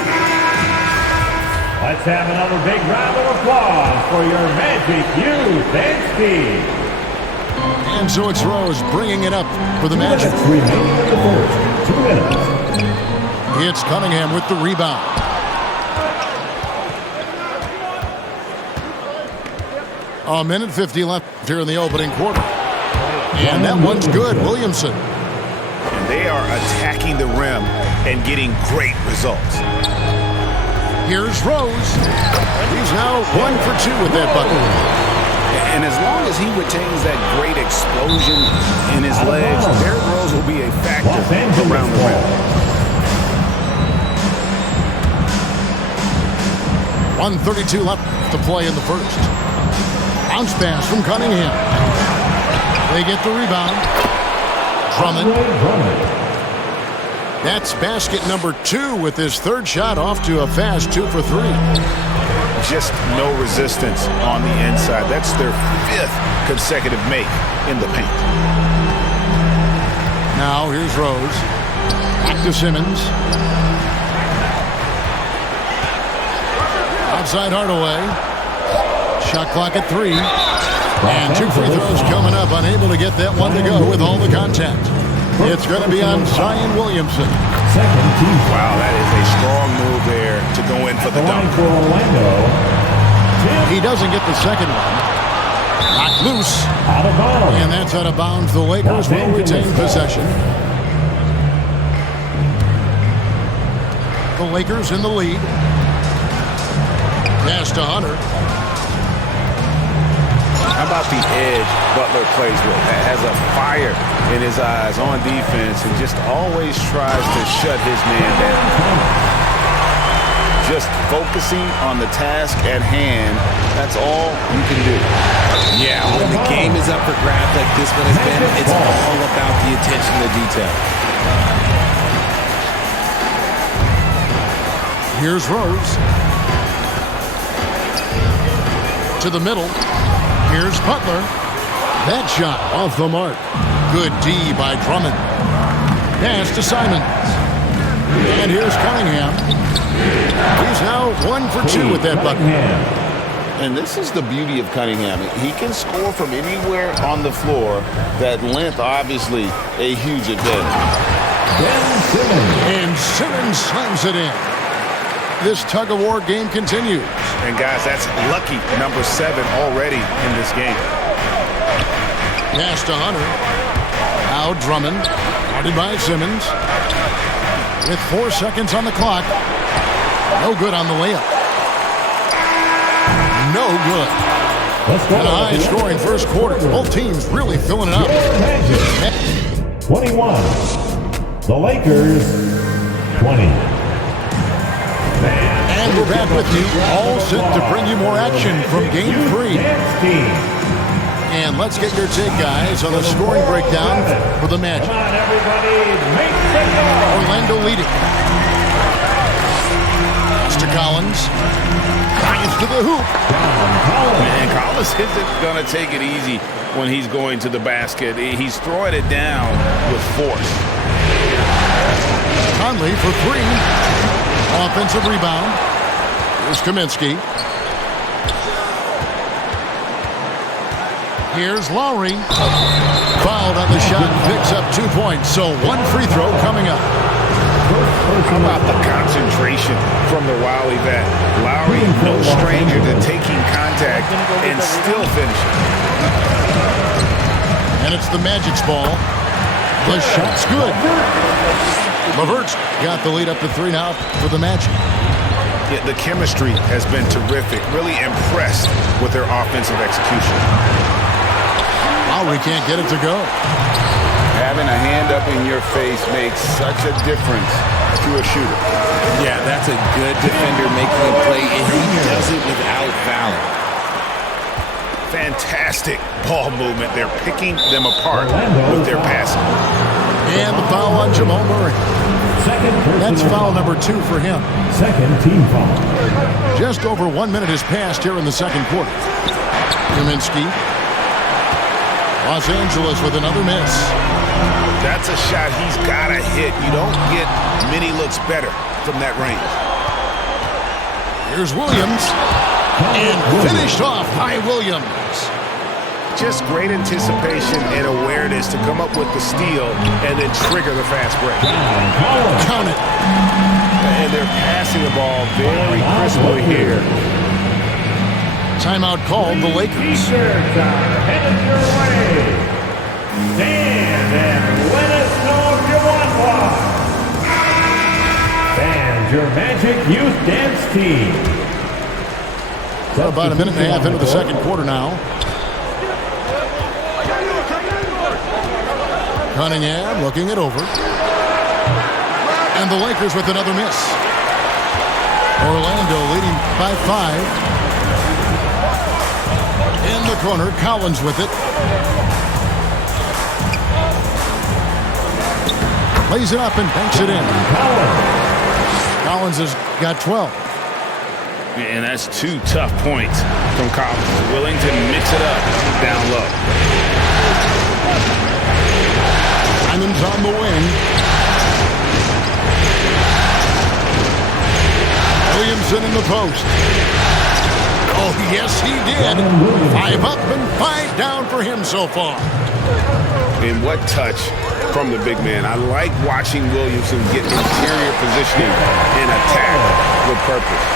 Let's have another big round of applause for your Magic Youth dance team. And so it's Rose bringing it up for the Magic. Remaining in the first 2 minutes. It's Cunningham with the rebound. A minute 50 left here in the opening quarter. And that one's good, Williamson. And they are attacking the rim and getting great results. Here's Rose. He's now 1 for 2 with that bucket. And as long as he retains that great explosion in his legs, Derrick Rose will be a factor around the rim. 1:32 left to play in the first. Bounce pass from Cunningham. They get the rebound. Drummond. That's basket number 2 with his 3rd shot off to a fast 2 for 3. Just no resistance on the inside. That's their 5th consecutive make in the paint. Now here's Rose. Back to Simmons. Outside Hardaway. Shot clock at 3. And 2 free throws coming up. Unable to get that one to go with all the contact. It's going to be on Zion Williamson. Wow, that is a strong move there to go in for the dunk. He doesn't get the second one. Knocked loose. And that's out of bounds. The Lakers will retain possession. The Lakers in the lead. Pass to Hunter. How about the edge Butler plays with? Has a fire in his eyes on defense and just always tries to shut his man down. Just focusing on the task at hand, that's all you can do. Yeah, when the game is up for grabs like this one has been, it's all about the attention to detail. Here's Rose. To the middle. Here's Butler. That shot off the mark. Good D by Drummond. Pass to Simons. And here's Cunningham. He's now 1 for 2 with that bucket. And this is the beauty of Cunningham. He can score from anywhere on the floor. That length, obviously, a huge advantage. And Simmons slams it in. This tug-of-war game continues. And guys, that's lucky number 7 already in this game. Pass to Hunter. Now Drummond. Guarded by Simmons. With 4 seconds on the clock. No good on the layup. No good. And a high-scoring first quarter. Both teams really filling it up. 21. The Lakers, 20. And we're back with you, all set to bring you more action from Game 3. And let's get your take, guys, on the scoring breakdown for the Magic. Come on, everybody, make the noise. Orlando leading. Pass to Collins. Drives to the hoop. Man, Collins isn't going to take it easy when he's going to the basket. He's throwing it down with force. Conley for 3. Offensive rebound. Here's Kaminsky. Here's Lowry. Fouled on the shot. Picks up 2 points. So 1 free throw coming up. How about the concentration from the Wiley vet? Lowry, no stranger to taking contact and still finishing. And it's the Magic's ball. The shot's good. LeVert's got the lead up to 3 now for the Magic. Yeah, the chemistry has been terrific. Really impressed with their offensive execution. Lowry can't get it to go. Having a hand up in your face makes such a difference to a shooter. Yeah, that's a good defender making a play, and he does it without fouling. Fantastic ball movement. They're picking them apart with their passing. And the foul on Jamal Murray. That's foul number 2 for him. Second team foul. Just over 1 minute has passed here in the second quarter. Kaminsky. Los Angeles with another miss. That's a shot he's got to hit. You don't get many looks better from that range. Here's Williams. And finished off by Williams. Just great anticipation and awareness to come up with the steal and then trigger the fast break. Count it. And they're passing the ball very crisply here. Timeout called the Lakers. T-shirts are headed your way. Stand and let us know if you want one. And your Magic Youth Dance Team. We're about a minute and a half into the second quarter now. Cunningham looking it over. And the Lakers with another miss. Orlando leading by 5. In the corner, Collins with it. Lays it up and banks it in. Collins has got 12. And that's 2 tough points from Collins. Willing to mix it up down low. Simons on the wing. Williamson in the post. Oh, yes, he did. 5 up and 5 down for him so far. And what touch from the big man. I like watching Williamson get interior positioning and attack with purpose.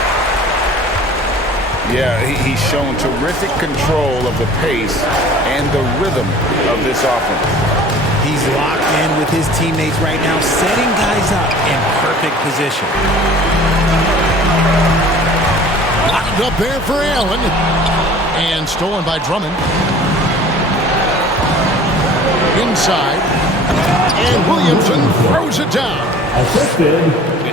Yeah, he's shown terrific control of the pace and the rhythm of this offense. He's locked in with his teammates right now, setting guys up in perfect position. Locked up there for Allen. And stolen by Drummond. inside. And Williamson throws it down. Assisted.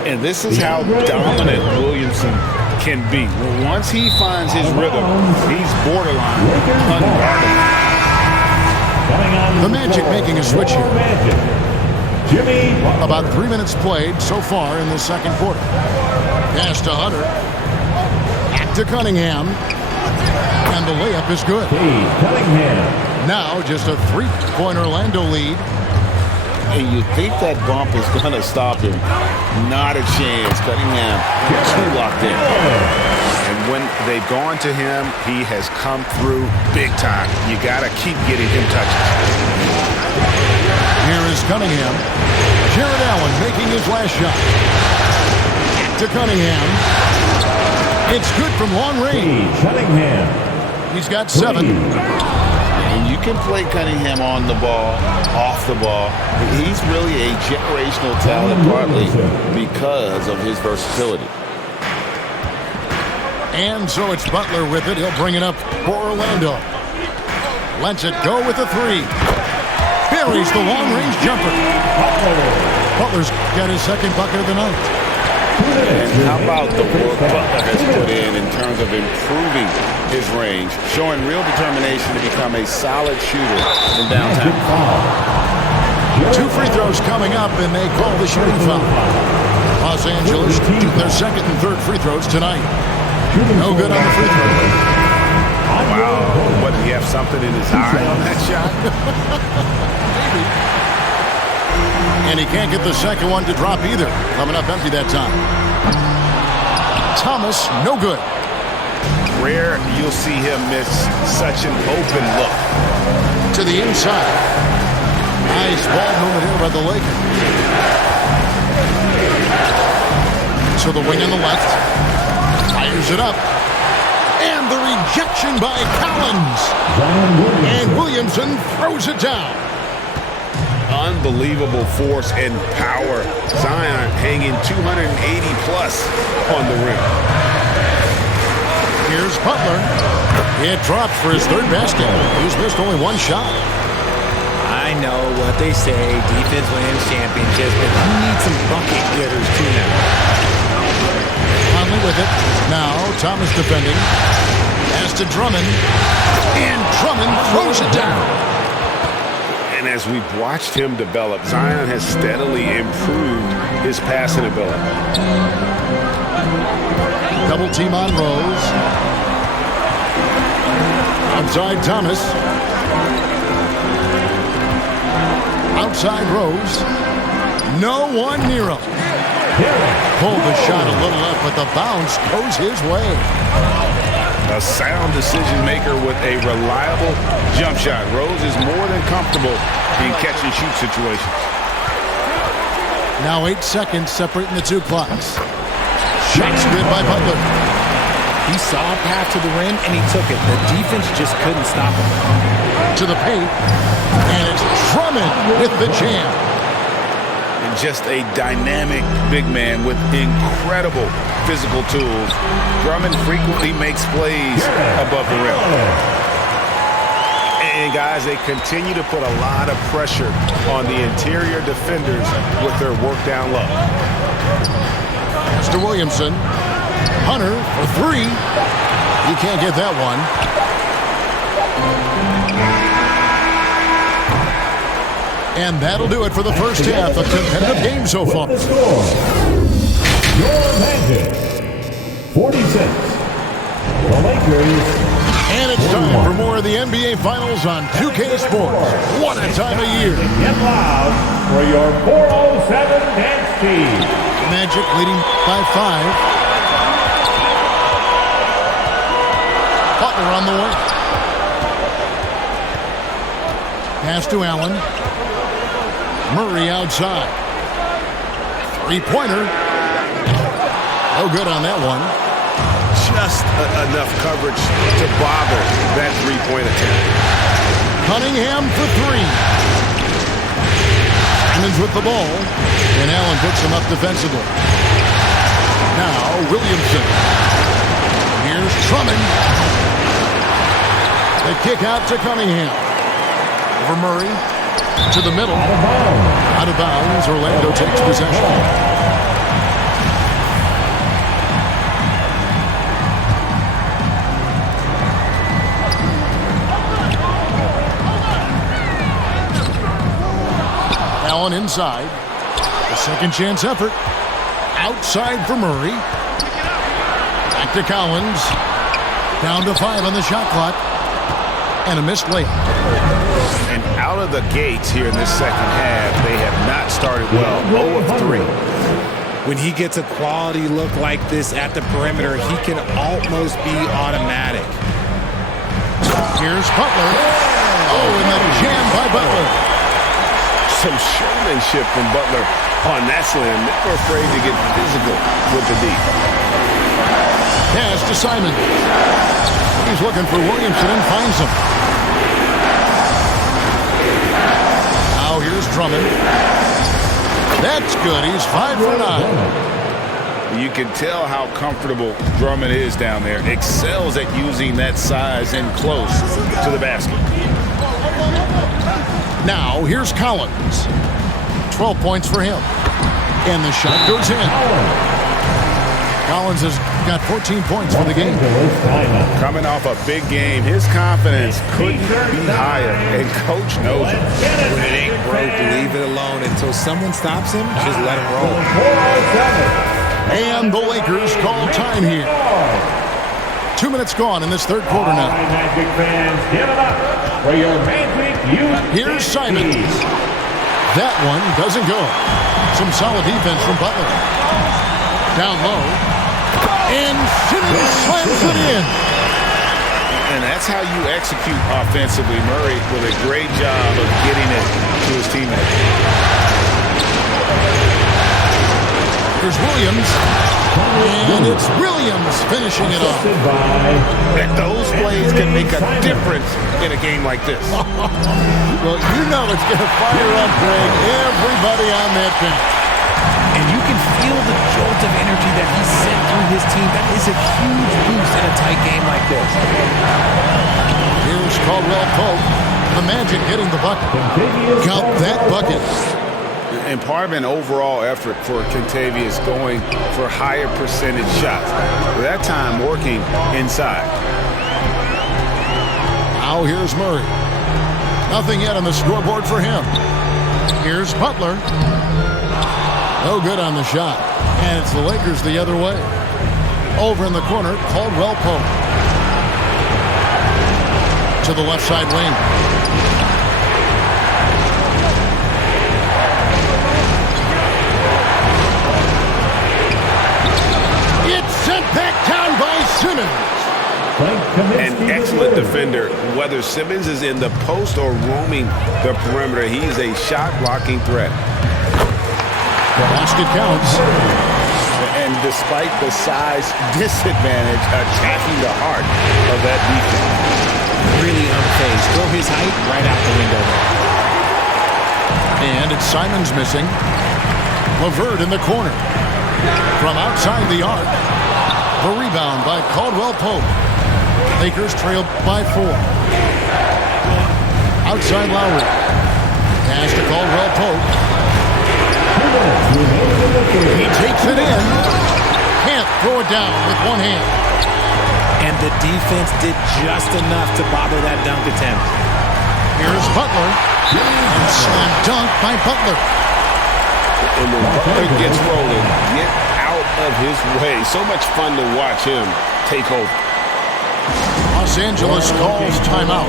And this is how dominant Williamson can be. Once he finds his rhythm, he's borderline unguardable. The Magic making a switch here. Jimmy. About 3 minutes played so far in the second quarter. Pass to Hunter. Back to Cunningham. And the layup is good. Cunningham. Now just a 3-point Orlando lead. And you think that bump is going to stop him. Not a chance. Cunningham too locked in. And when they've gone to him, he has come through big time. You got to keep getting him touches. Here is Cunningham. Jared Allen making his last shot. Back to Cunningham. It's good from long range. Cunningham. He's got 7. And you can play Cunningham on the ball, off the ball. He's really a generational talent, partly because of his versatility. And so it's Butler with it. He'll bring it up for Orlando. Lets it go with a 3. Buries the long-range jumper. Butler's got his second bucket of the night. And how about the work Butler has put in terms of improving his range, showing real determination to become a solid shooter from downtown. 2 free throws coming up, and they call the shooting foul. Los Angeles shooting their second and third free throws tonight. No good on the free throw. Wow. What, did he have something in his eye on that shot? Maybe. And he can't get the second one to drop either. Coming up empty that time. Thomas, no good. Rare you'll see him miss such an open look. To the inside. Nice ball movement here by the Lakers. To the wing on the left. Fires it up. And the rejection by Collins. And Williamson throws it down. Unbelievable force and power. Zion hanging 280 plus on the rim. Here's Butler. It dropped for his third basket. He's missed only 1 shot. I know what they say, defense wins championships, but you need some bucket getters too now. Conley with it. Now Thomas defending. Pass to Drummond. And Drummond throws it down. And as we've watched him develop, Zion has steadily improved his passing ability. Double team on Rose. Outside Thomas. Outside Rose. No one near him. Pulled the shot a little left, but the bounce goes his way. A sound decision maker with a reliable jump shot. Rose is more than comfortable in catch and shoot situations. Now 8 seconds separating the 2 clocks. Shots good by Butler. He saw a path to the rim and he took it. The defense just couldn't stop him. To the paint. And it's Drummond with the jam. And just a dynamic big man with incredible physical tools. Drummond frequently makes plays above the rim. And guys, they continue to put a lot of pressure on the interior defenders with their work down low. Mr. Williamson. Hunter for 3. You can't get that one. And that'll do it for the first half. A competitive game so far. Your Magic, 46. The Lakers. And it's time for more of the NBA Finals on 2K Sports. What a time of year. Get loud for your 407 dance team. Magic leading by 5. Butler on the way. Pass to Allen. Murray outside. 3-pointer. No good on that one. Just enough coverage to bother that 3-point attempt. Cunningham for 3. Simmons with the ball. And Allen picks him up defensively. Now Williamson. Here's Drummond. The kick out to Cunningham. Over Murray. To the middle. Out of bounds. Orlando takes possession. Allen inside. A second chance effort. Outside for Murray. Back to Collins. Down to 5 on the shot clock. And a missed layup. And out of the gates here in this second half, they have not started well. 0 of 3. When he gets a quality look like this at the perimeter, he can almost be automatic. Here's Butler. Oh, and the jam by Butler. Some showmanship from Butler on that slam. Never afraid to get physical with the D. Pass to Simon. He's looking for Williamson and finds him. Now here's Drummond. That's good. He's 5 for 9. You can tell how comfortable Drummond is down there. Excels at using that size and close to the basket. Now, here's Collins. 12 points for him. And the shot goes in. Collins has got 14 points for the game. Coming off a big game, his confidence couldn't be higher, and Coach knows it. When it ain't broke, leave it alone. Until someone stops him, just let him roll. And the Lakers call time here. 2 minutes gone in this third quarter now. Magic fans, give it up for your Magic Youth. Here's Simons. That one doesn't go. Some solid defense from Butler. Down low. And Simmons slams it in. And that's how you execute offensively. Murray with a great job of getting it to his teammates. Here's Williams. And it's Williams finishing it off. And those plays can make a difference in a game like this. Well, you know it's going to fire up, Greg, everybody on that bench. And you can feel the jolt of energy that he sent through his team. That is a huge boost in a tight game like this. Here's Caldwell Pope. The Magic getting the bucket. Count that bucket. And part of an overall effort for Kentavious going for higher percentage shots. That time working inside. Now here's Murray. Nothing yet on the scoreboard for him. Here's Butler. No good on the shot. And it's the Lakers the other way. Over in the corner, Caldwell Pope. To the left side wing. It's sent back down by Simmons. An excellent defender, whether Simmons is in the post or roaming the perimeter. He's a shot-blocking threat. The basket counts. And despite the size disadvantage, attacking the heart of that defense. Really unfazed. Throw his height right out the window there. And it's Simons missing. LeVert in the corner. From outside the arc. The rebound by Caldwell Pope. Lakers trailed by 4. Outside Lowry. Pass to Caldwell Pope. He takes it in. Can't throw it down with one hand. And the defense did just enough to bother that dunk attempt. Here's Butler. And slam dunk by Butler. And when Butler gets rolling, get out of his way. So much fun to watch him take over. Los Angeles calls timeout.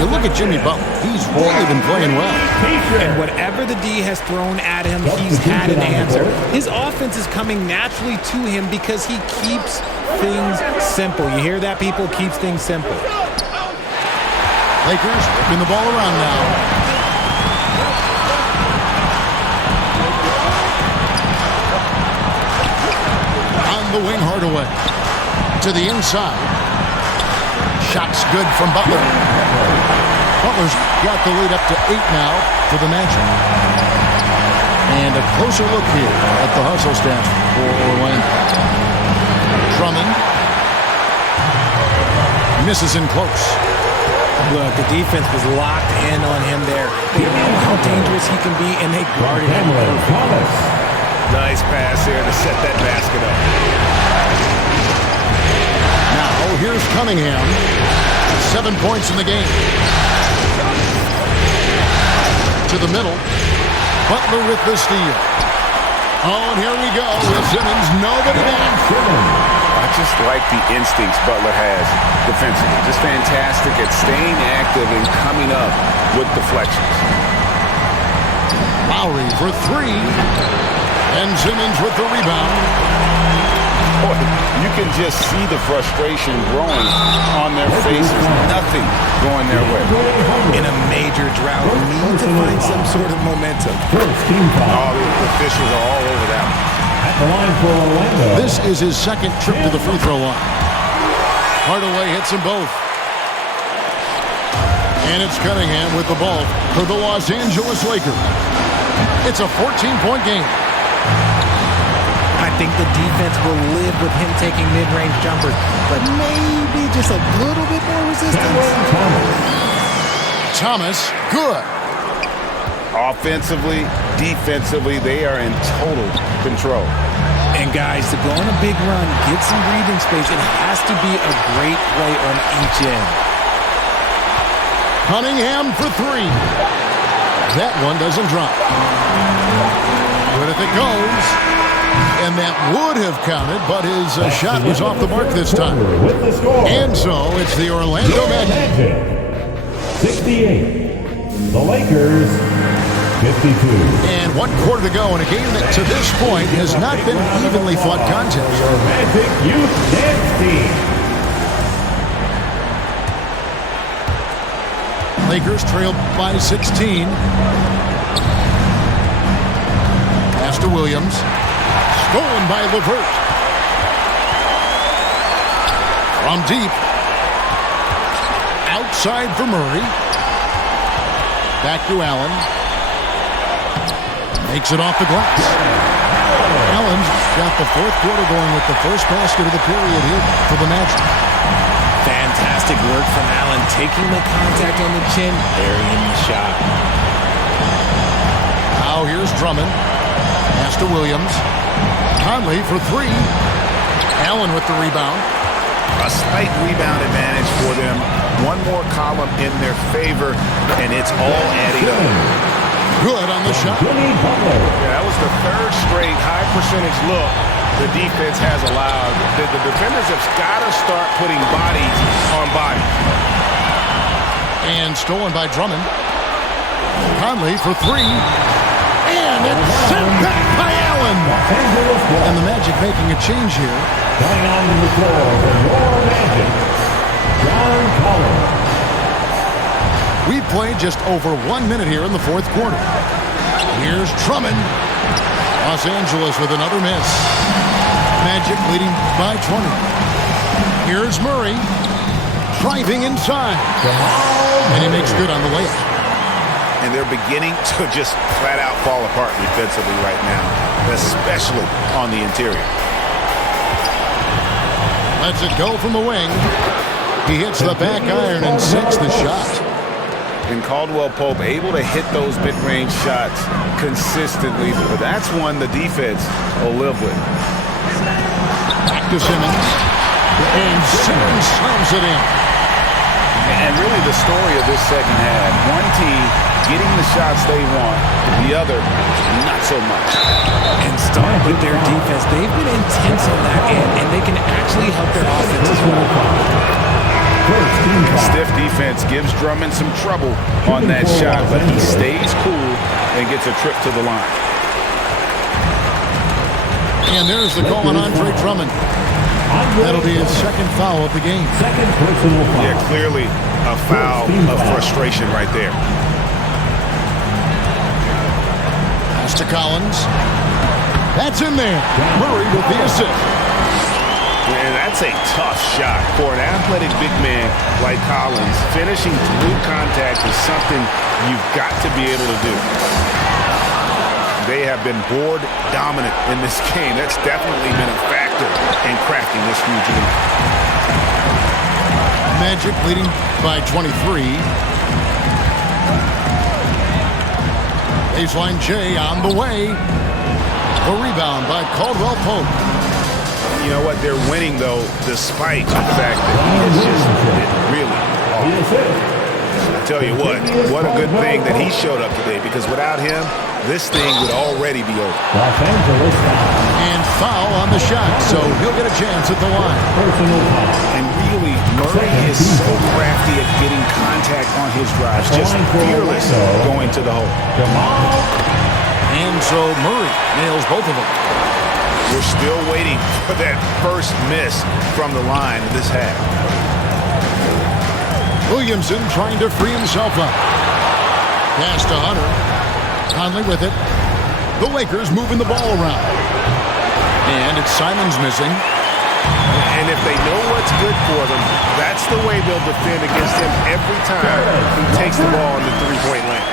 You look at Jimmy Butler. He's really been playing well. And whatever the D has thrown at him, he's had an answer. His offense is coming naturally to him because he keeps things simple. You hear that, people? Keeps things simple. Lakers whipping the ball around now. On the wing, Hardaway. To the inside. Shot's good from Butler. Butler's got the lead up to 8 now for the Magic. And a closer look here at the hustle stats for Orlando. Drummond misses in close. Look, the defense was locked in on him there. They know how dangerous he can be, and they guarded him perfectly. Nice pass here to set that basket up. Now, here's Cunningham. 7 points in the game. To the middle. Butler with the steal. Oh, and here we go with Simmons. Nobody back. I just like the instincts Butler has defensively. Just fantastic at staying active and coming up with deflections. Lowry for three. And Simmons with the rebound. Boy, you can just see the frustration growing on their faces. Nothing going their way. In a major drought, need to find some sort of momentum. All the officials are all over that one. At the line for Orlando. This is his second trip to the free throw line. Hardaway hits them both. And it's Cunningham with the ball for the Los Angeles Lakers. It's a 14-point game. I think the defense will live with him taking mid-range jumpers, but maybe just a little bit more resistance. Thomas, good. Offensively, defensively, they are in total control. And guys, to go on a big run, get some breathing space, it has to be a great play on each end. Cunningham for three. That one doesn't drop. But if it goes, and that would have counted, but his shot was off the mark this time. And so it's the Orlando Magic. 68. The Lakers, 52. And 1 quarter to go in a game that to this point has not been evenly fought contest. Your Magic Youth Dance Team. Lakers trailed by 16. Pass to Williams. Stolen by LeVert. From deep. Outside for Murray. Back to Allen. Makes it off the glass. Allen's got the fourth quarter going with the first basket of the period here for the Magic. Fantastic work from Allen, taking the contact on the chin, burying the shot. Now here's Drummond. Pass to Williams. Conley for three. Allen with the rebound. A slight rebound advantage for them. One more column in their favor, and it's all adding up. Good on the shot. Yeah, that was the third straight high percentage look the defense has allowed. The defenders have got to start putting bodies on bodies. And stolen by Drummond. Conley for three. And it's sent back by Allen. And the Magic making a change here. Coming onto the floor for your Magic, John Collins. We played just over 1 minute here in the fourth quarter. Here's Drummond. Los Angeles with another miss. Magic leading by 20. Here's Murray. Driving inside. And he makes good on the layup. And they're beginning to just flat out fall apart defensively right now, especially on the interior. Lets it go from the wing. He hits the back iron and sinks the shot. And Caldwell Pope able to hit those mid-range shots consistently, but that's one the defense will live with. Back to Simmons. And Simmons slams it in. And really the story of this second half, one team getting the shots they want, the other not so much. And start with their defense. They've been intense on that end, and they can actually help their offense as well. Stiff defense gives Drummond some trouble on that shot, but he stays cool and gets a trip to the line. And there's the call on Andre Drummond. That'll be his second foul of the game. Second personal foul. Yeah, clearly a foul of frustration right there. Pass to Collins. That's in there. Murray with the assist. And that's a tough shot for an athletic big man like Collins. Finishing through contact is something you've got to be able to do. They have been board dominant in this game. That's definitely been a factor in cracking this huge lead. Magic leading by 23. Baseline J on the way. The rebound by Caldwell Pope. You know what? They're winning, though, despite the fact that he is just really awful. I tell you what a good thing that he showed up today, because without him, this thing would already be over. And foul on the shot, so he'll get a chance at the line. And really, Murray is so crafty at getting contact on his drives, just fearless going to the hole. And so Murray nails both of them. We're still waiting for that first miss from the line this half. Williamson trying to free himself up. Pass to Hunter. Conley with it. The Lakers moving the ball around. And it's Simons missing. And if they know what's good for them, that's the way they'll defend against him every time he takes the ball in the three-point lane.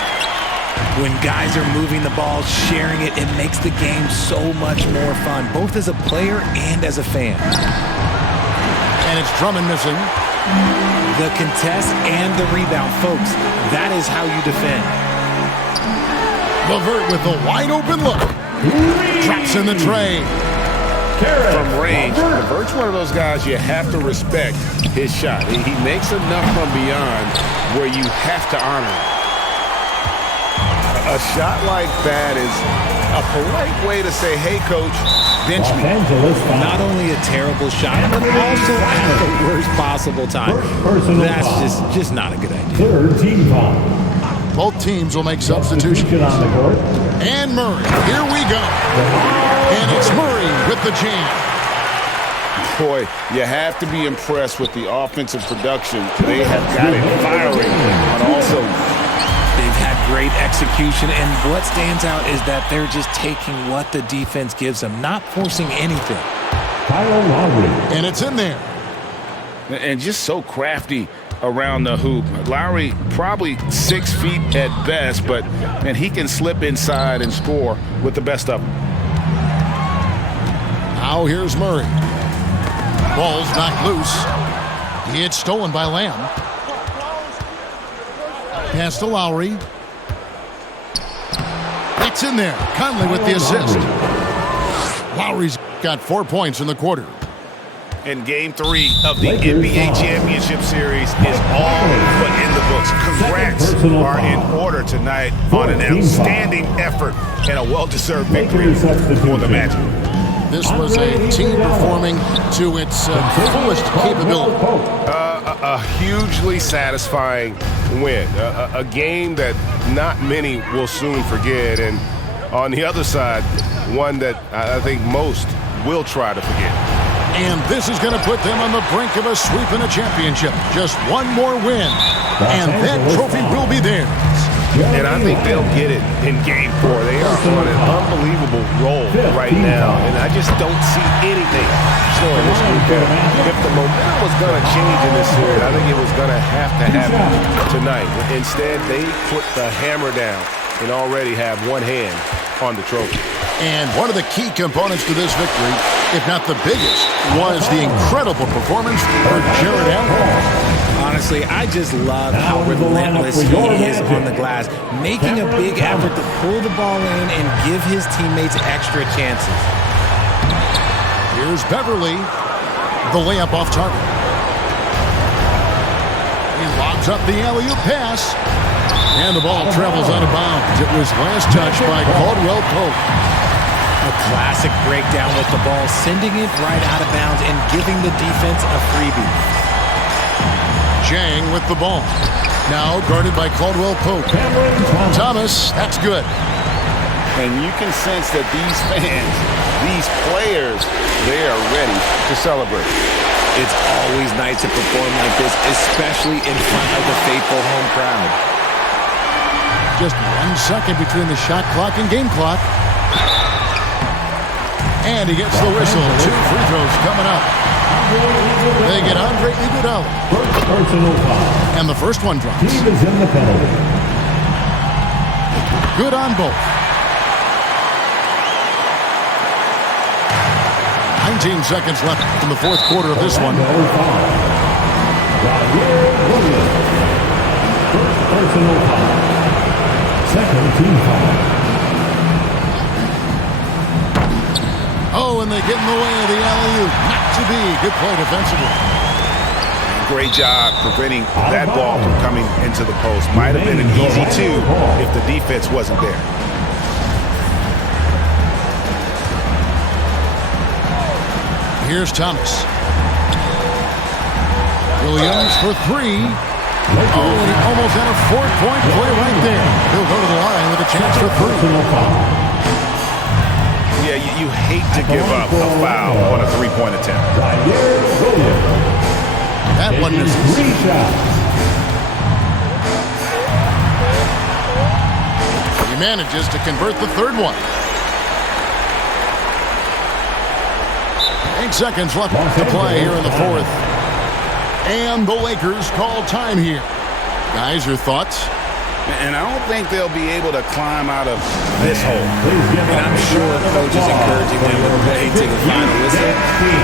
When guys are moving the ball, sharing it, it makes the game so much more fun, both as a player and as a fan. And it's Drummond missing. The contest and the rebound, folks, that is how you defend. LeVert with a wide open look. Drops in the tray. From range, LeVert's one of those guys you have to respect his shot. He makes enough from beyond where you have to honor him. A shot like that is a polite way to say, hey, coach, bench me. Not only a terrible shot, but also at the worst possible time. That's just not a good idea. Third team foul. Both teams will make substitutions. And Murray, here we go. And it's Murray with the jam. Boy, you have to be impressed with the offensive production. They have got it firing on all cylinders. They've had great execution, and what stands out is that they're just taking what the defense gives them, not forcing anything. And it's in there. And just so crafty around the hoop. Lowry probably 6 feet at best, but man, he can slip inside and score with the best of them. Now here's Murray. Ball's knocked loose. It's stolen by Lamb. Pass to Lowry. It's in there. Conley with the assist. Lowry's got 4 points in the quarter. And Game 3 of the NBA Championship Series is all but in the books. Congrats are in order tonight on an outstanding effort and a well-deserved victory for the Magic. This was a team performing to its fullest capability. A hugely satisfying win. A game that not many will soon forget. And on the other side, one that I think most will try to forget. And this is going to put them on the brink of a sweep in a championship. Just one more win, and that trophy will be theirs. And I think they'll get it in Game 4. They are on an unbelievable roll right now, and I just don't see anything showing this group there. If the momentum was going to change in this series, I think it was going to have to happen tonight. Instead, they put the hammer down and already have one hand on the trophy. And one of the key components to this victory, if not the biggest, was the incredible performance for Jarrett Allen. Honestly, I just love how relentless he is on the glass, making a big effort to pull the ball in and give his teammates extra chances. Here's Beverly, the layup off target. He lobs up the alley-oop pass, and the ball travels out of bounds. It was last touched by Caldwell Pope. A classic breakdown with the ball, sending it right out of bounds and giving the defense a freebie. Jang with the ball. Now guarded by Caldwell Pope. Thomas, that's good. And you can sense that these fans, these players, they are ready to celebrate. It's always nice to perform like this, especially in front of the faithful home crowd. Just 1 second between the shot clock and game clock. And he gets the whistle. 2 free throws coming up. They get Andre Iguodala. And the first one drops. Good on both. 19 seconds left in the fourth quarter of this one. Zaire Williams. First personal foul. Second team foul. Oh, and they get in the way of the alley-oop. Not to be. Good play defensively. Great job preventing that ball from coming into the post. Might have been an easy two if the defense wasn't there. Here's Thomas. Williams for three. Oh, and he almost had a four-point play right there. He'll go to the line with a chance for three. Yeah, you hate to give up a foul on a three-point attempt. That one misses. He manages to convert the third one. 8 seconds left to play here in the fourth. And the Lakers call time here. Guys, your thoughts? And I don't think they'll be able to climb out of this hole. And I'm sure the coach is encouraging them to play to the final whistle.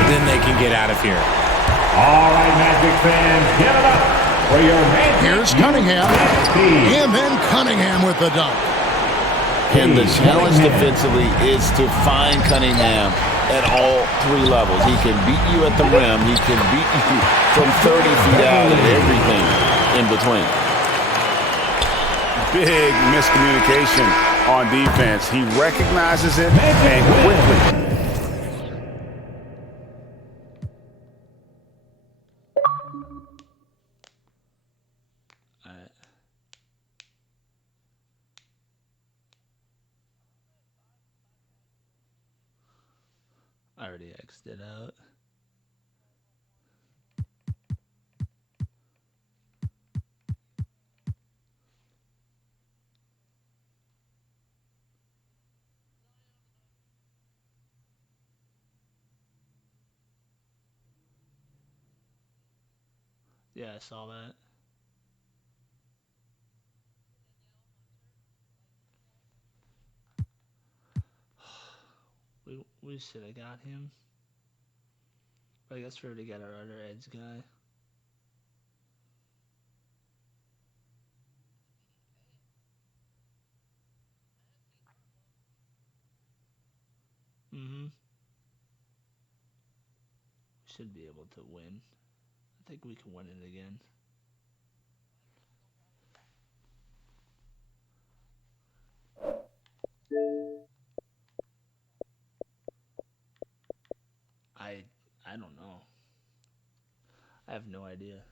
Then they can get out of here. All right, Magic fans, give it up for your Magic. Here's Cunningham. And then Cunningham with the dunk. And the challenge defensively is to find Cunningham at all three levels. He can beat you at the rim. He can beat you from 30 feet out and everything in between. Big miscommunication on defense. He recognizes it and quickly. I already X'd it out. Yeah, I saw that. We should have got him. But I guess we already got our other edge guy. We should be able to win. I think we can win it again. I don't know. I have no idea.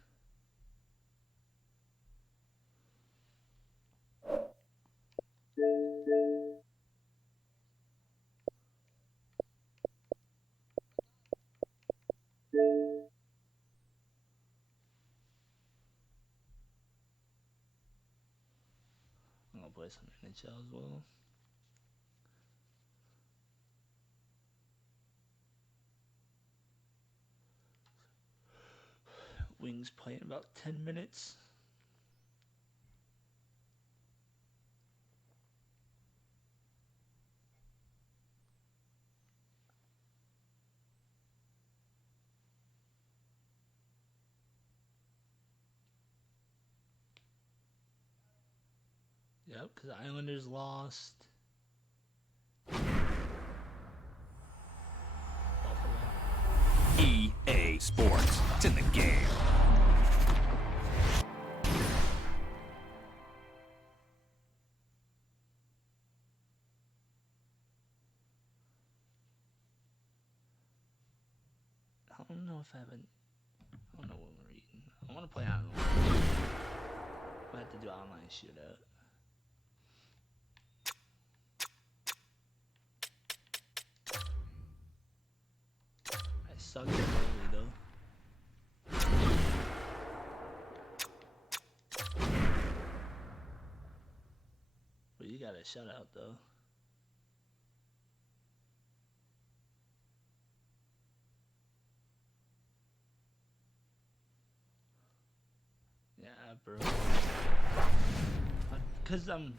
I'm gonna play some NHL as well. Wings play in about 10 minutes. Yep, because Islanders lost. EA Sports. It's in the game. I don't know if I haven't. I don't know what we're eating. I want to play online. I have to do online shootout. I suck at goalie though. But you got a shutout though. Yeah, bro. Cause I'm.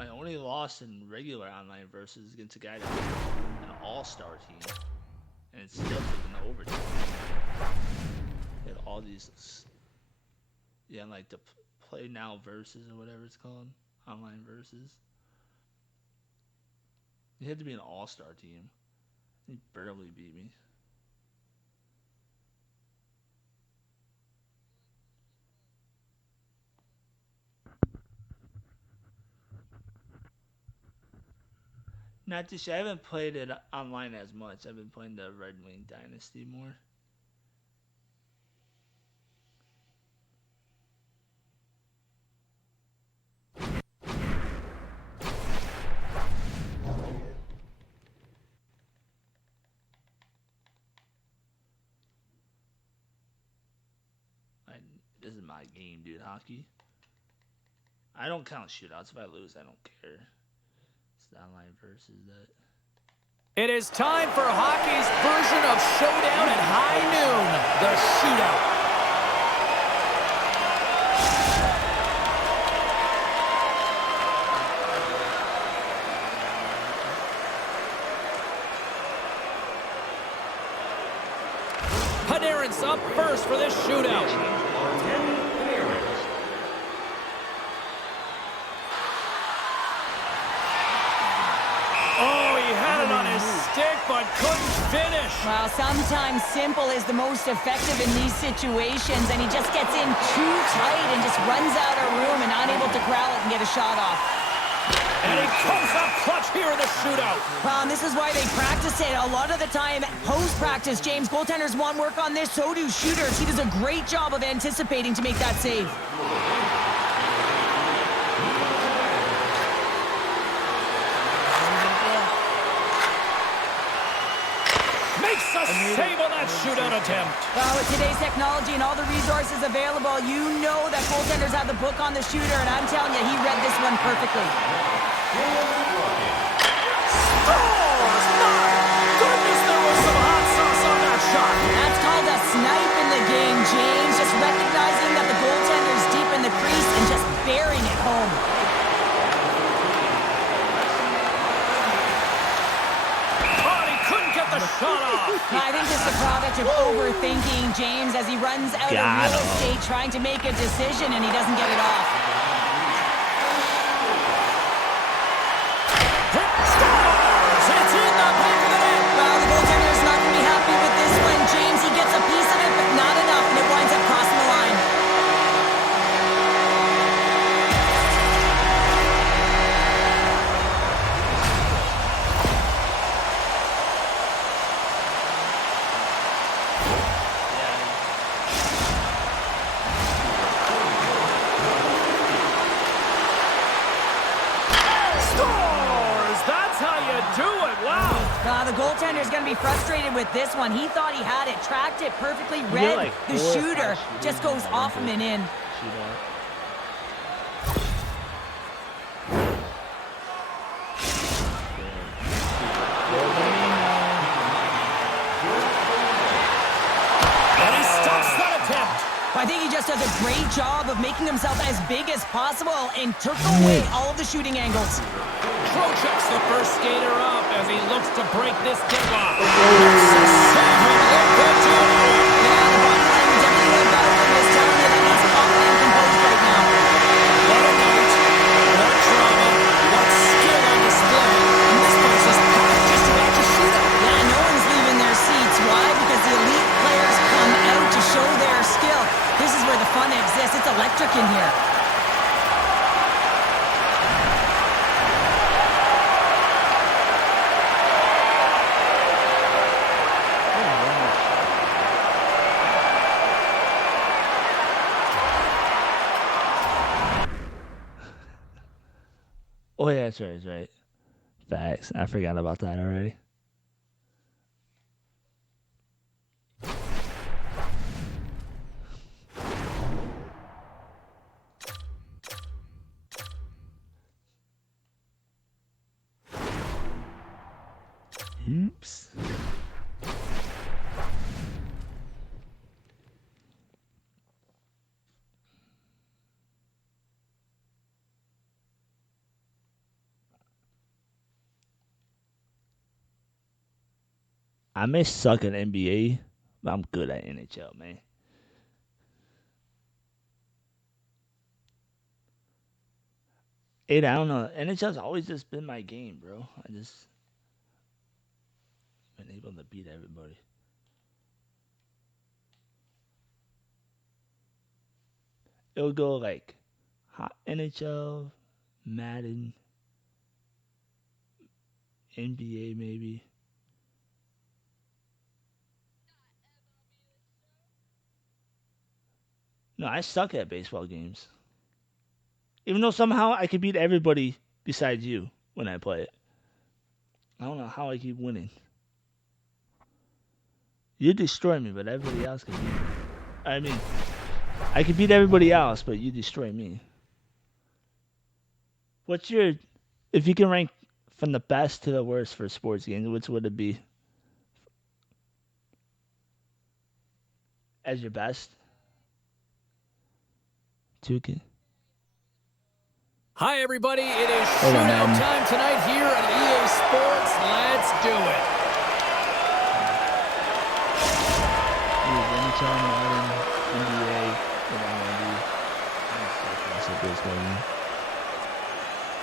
My only loss in regular online versus against a guy that's an all-star team, and it's still taking the overtime. Had all these, like the play now versus or whatever it's called, online versus. He had to be an all-star team. He barely beat me. Not this year. I haven't played it online as much. I've been playing the Red Wing Dynasty more. This is my game, dude. Hockey. I don't count shootouts. If I lose, I don't care. It's the online versus that. It is time for hockey's version of Showdown at high noon, the shootout. Panarin's up first for this shootout. But couldn't finish. Well, sometimes simple is the most effective in these situations, and he just gets in too tight and just runs out of room and unable to corral it and get a shot off. And he comes up clutch here in the shootout. Well, and this is why they practice it. A lot of the time, post-practice, James, goaltenders want work on this, so do shooters. He does a great job of anticipating to make that save. Save on that shootout attempt. Well, with today's technology and all the resources available, you know that goaltenders have the book on the shooter, and I'm telling you, he read this one perfectly. Scores! My goodness, there was some hot sauce on that shot. That's called a snipe in the game, James. Just recognizing that the goaltender's deep in the crease and just bearing it home. Shot off. I think this is a product of overthinking, James, as he runs out of real estate trying to make a decision and he doesn't get it off. Scores! It's in the back of the net. Well, the goaltender's not going to be happy with this one, James. He gets a piece of it, but not enough, and it winds up crossing the line. The goaltender is going to be frustrated with this one. He thought he had it, tracked it perfectly, read the shooter, just goes off him and in. And he stops that attempt. I think he just does a great job of making himself as big as possible and took away all of the shooting angles. Trocheck's the first skater up as he looks to break this deadlock. This is where the fun exists. It's electric in here. Oh yeah, that's right, that's right. Facts. I forgot about that already. Oops. I may suck at NBA, but I'm good at NHL, man. I don't know. NHL's always just been my game, bro. I just been able to beat everybody. It would go like hot NHL, Madden, NBA maybe. No, I suck at baseball games. Even though somehow I can beat everybody besides you when I play it. I don't know how I keep winning. You destroy me, but everybody else can beat me. I mean, I can beat everybody else, but you destroy me. What's your... If you can rank from the best to the worst for sports games, which would it be? As your best? 2K? Hi, everybody. It is shootout time tonight here at EA Sports. Let's do it.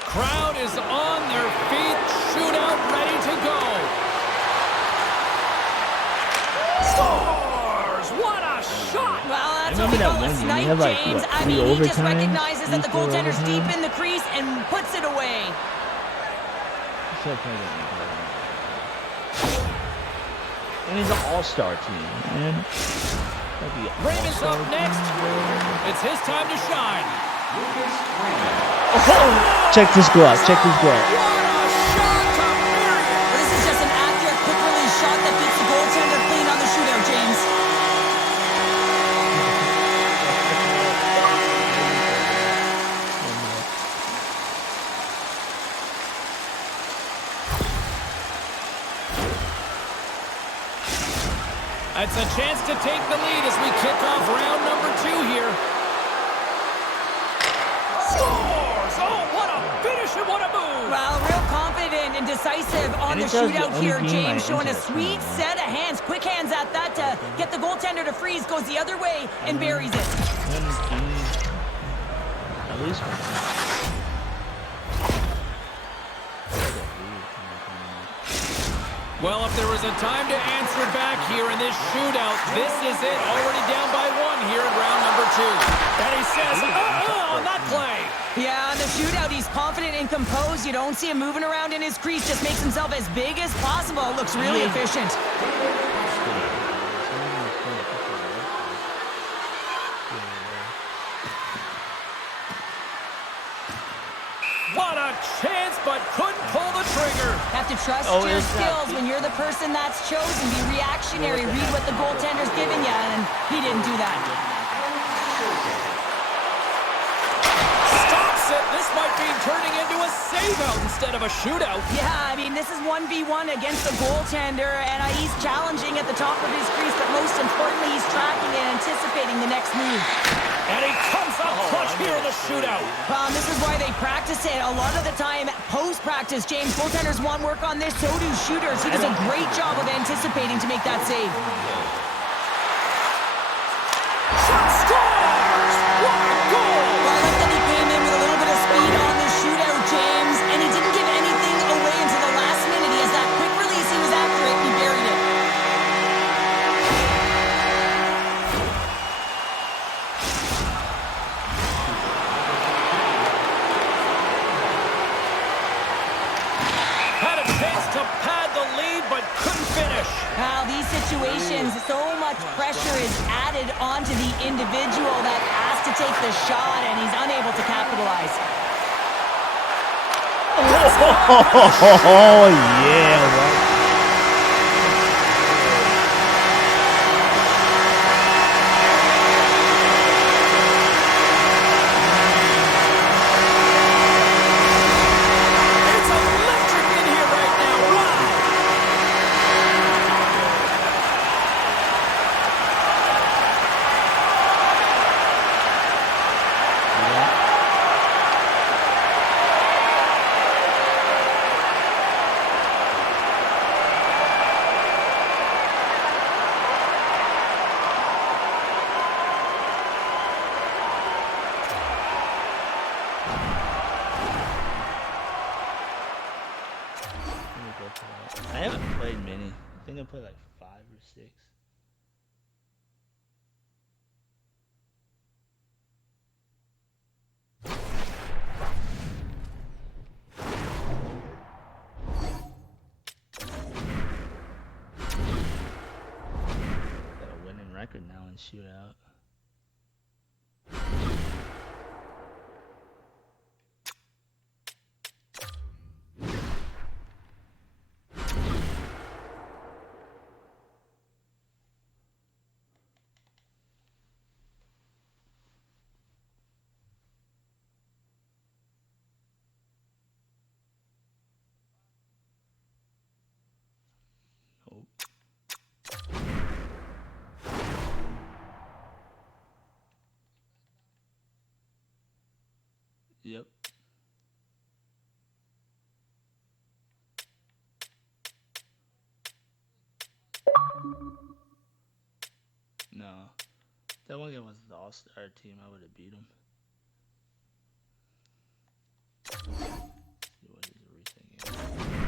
Crowd is on their feet. Shootout ready to go. Scores! What a shot! Well, that's what we call a snipe, James. I mean, he just recognizes that the goaltender's deep in the crease and puts it away. And he's an all-star team, man. Raymond's up next. It's his time to shine. Check this glove. Check this glove. This is just an accurate, quick-release shot that beats the goaltender clean on the shootout, James. It's a chance to take the lead as we kick off round number 2 here. Scores! Oh, what a finish and what a move! Well, real confident and decisive on the shootout here, James, showing a sweet set of hands. Quick hands at that to get the goaltender to freeze, goes the other way and buries it. At least Well, if there was a time to answer back here in this shootout, this is it. Already down by 1 here in round number 2. And he says, on that play. Yeah, in the shootout, he's confident and composed. You don't see him moving around in his crease. Just makes himself as big as possible. Looks really efficient. What a chance, but couldn't pull the trigger. Have to trust your skills when you're the person that's chosen. Be reactionary. Read what the goaltender's giving you, and he didn't do that. Stops it. This might be turning into a save-out instead of a shootout. Yeah, I mean, this is 1v1 against the goaltender, and he's challenging at the top of his crease, but most importantly, he's tracking and anticipating the next move. And he comes up clutch here in the shootout. This is why they practice it. A lot of the time, post-practice, James, goaltenders want work on this, so do shooters. He does a great job of anticipating to make that save. Shot scores! What a goal! Well, I like that he came in with a little bit of speed on the shootout, James, and he didn't give anything away until the last minute. He has that quick release. He was accurate. He buried it. Now, these situations, so much pressure is added onto the individual that has to take the shot, and he's unable to capitalize. Oh, yeah, right. look it up. I haven't played many. I think I played like 5 or 6. Got a winning record now in Shootout. Yep. No. That one game was the All-Star team. I would have beat him. See what his recent game.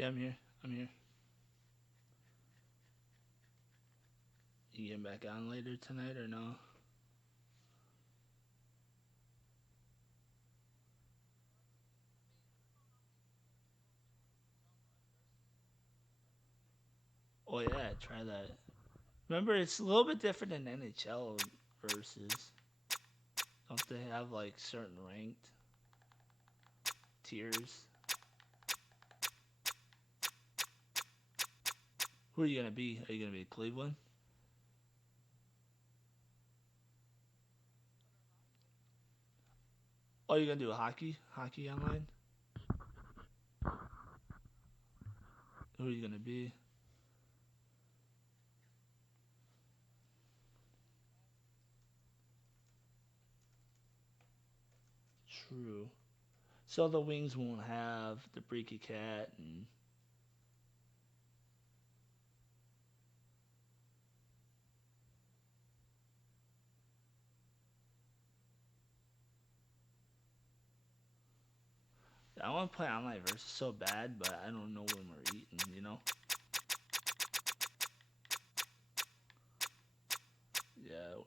Yeah, I'm here. I'm here. You getting back on later tonight or no? Oh yeah, try that. Remember, it's a little bit different than NHL versus. Don't they have like certain ranked tiers? Who are you gonna be? Are you gonna be Cleveland? Oh, you're gonna do hockey? Hockey online? Who are you gonna be? True. So the Wings won't have the Breaky Cat and I want to play online versus so bad, but I don't know when we're eating, you know? Yeah.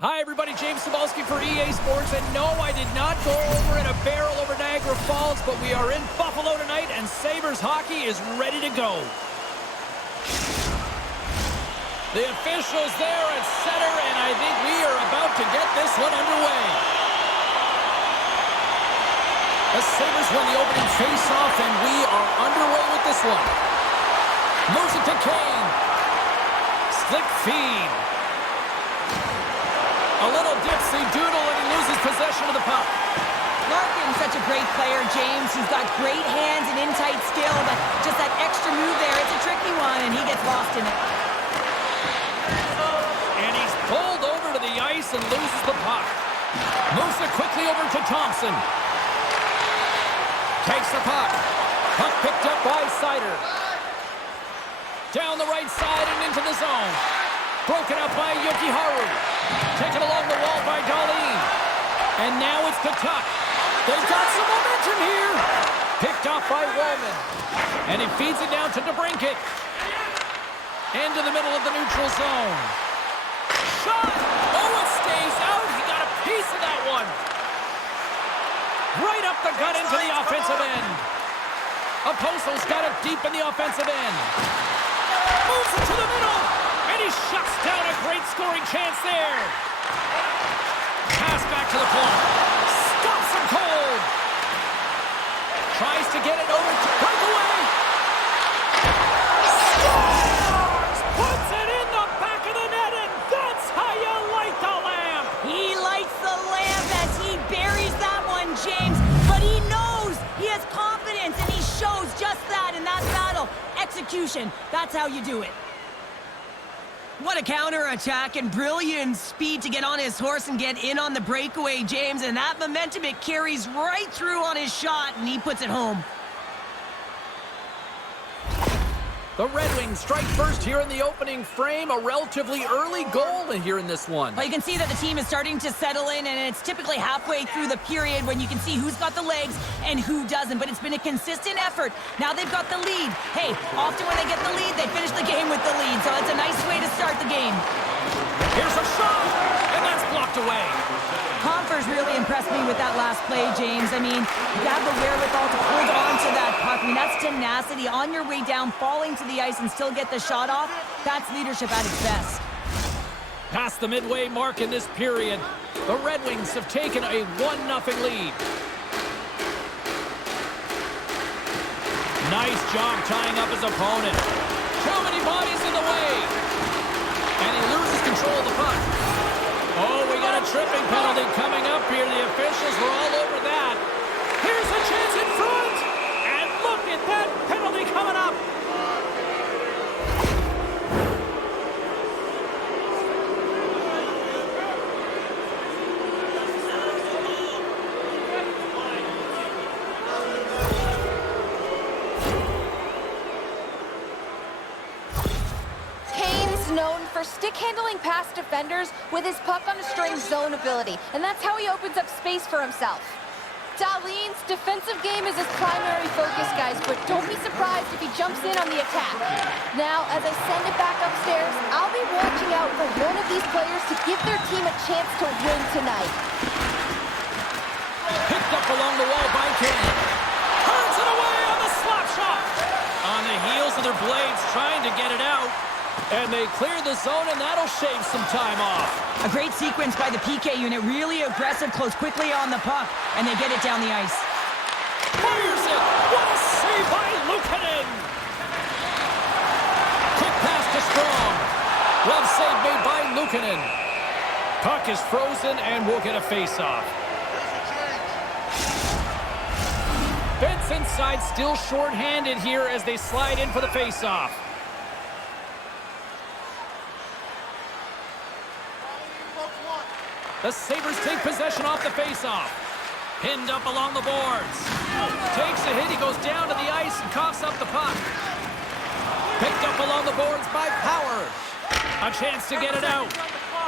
Hi, everybody. James Cebulski for EA Sports. And no, I did not go over in a barrel over Niagara Falls, but we are in Buffalo tonight, and Sabres hockey is ready to go. The officials there at center, and I think we are about to get this one underway. The Sabres won the opening face-off, and we are underway with this one. Moves it to Kane. Slick feed. A little dipsy doodle, and he loses possession of the puck. Larkin's such a great player, James. He's got great hands and in-tight skill, but just that extra move there, it's a tricky one, and he gets lost in it. And he's pulled over to the ice and loses the puck. Moves it quickly over to Thompson. Takes the puck. Puck picked up by Seider. Down the right side and into the zone. Broken up by Jokiharju. Taken along the wall by Dahlin. And now it's the Tuch. They've got some momentum here. Picked off by Wallman. And he feeds it down to DeBrincat. Into the middle of the neutral zone. Shot! Oh, it stays out. He got a piece of that one. Right up the gut into the offensive end. Oposto's got it deep in the offensive end. Moves it to the middle. And he shuts down a great scoring chance there. Pass back to the point. Stops him cold. Tries to get it over to breakaway. Scores! Puts it in the back of the net, and that's how you light the lamp. He lights the lamp as he buries that one, James. But he knows he has confidence, and he shows just that in that battle. Execution. That's how you do it. What a counter-attack and brilliant speed to get on his horse and get in on the breakaway, James. And that momentum, it carries right through on his shot, and he puts it home. The Red Wings strike first here in the opening frame. A relatively early goal here in this one. Well, you can see that the team is starting to settle in, and it's typically halfway through the period when you can see who's got the legs and who doesn't. But it's been a consistent effort. Now they've got the lead. Hey, often when they get the lead, they finish the game with the lead. So it's a nice way to start the game. Here's a shot, and that's blocked away. Compher's really impressed me with that last play, James. I mean, you have the wherewithal to hold on to that puck. I mean, that's tenacity on your way down, falling to the ice and still get the shot off. That's leadership at its best. Past the midway mark in this period, the Red Wings have taken a 1-0 lead. Nice job tying up his opponent. Too many bodies in the way. And he loses control of the puck. Oh, we got a tripping penalty coming up here. The officials were all over that. Here's a chance in front. And look at that penalty coming up. Known for stick-handling past defenders with his puck-on-a-string zone ability, and that's how he opens up space for himself. Dahlin's defensive game is his primary focus, guys, but don't be surprised if he jumps in on the attack. Now, as I send it back upstairs, I'll be watching out for one of these players to give their team a chance to win tonight. Picked up along the wall by Kane. Turns it away on the slap shot. On the heels of their blades, trying to get it out. And they clear the zone, and that'll shave some time off. A great sequence by the PK unit. Really aggressive, close quickly on the puck, and they get it down the ice. Fires it! What a save by Luukkonen! Quick pass to Strong. Glove save made by Luukkonen. Puck is frozen, and we'll get a face-off. Benson side still short-handed here as they slide in for the face-off. The Sabres take possession off the face-off. Pinned up along the boards. Takes a hit, he goes down to the ice and coughs up the puck. Picked up along the boards by Power. A chance to get it out.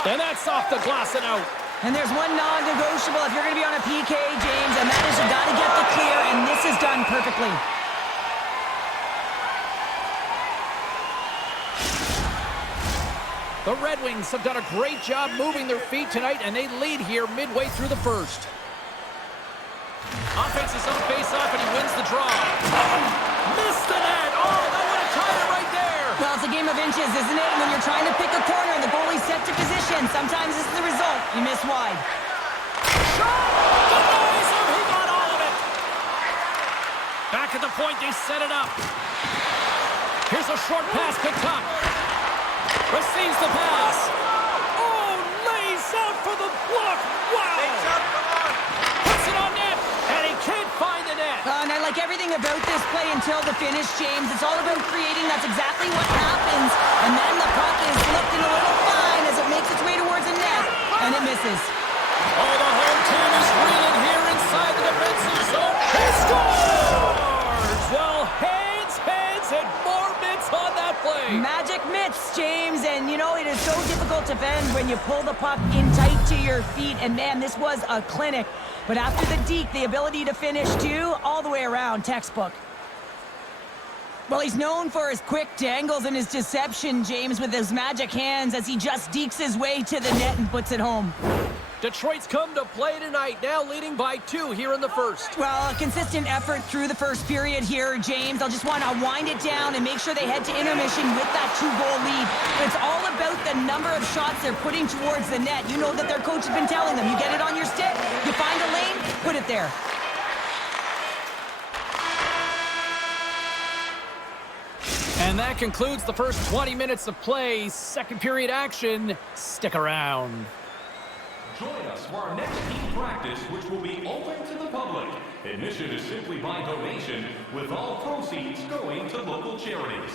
And that's off the glass and out. And there's one non-negotiable if you're going to be on a PK, James, and that is you got to get the clear, and this is done perfectly. The Red Wings have done a great job moving their feet tonight, and they lead here midway through the first. Offense is on face-off, and he wins the draw. Missed the net! Oh, that would have tied it right there! Well, it's a game of inches, isn't it? When you're trying to pick a corner and the goalie's set to position, sometimes this is the result. You miss wide. Shot! Denies him! He got all of it! Back at the point, they set it up. Here's a short pass to Tuck. Receives the pass. Oh, lays out for the block. Wow! Puts it on net, and he can't find the net. And I like everything about this play until the finish, James. It's all about creating. That's exactly what happens. And then the puck is looking a little fine as it makes its way towards the net, and it misses. Oh, the home team is reeling here inside the defensive zone. He scores! Well, hands, and more mitts on that play. Magic mitts, James, and you know, it is so difficult to bend when you pull the puck in tight to your feet, and man, this was a clinic. But after the deke, the ability to finish too, all the way around, textbook. Well, he's known for his quick dangles and his deception, James, with his magic hands as he just dekes his way to the net and puts it home. Detroit's come to play tonight, now leading by 2 here in the first. Well, a consistent effort through the first period here, James. They'll just want to wind it down and make sure they head to intermission with that 2-goal lead. It's all about the number of shots they're putting towards the net. You know that their coach has been telling them, you get it on your stick, you find a lane, put it there. And that concludes the first 20 minutes of play. Second period action. Stick around. Join us for our next team practice, which will be open to the public. Admission is simply by donation, with all proceeds going to local charities.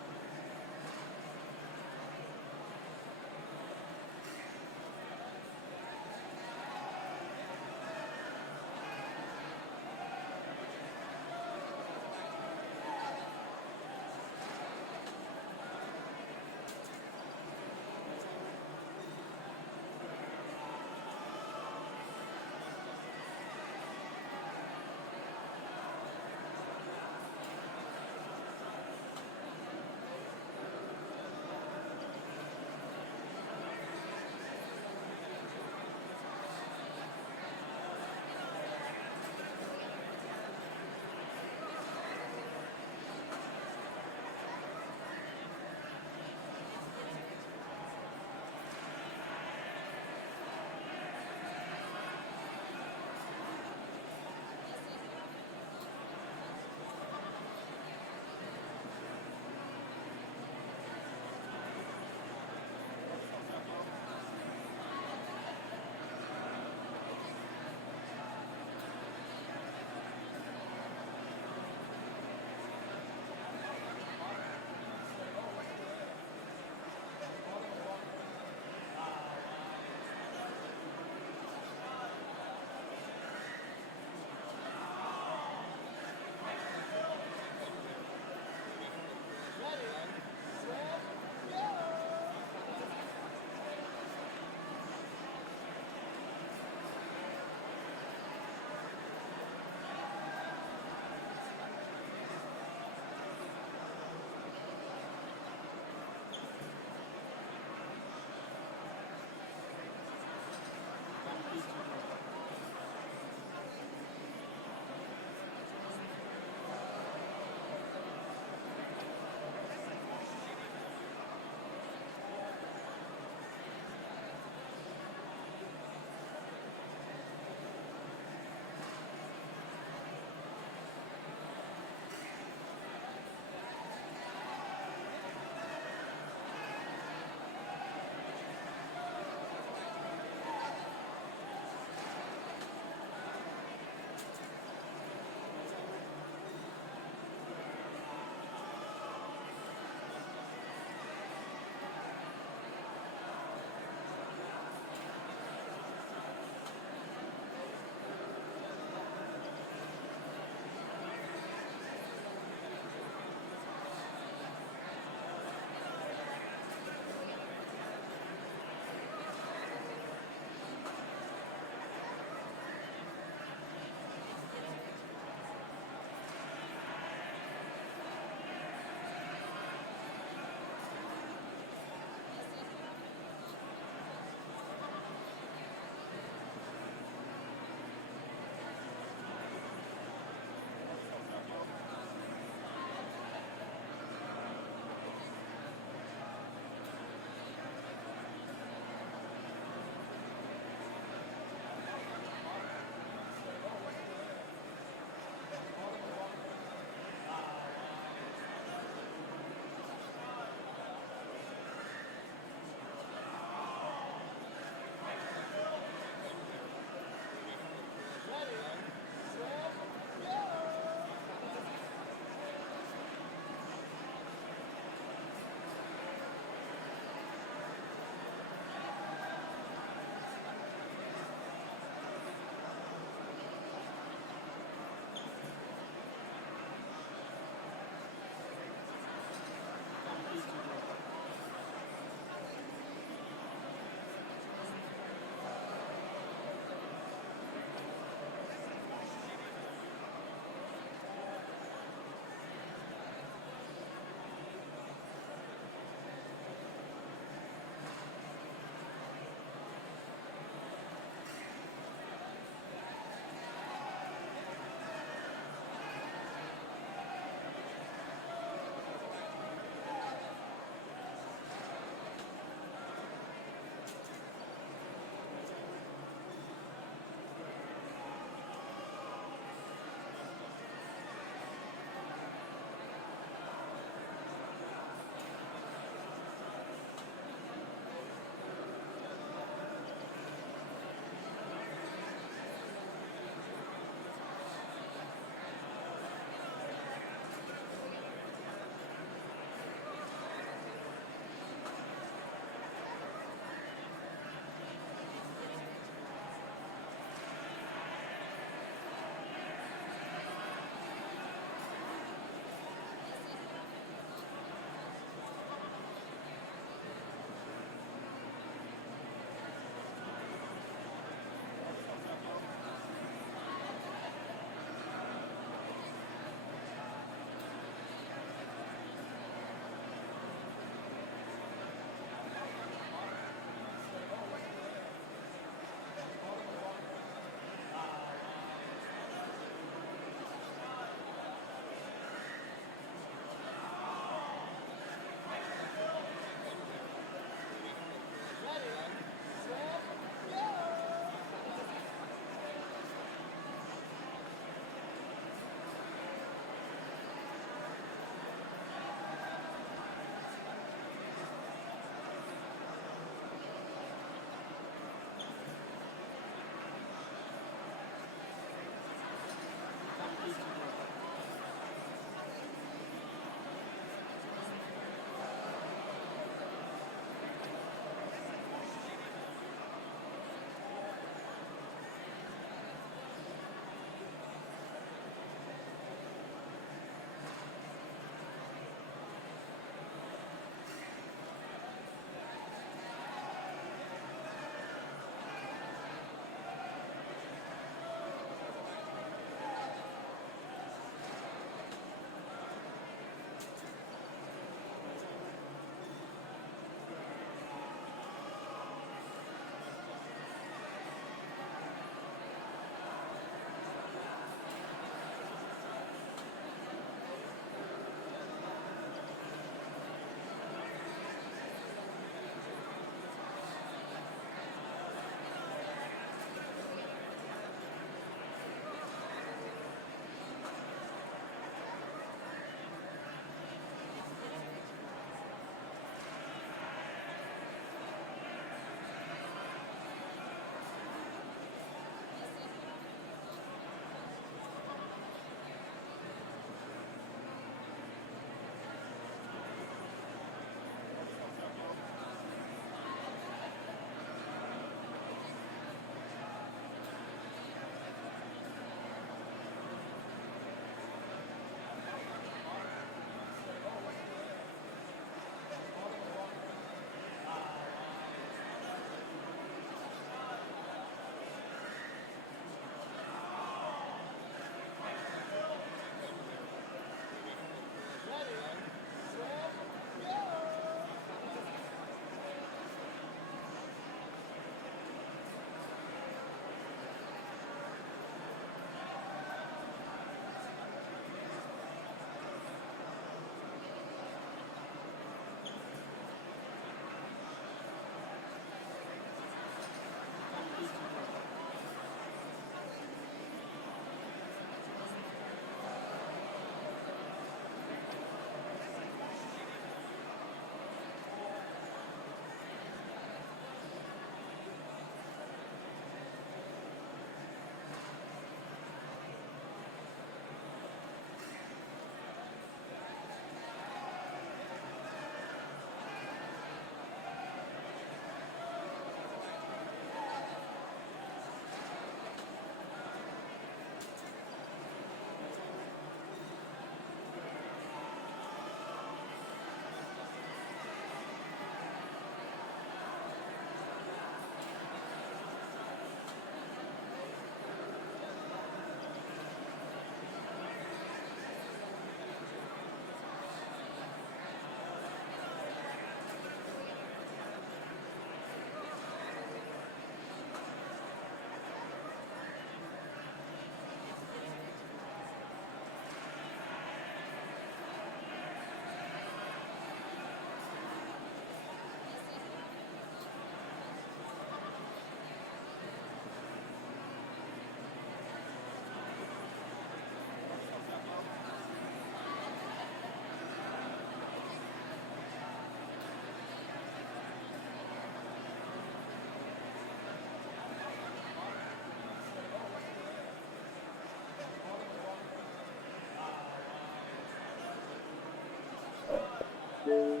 2.